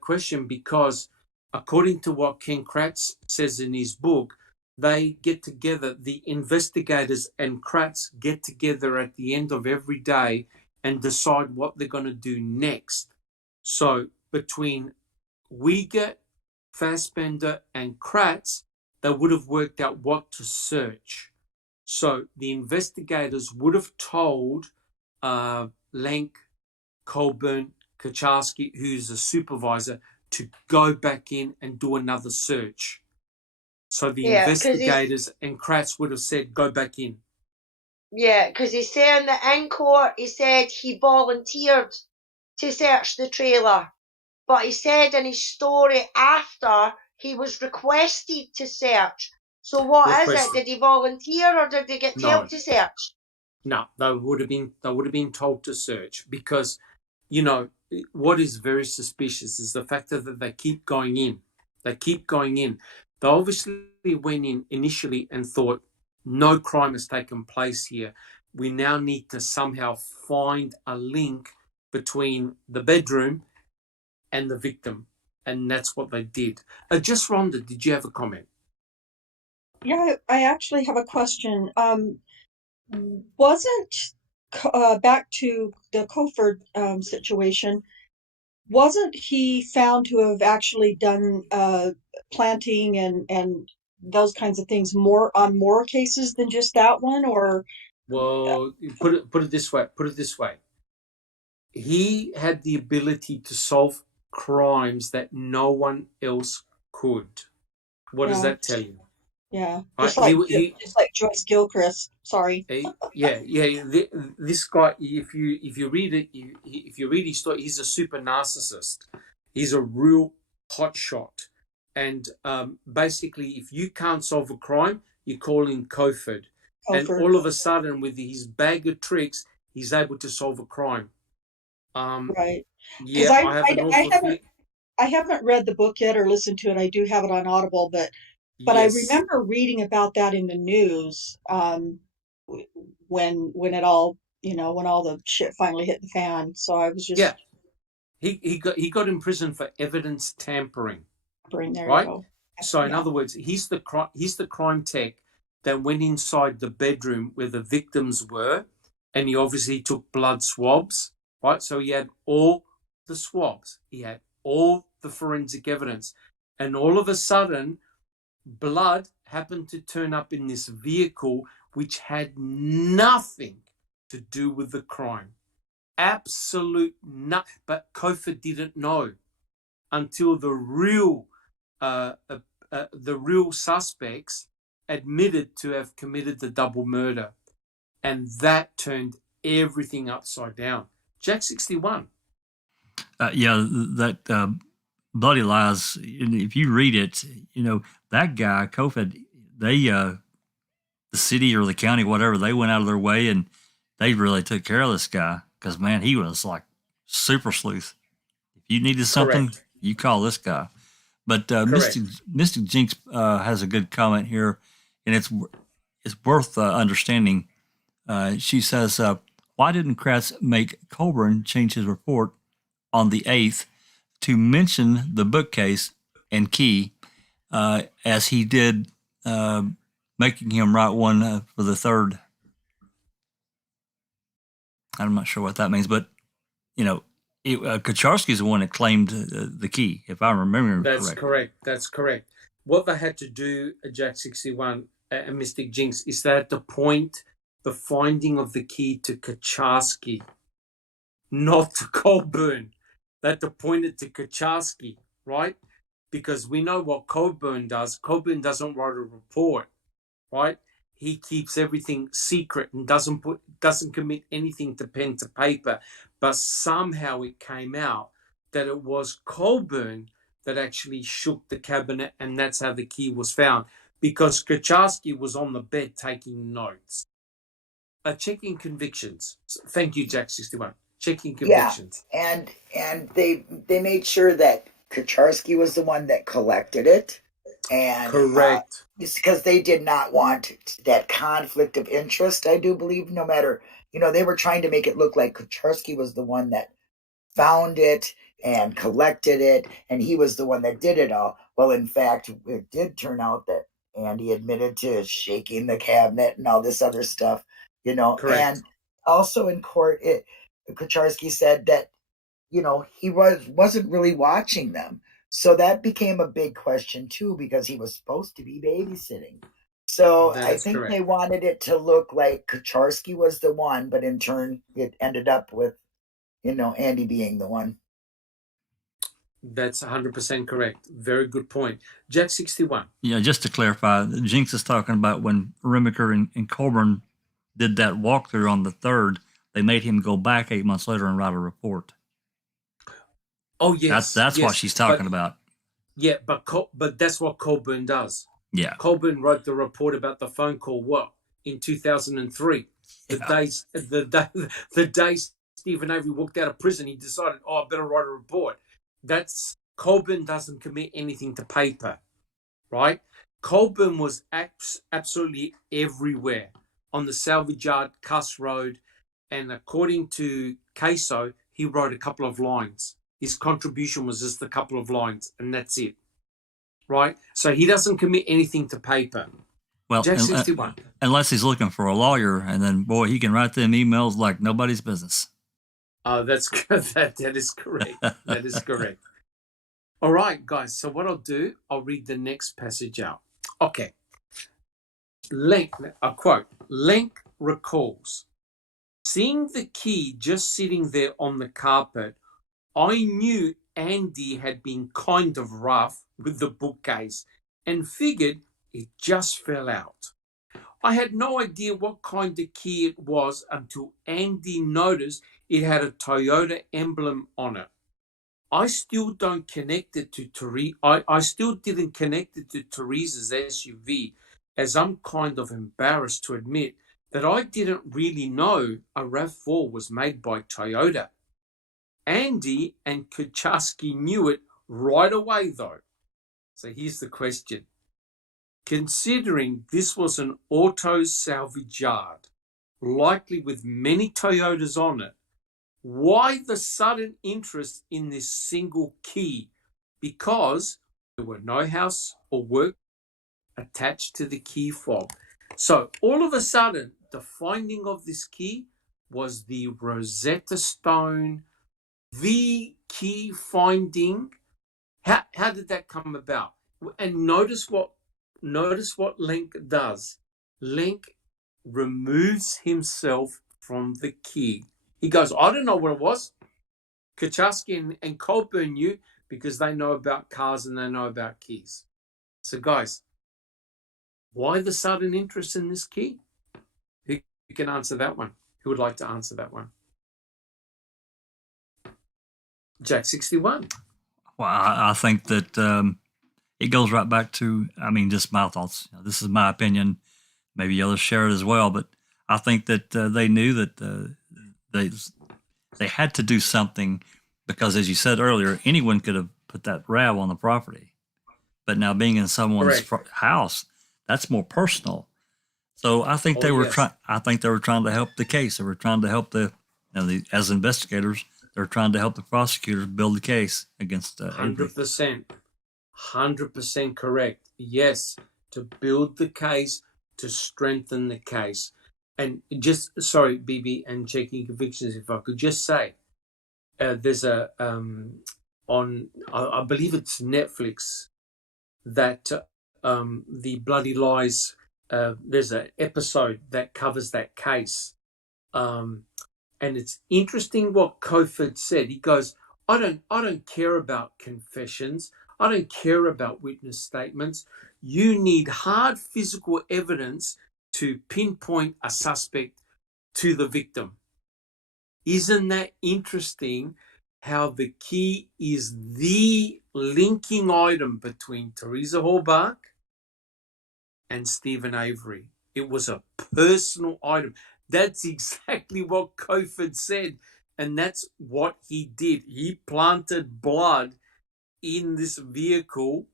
question, because according to what Ken Kratz says in his book, they get together, the investigators and Kratz get together at the end of every day and decide what they're going to do next. So between Uyghur, Fassbender, and Kratz, they would have worked out what to search. So the investigators would have told Lenk, Colburn, Kaczarski, who's a supervisor, to go back in and do another search. So the investigators and Kratz would have said, go back in. Yeah, because he's saying that in court, he said he volunteered to search the trailer. But he said in his story after, he was requested to search. So what is it? Did he volunteer or did he get told to search? No, they would have been told to search, because, you know, what is very suspicious is the fact that they keep going in. They keep going in. They obviously went in initially and thought, no crime has taken place here. We now need to somehow find a link between the bedroom and the victim. And that's what they did. Just Rhonda, did you have a comment? Yeah, I actually have a question. Wasn't back to the Cofer situation, wasn't he found to have actually done planting and those kinds of things on more cases than just that one? Or well, put it this way. He had the ability to solve crimes that no one else could. What does that tell you? Yeah, Right? just like Joyce Gilchrist. Sorry. This guy, if you read it, if you read his story, he's a super narcissist. He's a real hotshot, and basically, if you can't solve a crime, you call in Cofer, and all of a sudden, with his bag of tricks, he's able to solve a crime. Right. Yeah, I haven't read the book yet or listened to it. I do have it on Audible, but I remember reading about that in the news when it all, when all the shit finally hit the fan. So I was just he got in prison for evidence tampering. There right? You go. So in other words, he's the crime tech that went inside the bedroom where the victims were, and he obviously took blood swabs, right? So he had all the swabs, he had all the forensic evidence, and all of a sudden, blood happened to turn up in this vehicle which had nothing to do with the crime. Absolute nothing. But Cofer didn't know until the real suspects admitted to have committed the double murder, and that turned everything upside down. Jack 61. That Bloody Lies. If you read it, that guy Cofer, they the city or the county, whatever, they went out of their way and they really took care of this guy, because man, he was like super sleuth. If you needed something, you call this guy. But Mystic Jinx has a good comment here, and it's worth understanding. She says, why didn't Kratz make Colburn change his report on the 8th to mention the bookcase and key, as he did, making him write one for the 3rd? I'm not sure what that means, but, Kaczarski's the one that claimed the key, if I'm remembering correctly. That's correct. What they had to do, Jack 61 and Mystic Jinx, is they had to point the finding of the key to Kaczarski, not to Colburn. They had to point it to Kaczarski, right? Because we know what Colburn does. Colburn doesn't write a report, right? He keeps everything secret and doesn't commit anything to pen to paper. But somehow it came out that it was Colburn that actually shook the cabinet, and that's how the key was found, because Kaczarski was on the bed taking notes. Checking convictions. Thank you, Jack 61. checking Yeah, convictions. and they made sure that Kucharski was the one that collected it, and Correct. it's because they did not want that conflict of interest. I do believe, no matter, they were trying to make it look like Kucharski was the one that found it and collected it, and he was the one that did it all. Well, in fact, it did turn out that Andy admitted to shaking the cabinet and all this other stuff, Correct. and also in court, Kucharski said that, he wasn't really watching them. So that became a big question too, because he was supposed to be babysitting. So That I is think correct. they wanted it to look like Kucharski was the one, but in turn it ended up with, Andy being the one. That's 100% correct. Very good point. Jack 61. Yeah, just to clarify, Jinx is talking about when Remaker and Colburn did that walkthrough on the 3rd, they made him go back 8 months later and write a report. Oh, yes. That's yes. what she's talking about. Yeah, but that's what Colburn does. Yeah. Colburn wrote the report about the phone call, in 2003. Yeah. The day Stephen Avery walked out of prison, he decided, I better write a report. Colburn doesn't commit anything to paper, right? Colburn was absolutely everywhere on the salvage yard, Cuss Road, and according to CASO, he wrote a couple of lines. His contribution was just a couple of lines, and that's it, right? So he doesn't commit anything to paper. Well, Jack 61. unless he's looking for a lawyer, and then, boy, he can write them emails like nobody's business. That's that is correct. That is correct. All right, guys. So what I'll do, I'll read the next passage out. Okay. A quote. Lenk recalls, seeing the key just sitting there on the carpet, I knew Andy had been kind of rough with the bookcase and figured it just fell out. I had no idea what kind of key it was until Andy noticed it had a Toyota emblem on it. I still don't connect it to Therese. I still didn't connect it to Therese's SUV, as I'm kind of embarrassed to admit that I didn't really know a RAV4 was made by Toyota. Andy and Kucharski knew it right away, though. So here's the question. Considering this was an auto salvage yard, likely with many Toyotas on it, why the sudden interest in this single key? Because there were no house or work attached to the key fob. So all of a sudden, the finding of this key was the Rosetta Stone, the key finding. How did that come about? And notice what Lenk does. Lenk removes himself from the key. He goes, I don't know what it was. Kucharski and Colburn knew because they know about cars and they know about keys. So, guys, why the sudden interest in this key? Who can answer that one? Who would like to answer that one? Jack 61. Well, I think that it goes right back to, just my thoughts. This is my opinion. Maybe others share it as well, but I think that they knew that they had to do something because, as you said earlier, anyone could have put that RAV on the property. But now being in someone's house, that's more personal. So I think they were trying. I think they were trying to help the case. They were trying to help as investigators, they're trying to help the prosecutors build the case against 100%. 100% correct. Yes, to build the case, to strengthen the case. And sorry, BB, and checking convictions, if I could just say, there's a, on, I believe it's Netflix, that the Bloody Lies, there's an episode that covers that case. And it's interesting what Kofod said. He goes, I don't care about confessions. I don't care about witness statements. You need hard physical evidence to pinpoint a suspect to the victim. Isn't that interesting how the key is the linking item between Teresa Halbach and Stephen Avery? It was a personal item. That's exactly what Kofod said. And that's what he did. He planted blood in this vehicle,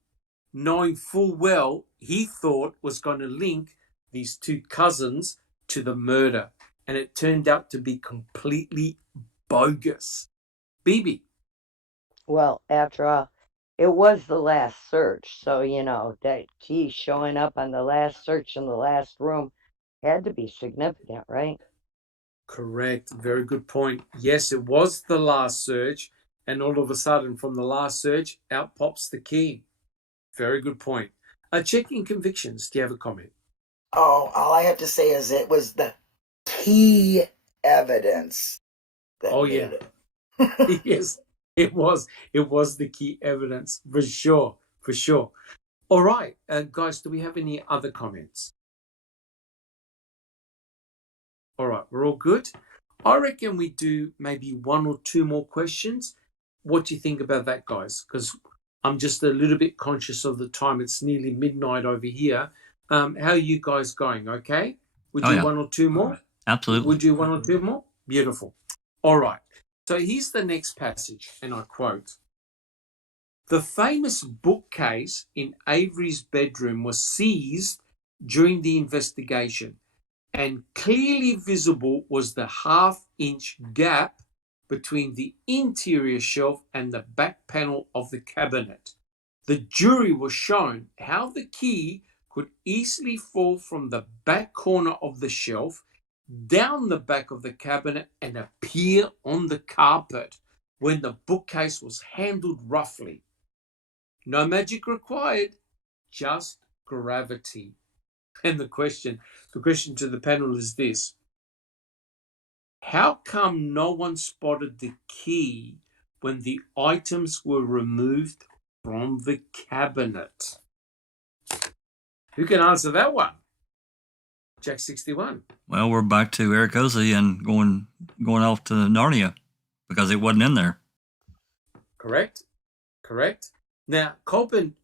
knowing full well he thought was going to link these two cousins to the murder. And it turned out to be completely bogus. Bibi. Well, after all, it was the last search, so that key showing up on the last search in the last room had to be significant, right? Correct. Very good point. Yes, it was the last search, and all of a sudden, from the last search, out pops the key. Very good point. Checking convictions. Do you have a comment? Oh, all I have to say is it was the key evidence that Oh, made yeah. it. Yes, it was. It was the key evidence for sure. For sure. All right, guys. Do we have any other comments? All right, we're all good. I reckon we do maybe one or two more questions. What do you think about that, guys? Because I'm just a little bit conscious of the time. It's nearly midnight over here. How are you guys going? Okay, we Oh do yeah, one or two more. absolutely. We do one or two more. Beautiful. All right. So here's the next passage, and I quote: "The famous bookcase in Avery's bedroom was seized during the investigation, and clearly visible was the half-inch gap between the interior shelf and the back panel of the cabinet. The jury was shown how the key could easily fall from the back corner of the shelf down the back of the cabinet and appear on the carpet when the bookcase was handled roughly. No magic required, just gravity." And the question to the panel is this: how come no one spotted the key when the items were removed from the cabinet? Who can answer that one? Jack 61. Well, we're back to Eric Ozzy and going off to Narnia because it wasn't in there. Correct. Now, Colburn,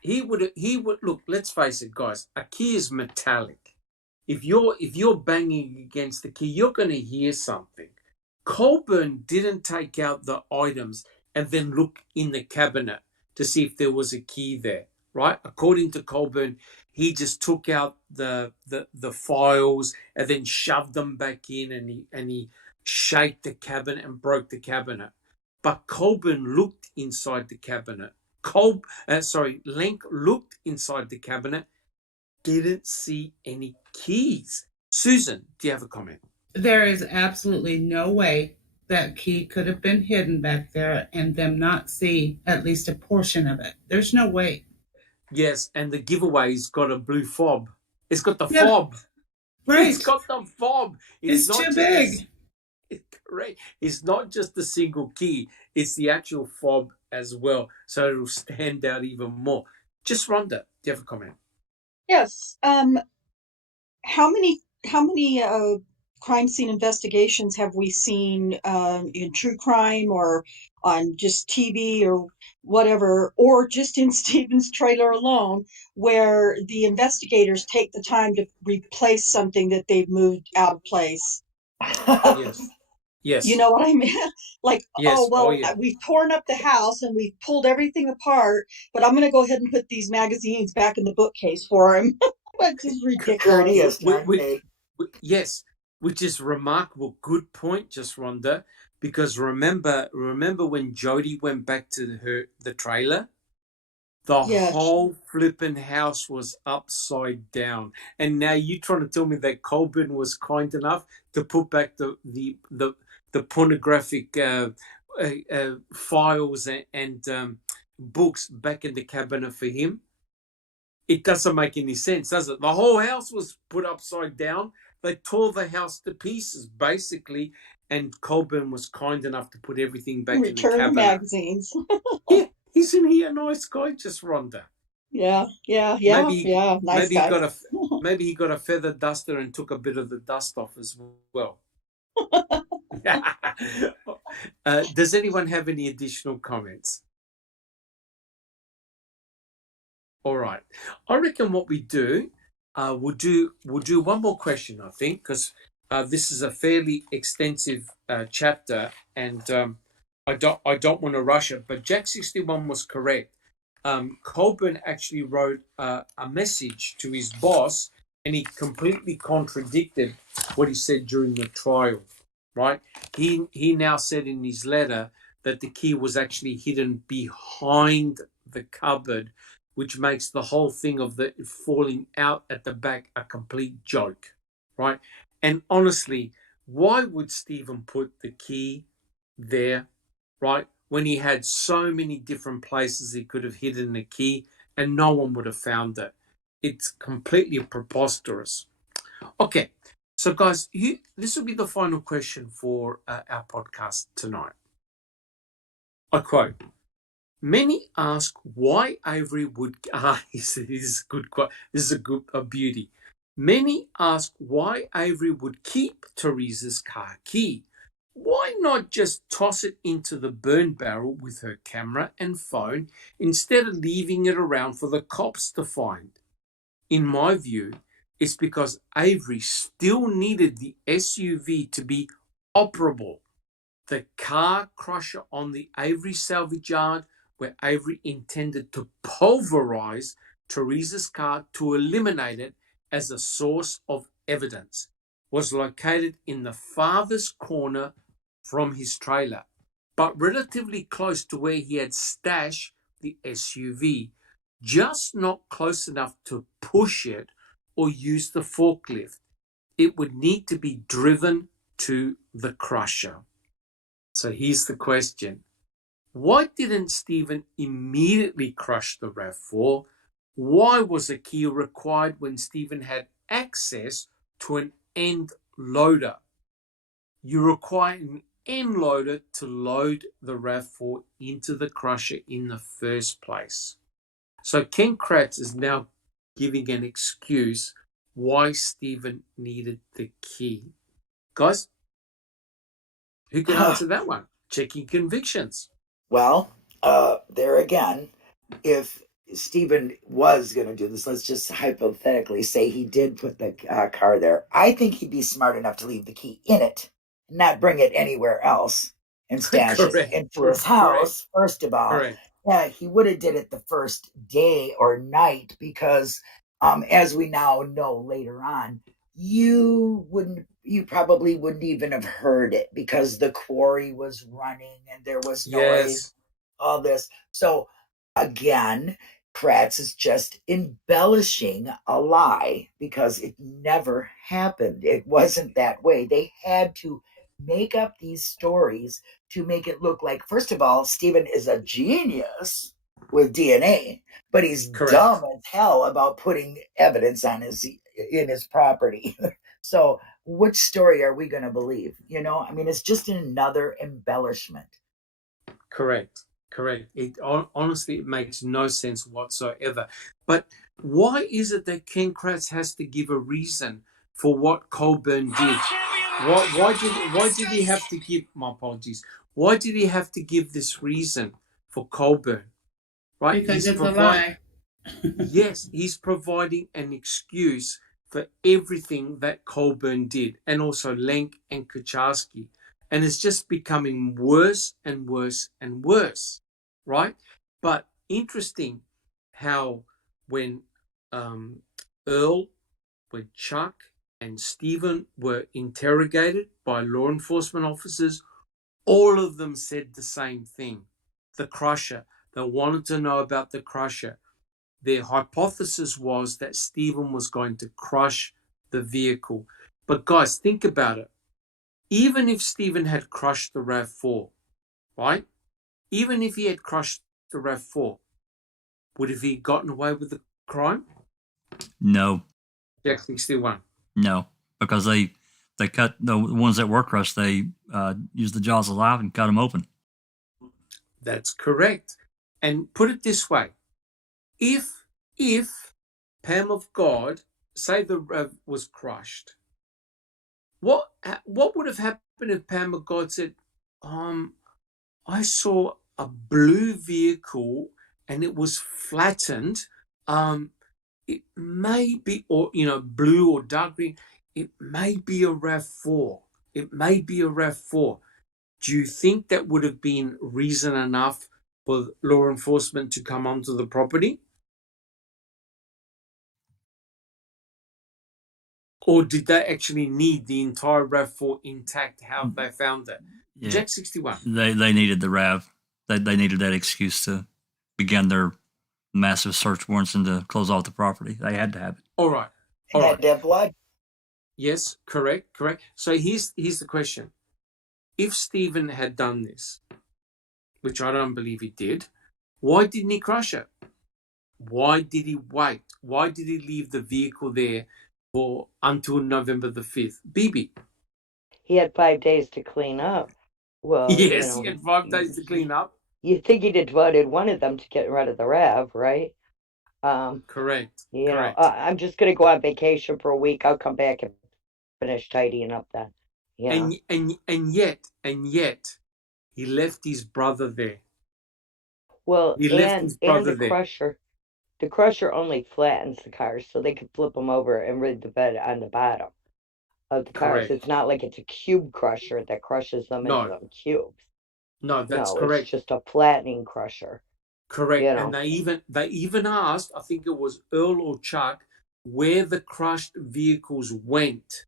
he would look. Let's face it, guys. A key is metallic. If you're banging against the key, you're going to hear something. Colburn didn't take out the items and then look in the cabinet to see if there was a key there, right? According to Colburn, he just took out the files and then shoved them back in, and he shaked the cabinet and broke the cabinet. But Colburn looked inside the cabinet. Lenk looked inside the cabinet, didn't see any keys. Susan, do you have a comment? There is absolutely no way that key could have been hidden back there and them not see at least a portion of it. There's no way. Yes, and the giveaway's got a blue fob. It's got the Yeah, fob. right. It's got the fob. It's not too just big. Correct. It's not just the single key. It's the actual fob as well. So it'll stand out even more. Just Rhonda, do you have a comment? Yes. How many crime scene investigations have we seen in true crime or on just TV or whatever, or just in Stephen's trailer alone, where the investigators take the time to replace something that they've moved out of place? Yes. Yes. You know what I mean? Like, Yes. oh, well, yeah. we've torn up the house and we've pulled everything apart, but I'm going to go ahead and put these magazines back in the bookcase for him. That's just ridiculous. Courteous, not fake. Yes, which is remarkable. Good point, just Rhonda. Because remember when Jody went back to the trailer? The Yes. whole flippin' house was upside down. And now you trying to tell me that Colburn was kind enough to put back the pornographic files and books back in the cabinet for him? It doesn't make any sense, does it? The whole house was put upside down. They tore the house to pieces, basically, and Colburn was kind enough to put everything back in the Return the cabinet. magazines. Yeah, isn't he a nice guy, just Rhonda? Yeah. Nice guy. Maybe he got a feather duster and took a bit of the dust off as well. Does anyone have any additional comments? All right. I reckon what we do, we'll do one more question, I think, because this is a fairly extensive chapter, and I don't want to rush it. But Jack 61 was correct. Colburn actually wrote a message to his boss, and he completely contradicted what he said during the trial. Right? He now said in his letter that the key was actually hidden behind the cupboard, which makes the whole thing of the falling out at the back a complete joke, right? And honestly, why would Stephen put the key there, right? When he had so many different places he could have hidden the key and no one would have found it. It's completely preposterous. Okay, so guys, this will be the final question for our podcast tonight. I quote, many ask why Avery would. This is good. This is a beauty. Many ask why Avery would keep Teresa's car key. Why not just toss it into the burn barrel with her camera and phone instead of leaving it around for the cops to find? In my view, it's because Avery still needed the SUV to be operable. The car crusher on the Avery salvage yard, where Avery intended to pulverize Teresa's car to eliminate it as a source of evidence, was located in the farthest corner from his trailer, but relatively close to where he had stashed the SUV, just not close enough to push it or use the forklift. It would need to be driven to the crusher. So here's the question. Why didn't Stephen immediately crush the RAV4? Why was a key required when Stephen had access to an end loader? You require an end loader to load the RAV4 into the crusher in the first place. So Ken Kratz is now giving an excuse why Stephen needed the key. Guys, who can answer that one? Checking convictions. Well, there again, if Stephen was going to do this, let's just hypothetically say he did put the car there. I think he'd be smart enough to leave the key in it, not bring it anywhere else and stash it into his house. First of all, yeah, he would have did it the first day or night because, as we now know later on, you probably wouldn't even have heard it because the quarry was running and there was noise, all this. So again, Kratz is just embellishing a lie because it never happened. It wasn't that way. They had to make up these stories to make it look like, first of all, Stephen is a genius with DNA, but he's dumb as hell about putting evidence on in his property. So which story are we going to believe? You know, I mean, it's just another embellishment. Correct. Honestly, it makes no sense whatsoever. But why is it that Ken Kratz has to give a reason for what Colburn did? Why did he have to give? My apologies. Why did he have to give this reason for Colburn? Right? Because it's a lie. Yes, he's providing an excuse for everything that Colburn did, and also Lenk and Kucharski. And it's just becoming worse and worse and worse, right? But interesting how when Earl, when Chuck and Stephen were interrogated by law enforcement officers, all of them said the same thing. The crusher. They wanted to know about the crusher. Their hypothesis was that Stephen was going to crush the vehicle. But guys, think about it. Even if Stephen had crushed the RAV4, right? Even if he had crushed the RAV4, would have he gotten away with the crime? No. Jack 61. No, because they cut the ones that were crushed. They used the jaws of life and cut them open. That's correct. And put it this way: if Pam of God, say the RAV was crushed, what would have happened if Pam of God said, I saw a blue vehicle and it was flattened. It may be, or blue or dark green. it may be a RAV4. It may be a RAV4. Do you think that would have been reason enough for law enforcement to come onto the property? Or did they actually need the entire RAV4 intact? How have they found it? Yeah. Jack 61. They needed the RAV. They needed that excuse to begin their massive search warrants and to close off the property. They had to have it. All right. And All had right. to have blood. Yes, correct. So here's the question. If Stephen had done this, which I don't believe he did, why didn't he crush it? Why did he wait? Why did he leave the vehicle there for until November the 5th? BB. He had 5 days to clean up. Well, Yes, he had 5 days to clean up. You'd think he'd have wanted them to get rid of the RAV, right? Correct. You correct. know, I'm just going to go on vacation for a week. I'll come back and finish tidying up then. You know? And yet, he left his brother there. Well, He left and his brother the there. crusher only flattens the cars, so they could flip them over and rid the bed on the bottom of the cars. Correct. It's not like it's a cube crusher that crushes them No. into cubes. No, that's No, correct. it's just a flattening crusher. Correct. You know. And they even asked, I think it was Earl or Chuck, where the crushed vehicles went.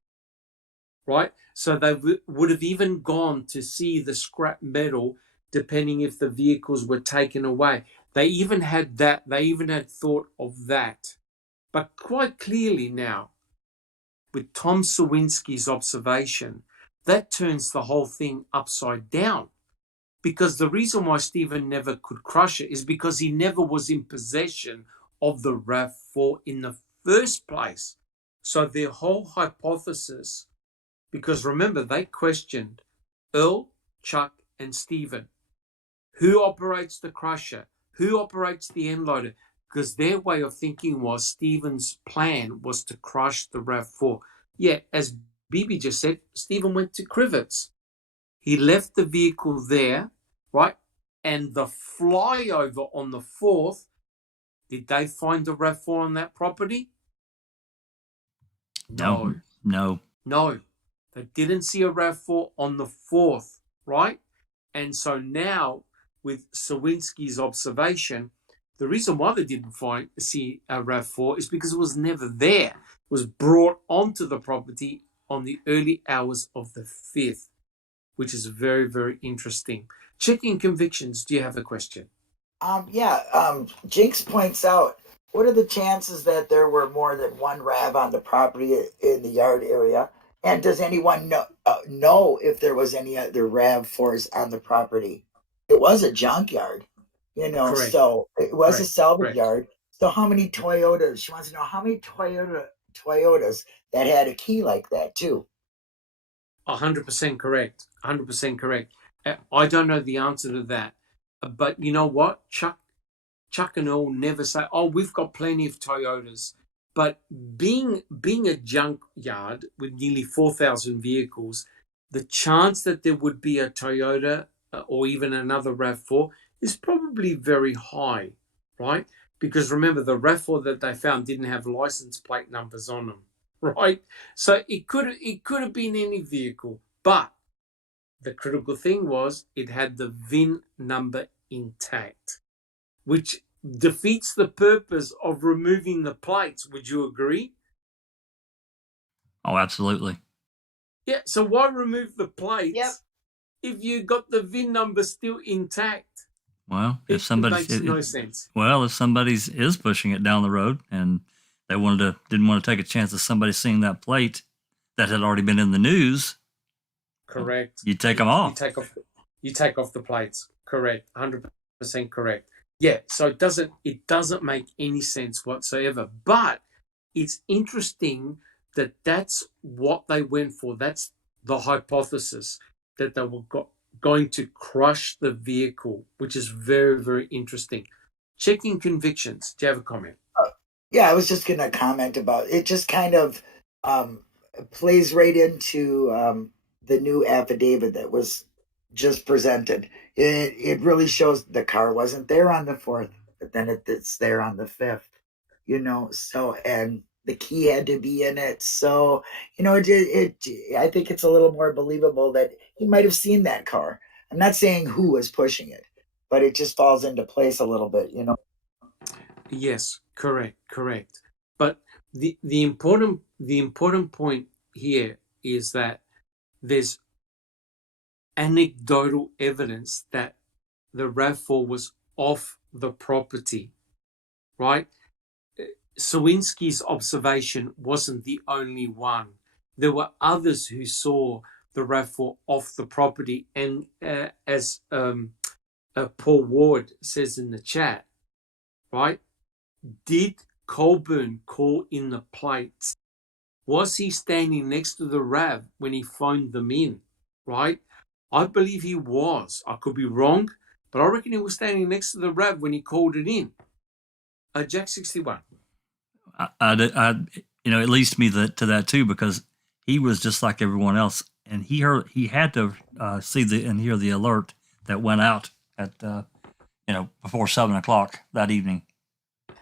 Right? So they would have even gone to see the scrap metal, depending if the vehicles were taken away. They even had that. They even had thought of that. But quite clearly now, with Tom Sawinski's observation, that turns the whole thing upside down. Because the reason why Stephen never could crush it is because he never was in possession of the RAV4 in the first place. So their whole hypothesis, because remember, they questioned Earl, Chuck, and Stephen. Who operates the crusher? Who operates the end loader? Because their way of thinking was Stephen's plan was to crush the RAV4. Yeah, as Bibi just said, Stephen went to Crivets. He left the vehicle there, right? And the flyover on the 4th, did they find the RAV4 on that property? No. They didn't see a RAV4 on the 4th, right? And so now, with Sawinski's observation, the reason why they didn't see a RAV4 is because it was never there. It was brought onto the property on the early hours of the 5th, which is very, very interesting. Checking convictions, do you have a question? Jinx points out, what are the chances that there were more than one RAV on the property in the yard area? And does anyone know if there was any other RAV4s on the property? It was a junkyard, Correct. so it was a salvage Correct. yard. So how many Toyotas? She wants to know how many Toyotas that had a key like that too. 100% correct. 100% correct. I don't know the answer to that. But you know what? Chuck and Earl never say, oh, we've got plenty of Toyotas. But being a junkyard with nearly 4,000 vehicles, the chance that there would be a Toyota or even another RAV4 is probably very high, right? Because remember, the RAV4 that they found didn't have license plate numbers on them, right? So it could have been any vehicle, but the critical thing was it had the VIN number intact, which defeats the purpose of removing the plates. Would you agree? Oh, absolutely. Yeah, so why remove the plates if you got the VIN number still intact? Well, it makes no sense. Well, if somebody's is pushing it down the road and they didn't want to take a chance of somebody seeing that plate that had already been in the news. Correct. You take them off. You take off the plates. Correct. 100% correct. Yeah, so it doesn't make any sense whatsoever. But it's interesting that that's what they went for. That's the hypothesis, that they were going to crush the vehicle, which is very, very interesting. Checking convictions. Do you have a comment? Yeah, I was just going to comment about it. Just kind of plays right into the new affidavit that was just presented. It really shows the car wasn't there on the 4th, but then it's there on the 5th. So, and the key had to be in it. So, I think it's a little more believable that he might have seen that car. I'm not saying who was pushing it, but it just falls into place a little bit. Yes, correct. But the important point here is that there's anecdotal evidence that the RAV4 was off the property, right? Sawinski's observation wasn't the only one. There were others who saw the RAV4 off the property, and as Paul Ward says in the chat, right? Did Colburn call in the plates? Was he standing next to the RAV when he phoned them in, right? I believe he was. I could be wrong, but I reckon he was standing next to the RAV when he called it in. Jack 61. It leads me to that too, because he was just like everyone else, and he had to see and hear the alert that went out at before 7:00 that evening,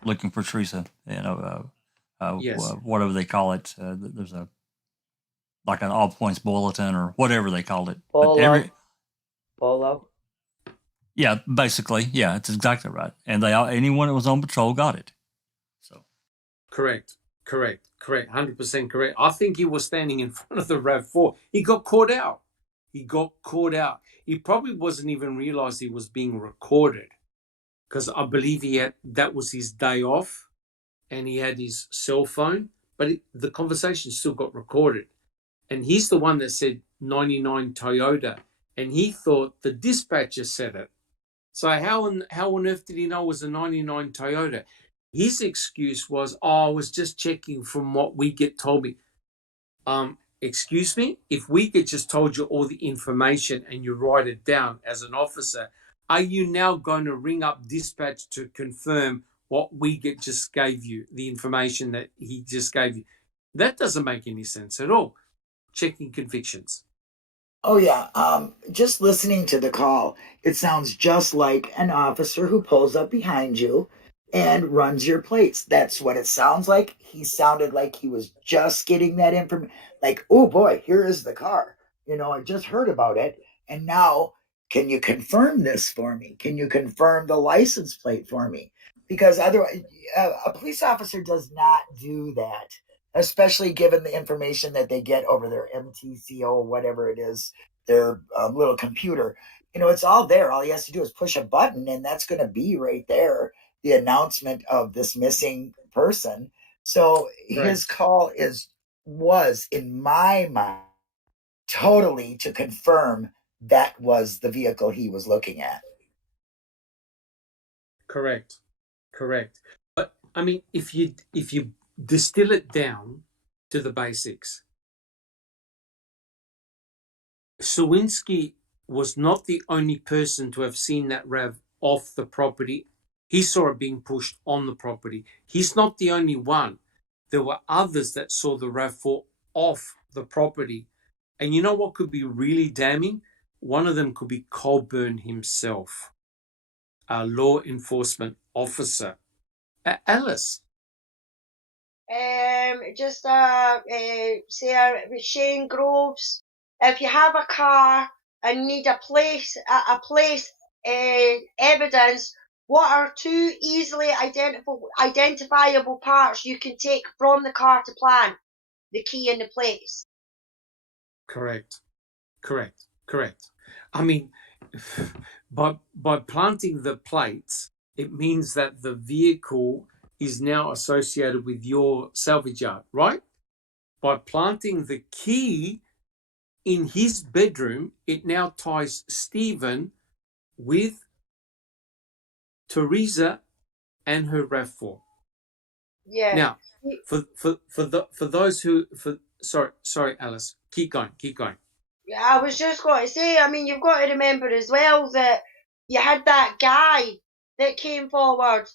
looking for Teresa. Yes. Whatever they call it. There's like an all points bulletin or whatever they called it. Bolo. Yeah, basically, yeah, it's exactly right. And anyone that was on patrol got it. So correct, 100% correct. I think he was standing in front of the RAV4. He got caught out. He probably wasn't even realized he was being recorded, because I believe that was his day off, and he had his cell phone, but the conversation still got recorded. And he's the one that said 99 Toyota, and he thought the dispatcher said it. So how on earth did he know it was a 99 Toyota? His excuse was, I was just checking from what we get told me. Excuse me? If we get just told you all the information and you write it down as an officer, are you now going to ring up dispatch to confirm what we just gave you, the information that he just gave you? That doesn't make any sense at all. Checking convictions. Oh yeah, just listening to the call, it sounds just like an officer who pulls up behind you and runs your plates. That's what it sounds like. He sounded like he was just getting that information. Like, oh boy, here is the car. I just heard about it, and now can you confirm this for me? Can you confirm the license plate for me? Because otherwise, a police officer does not do that, especially given the information that they get over their MTCO, whatever it is, their little computer. It's all there. All he has to do is push a button, and that's going to be right there, the announcement of this missing person. So his call was, in my mind, totally to confirm that was the vehicle he was looking at. Correct. But I mean, if you distill it down to the basics, Sawinski was not the only person to have seen that RAV off the property. He saw it being pushed on the property. He's not the only one. There were others that saw the RAV4 off the property. And you know what could be really damning? One of them could be Colburn himself, a law enforcement officer. Alice. Just say Shane Groves. If you have a car and need a place evidence, what are two easily identifiable parts you can take from the car to plan? The key and the plates. Correct. I mean, by planting the plates, it means that the vehicle is now associated with your salvage yard, right? By planting the key in his bedroom, it now ties Stephen with Teresa and her RAV4. Yeah. Now, for those who sorry, Alice, keep going. Yeah, I was just going to say, I mean, you've got to remember as well that you had that guy that came forward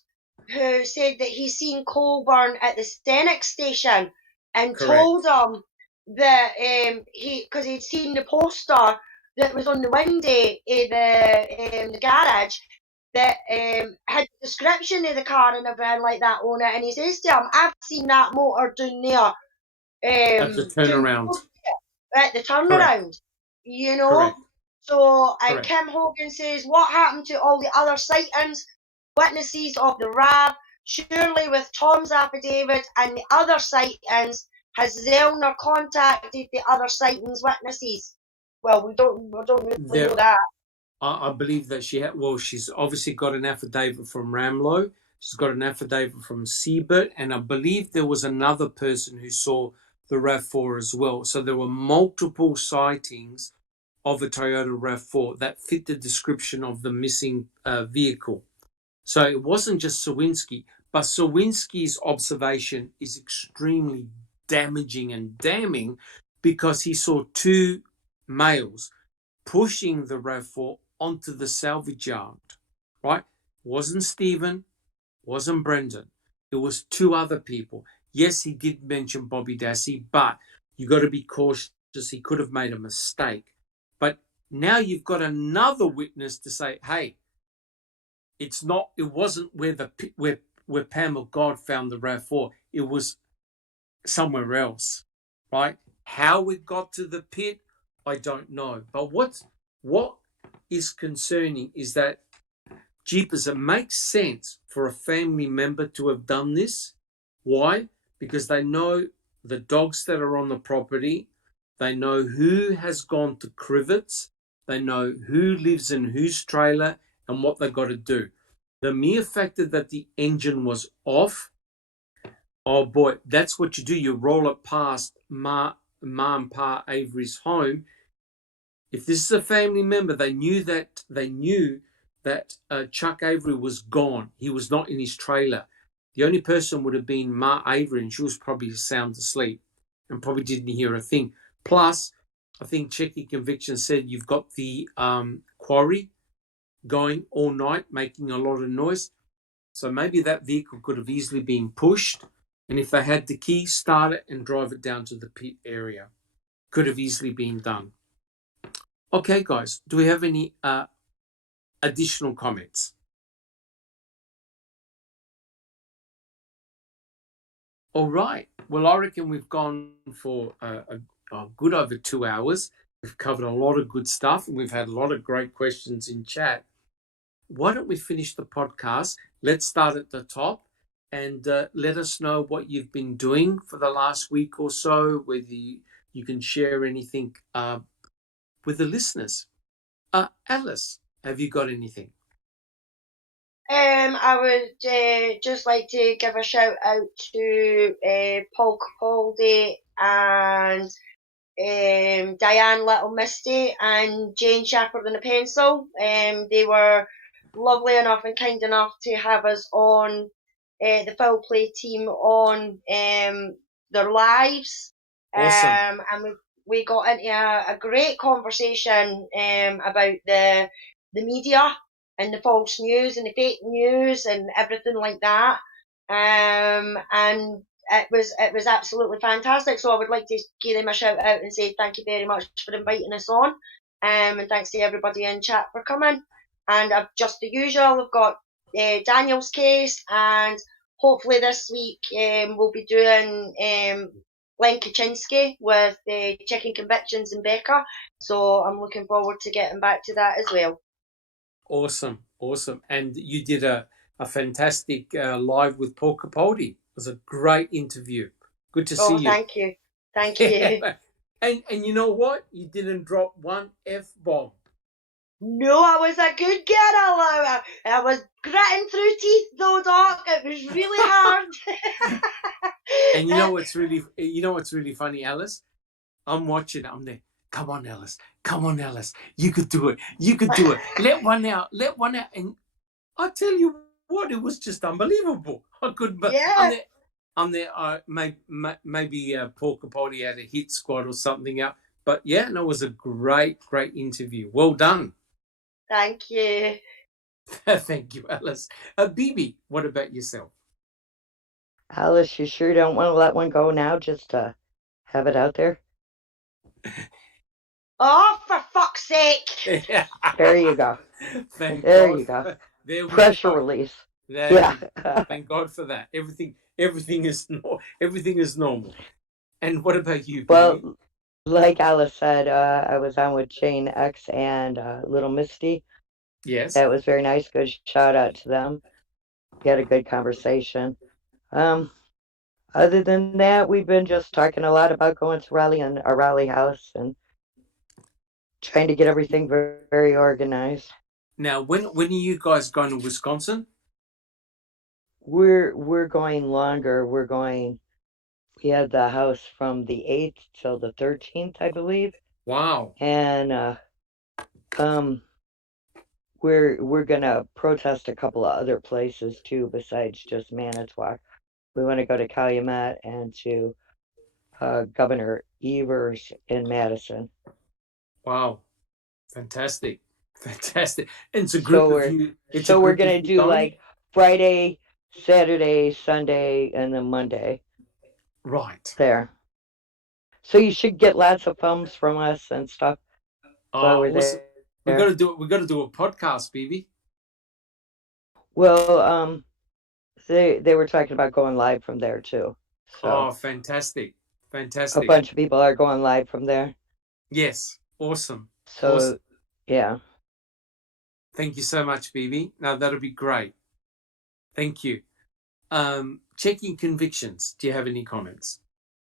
who said that he seen Colburn at the Stenix station and Correct. told him that because he'd seen the poster that was on the window in the garage, that had a description of the car and everything like that on it, and he says to him, I've seen that motor down there At the turnaround. at the turnaround, Correct. you know. Correct. So, and Correct. Kim Hogan says, what happened to all the other sightings, witnesses of the RAV? Surely with Tom's affidavit and the other sightings, has Zellner contacted the other sightings witnesses? Well, we don't really know that. I believe that she's obviously got an affidavit from Ramlow. She's got an affidavit from Siebert, and I believe there was another person who saw the RAV4 as well. So there were multiple sightings of a Toyota RAV4 that fit the description of the missing vehicle. So it wasn't just Sawinski, but Sawinski's observation is extremely damaging and damning because he saw two males pushing the RAV4 onto the salvage yard, right? Wasn't Stephen, wasn't Brendan. It was two other people. Yes, he did mention Bobby Dassey, but you got to be cautious. He could have made a mistake. But now you've got another witness to say, hey, it wasn't where Pam of God found the RAV4. It was somewhere else, right? How it got to the pit, I don't know. But what is concerning is that, jeepers, it makes sense for a family member to have done this. Why? Because they know the dogs that are on the property. They know who has gone to Crivets. They know who lives in whose trailer and what they've got to do. The mere fact that the engine was off, oh boy, that's what you do. You roll it past Ma and Pa Avery's home. If this is a family member, they knew that Chuck Avery was gone. He was not in his trailer. The only person would have been Ma Avery, and she was probably sound asleep and probably didn't hear a thing. Plus, I think checking conviction said you've got the quarry going all night, making a lot of noise. So maybe that vehicle could have easily been pushed, and if they had the key, start it and drive it down to the pit area. Could have easily been done. Okay, guys, do we have any additional comments? All right. Well, I reckon we've gone for a good over 2 hours. We've covered a lot of good stuff, and we've had a lot of great questions in chat. Why don't we finish the podcast? Let's start at the top and let us know what you've been doing for the last week or so, whether you can share anything with the listeners. Alice, have you got anything? I would just like to give a shout out to Paul Capaldi and Diane Little Misty and Jane Shepherd and a Pencil. They were lovely enough and kind enough to have us on the Foul Play team on their lives. Awesome. And we got into a great conversation about the media and the false news and the fake news and everything like that. And it was absolutely fantastic. So I would like to give them a shout out and say thank you very much for inviting us on. And thanks to everybody in chat for coming. And I've just the usual, I've got Daniel's case, and hopefully this week we'll be doing Len Kaczynski with Checking Convictions and Becca. So I'm looking forward to getting back to that as well. Awesome. And you did a fantastic live with Paul Capaldi. It was a great interview. Good to see you. Thank you. Thank you. And you know what? You didn't drop one F-bomb. No, I was a good girl. I was gritting through teeth though, Doc. It was really hard. And you know what's really funny, Alice? I'm watching. I'm there. Come on, Alice. You could do it. Let one out. And I tell you what, it was just unbelievable. I couldn't. But yeah. I'm there. Maybe Paul Capaldi had a hit squad or something out. But yeah, no, it was a great interview. Well done. Thank you. Thank you, Alice. Bibi, what about yourself? Alice, you sure don't want to let one go now just to have it out there? Oh, for fuck's sake. There you go. Thank there God. you go. There we Pressure go. release. There Yeah. we go. Thank God for that. Everything is normal. And what about you, Bibi? Well, like Alice said, I was on with Jane X and Little Misty. Yes. That was very nice. Good shout out to them. We had a good conversation. Um, Other than that, we've been just talking a lot about going to Raleigh and our Raleigh house and trying to get everything very, very organized. Now, when are you guys going to Wisconsin? We're going longer. We had the house from the 8th till the 13th, I believe. Wow. And um we're gonna protest a couple of other places too besides just Manitowoc. We want to go to Calumet and to Governor Evers in Madison. Wow. Fantastic. Fantastic. And it's a So group of we're you. It's a so we're group of gonna you do going? like Friday, Saturday, Sunday, and then Monday Right. there. So you should get lots of thumbs from us and stuff while we're Awesome. there. We got to do it. We got to do a podcast, Bibi. Well, they were talking about going live from there too. So Oh, fantastic. a Fantastic. bunch of people are going live from there. Yes. Awesome. Awesome. So yeah. Thank you so much, Bibi. Now that'll be great. Thank you. Checking convictions. Do you have any comments?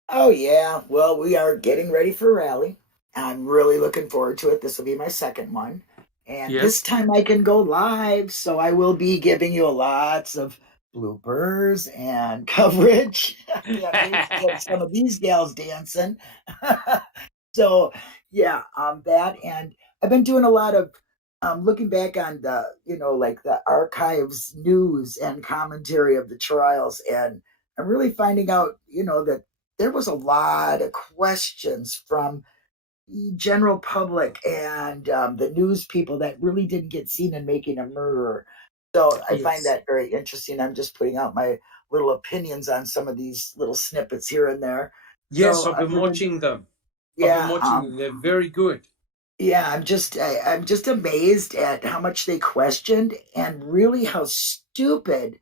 Oh, yeah. Well, we are getting ready for rally. I'm really looking forward to it. This will be my second one. And this Yes. time I can go live. So I will be giving you lots of bloopers and coverage. I can't wait to get some of these gals dancing. So, yeah, that. And I've been doing a lot of looking back on the, like the archives news and commentary of the trials. And I'm really finding out, that there was a lot of questions from general public and the news people that really didn't get seen in making a murderer. So I find Yes. that very interesting. I'm just putting out my little opinions on some of these little snippets here and there. Yes, So I've been watching them. I've been yeah, watching them. They're very good. yeah, I'm just amazed at how much they questioned and really how stupid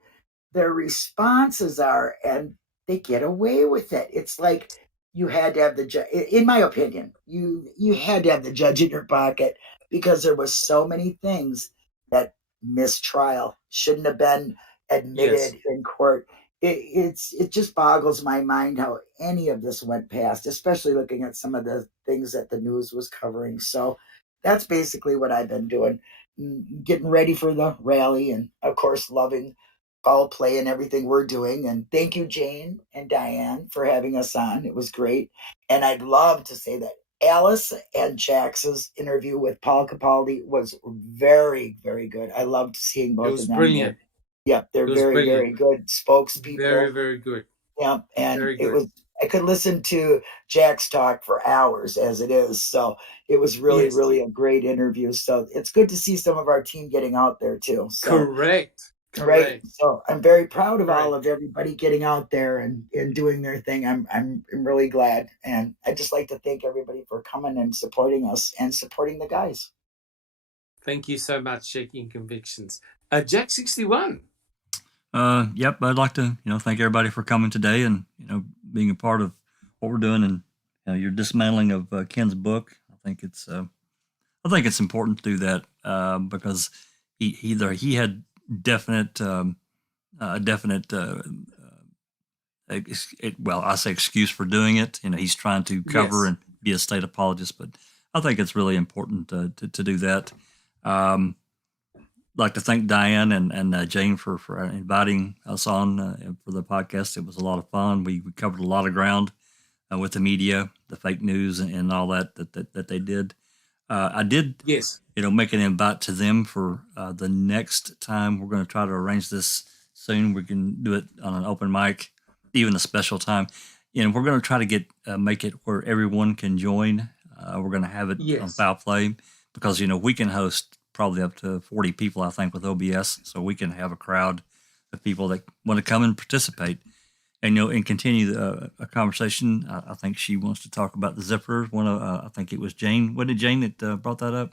their responses are, and they get away with it. It's like you had to have the judge. In my opinion, you had to have the judge in your pocket because there was so many things that mistrial shouldn't have been Yes. admitted in court. It just boggles my mind how any of this went past, especially looking at some of the things that the news was covering. So that's basically what I've been doing, getting ready for the rally, and of course loving foul play and everything we're doing. And thank you, Jane and Diane, for having us on. It was great. And I'd love to say that Alice and Jax's interview with Paul Capaldi was very, very good. I loved seeing It both was of them. brilliant. Yep, It they're was very, brilliant. very good Very, spokespeople. very good. Yep, and Very it good. was. I could listen to Jack's talk for hours as it is. So it was really, Yes. really a great interview. So it's good to see some of our team getting out there too. So Correct. right. Correct. So I'm very proud of all Correct. of everybody getting out there and doing their thing. I'm really glad. And I'd just like to thank everybody for coming and supporting us and supporting the guys. Thank you so much, Checking Convictions. Jack 61. Yep, I'd like to, thank everybody for coming today and, being a part of what we're doing and your dismantling of Ken's book. I think it's important to do that because he had definite I say excuse for doing it. He's trying to cover Yes. and be a state apologist, but I think it's really important to do that. Like to thank Diane and Jane for inviting us on for the podcast. It was a lot of fun. We covered a lot of ground with the media, the fake news, and all that they did. I did, Yes. make an invite to them for the next time. We're going to try to arrange this soon. We can do it on an open mic, even a special time. And we're going to try to make it where everyone can join. We're going to have it on Yes. Foul Play because, we can host probably up to 40 people, I think, with OBS. So we can have a crowd of people that want to come and participate and, and continue a conversation. I think she wants to talk about the zippers. I think it was Jane. What did Jane that brought that up?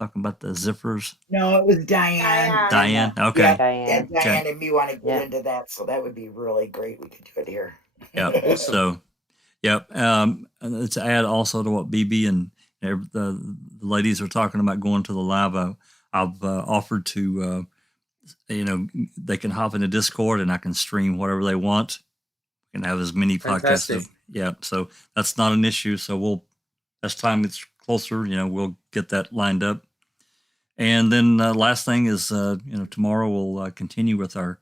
talking about the zippers? No, it was Diane. Diane? Okay. Yeah, Diane. and Diane and me want to get Yeah. into that, so that would be really great. We could do it here. Yep. Awesome. So, yep. And to add also to what BB and the ladies are talking about going to the lab, I've offered to, they can hop into Discord and I can stream whatever they want. We can have as many podcasts. Fantastic. Yeah. So that's not an issue. So as time gets closer, we'll get that lined up. And then last thing is, tomorrow we'll continue with our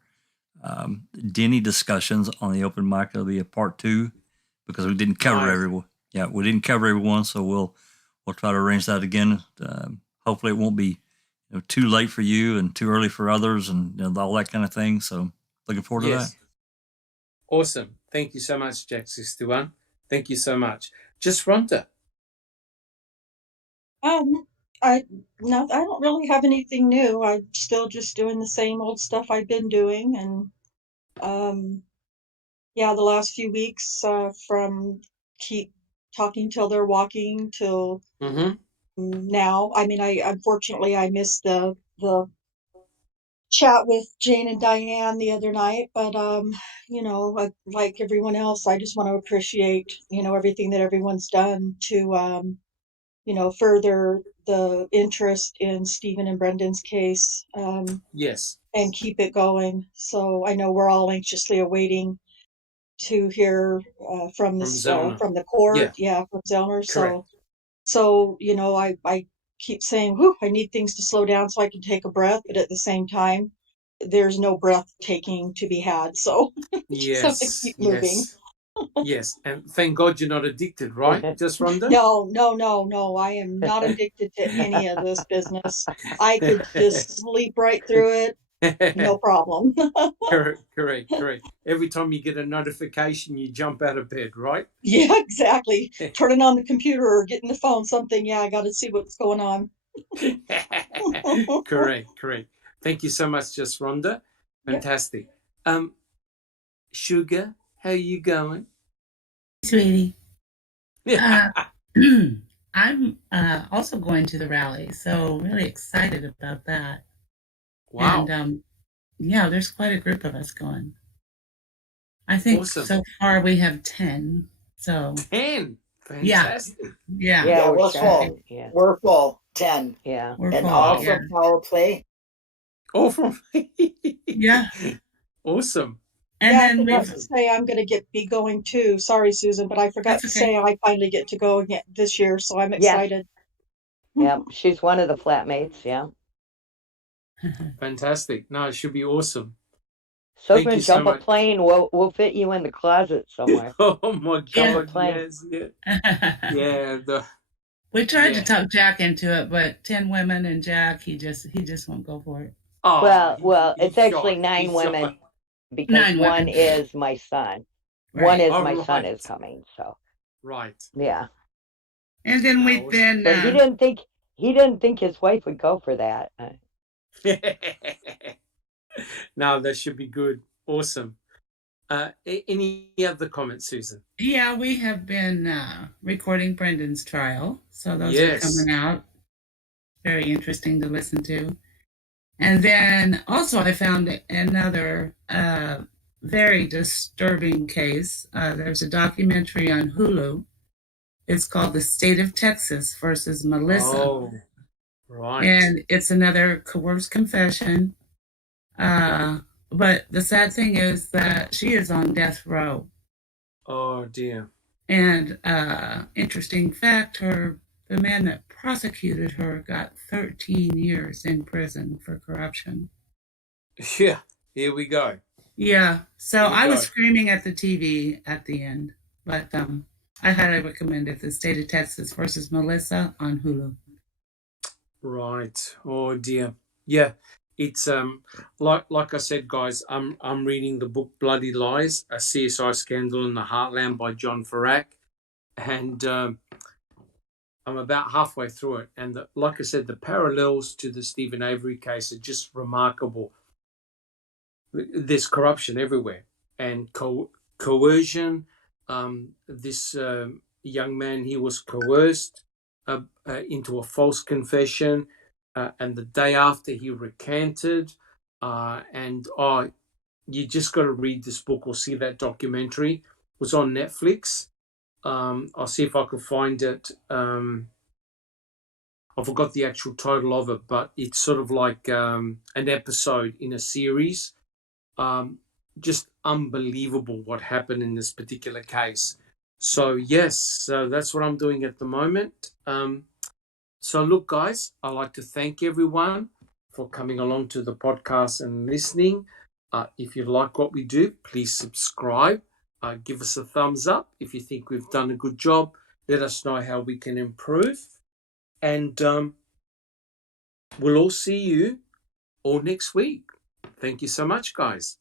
Denny discussions on the open mic. It'll be a part 2 because we didn't cover Nice. everyone. Yeah, we didn't cover everyone, so we'll try to arrange that again. Hopefully, it won't be too late for you and too early for others, and all that kind of thing. So, looking forward to that. Awesome. Thank you so much, Jack61. Thank you so much. Just Rhonda. I don't really have anything new. I'm still just doing the same old stuff I've been doing, and the last few weeks from keep talking till they're walking till Mm-hmm. now. I mean, unfortunately I missed the chat with Jane and Diane the other night, but like everyone else, I just want to appreciate everything that everyone's done to further the interest in Stephen and Brendan's case, Yes. and keep it going. So I know we're all anxiously awaiting to hear from Zellner. from the court, from Zellner. Correct. So I keep saying, whew, I need things to slow down so I can take a breath, but at the same time, there's no breath taking to be had. So just have to keep moving. Yes. And thank God you're not addicted, right? Just Rhonda? No. I am not addicted to any of this business. I could just sleep right through it. No problem. Correct. Every time you get a notification, you jump out of bed, right? Yeah, exactly. Turning on the computer or getting the phone, something. Yeah, I got to see what's going on. Correct. Thank you so much, Just Rhonda. Fantastic. Yep. Sugar, how you going? Sweetie. I'm also going to the rally, so really excited about that. Wow. And there's quite a group of us going. I think awesome. So far we have 10. So 10. Fantastic. Yeah, we're full. Yeah. We're full. 10. Yeah. We're and full, all from Power Play. All from Yeah. Awesome. And then I forgot to say I'm going to be going too. Sorry, Susan, but I forgot to say I finally get to go again this year, so I'm excited. Yeah, she's one of the flatmates. Yeah. Fantastic. No, it should be awesome. Silkman, jump a plane. We'll fit you in the closet somewhere. Oh my God! Plane. Yes. We tried to talk Jack into it, but 10 women and Jack, he just won't go for it. Oh, well, it's actually 9 women because one is my son. Right. One is my son is coming. So. Right. Yeah. And then we've been. But he didn't think his wife would go for that. No, that should be good. Awesome. Any other comments, Susan? Yeah, we have been recording Brendan's trial. So those are coming out. Very interesting to listen to. And then also I found another very disturbing case. There's a documentary on Hulu. It's called The State of Texas versus Melissa. Oh, right. And it's another coerced confession. But the sad thing is that she is on death row. Oh, dear. And interesting fact, the man that prosecuted her got 13 years in prison for corruption. Yeah, here we go. Yeah, so I was screaming at the TV at the end. But I highly recommend it, The State of Texas versus Melissa on Hulu. Right. Oh, dear. Yeah. It's like I said, guys. I'm reading the book Bloody Lies: A CSI Scandal in the Heartland by John Farrak, and I'm about halfway through it. And like I said, the parallels to the Stephen Avery case are just remarkable. There's corruption everywhere and coercion. This young man, he was coerced into a false confession. and the day after he recanted. You just got to read this book or see that documentary. It was on Netflix. I'll see if I can find it. I forgot the actual title of it, but it's sort of like an episode in a series. Just unbelievable what happened in this particular case. So yes, so that's what I'm doing at the moment. So look, guys, I'd like to thank everyone for coming along to the podcast and listening. If you like what we do, please subscribe. Give us a thumbs up. If you think we've done a good job, let us know how we can improve. And we'll all see you all next week. Thank you so much, guys.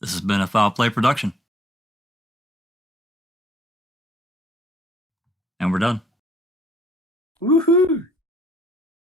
This has been a Foul Play production. And we're done. Woohoo!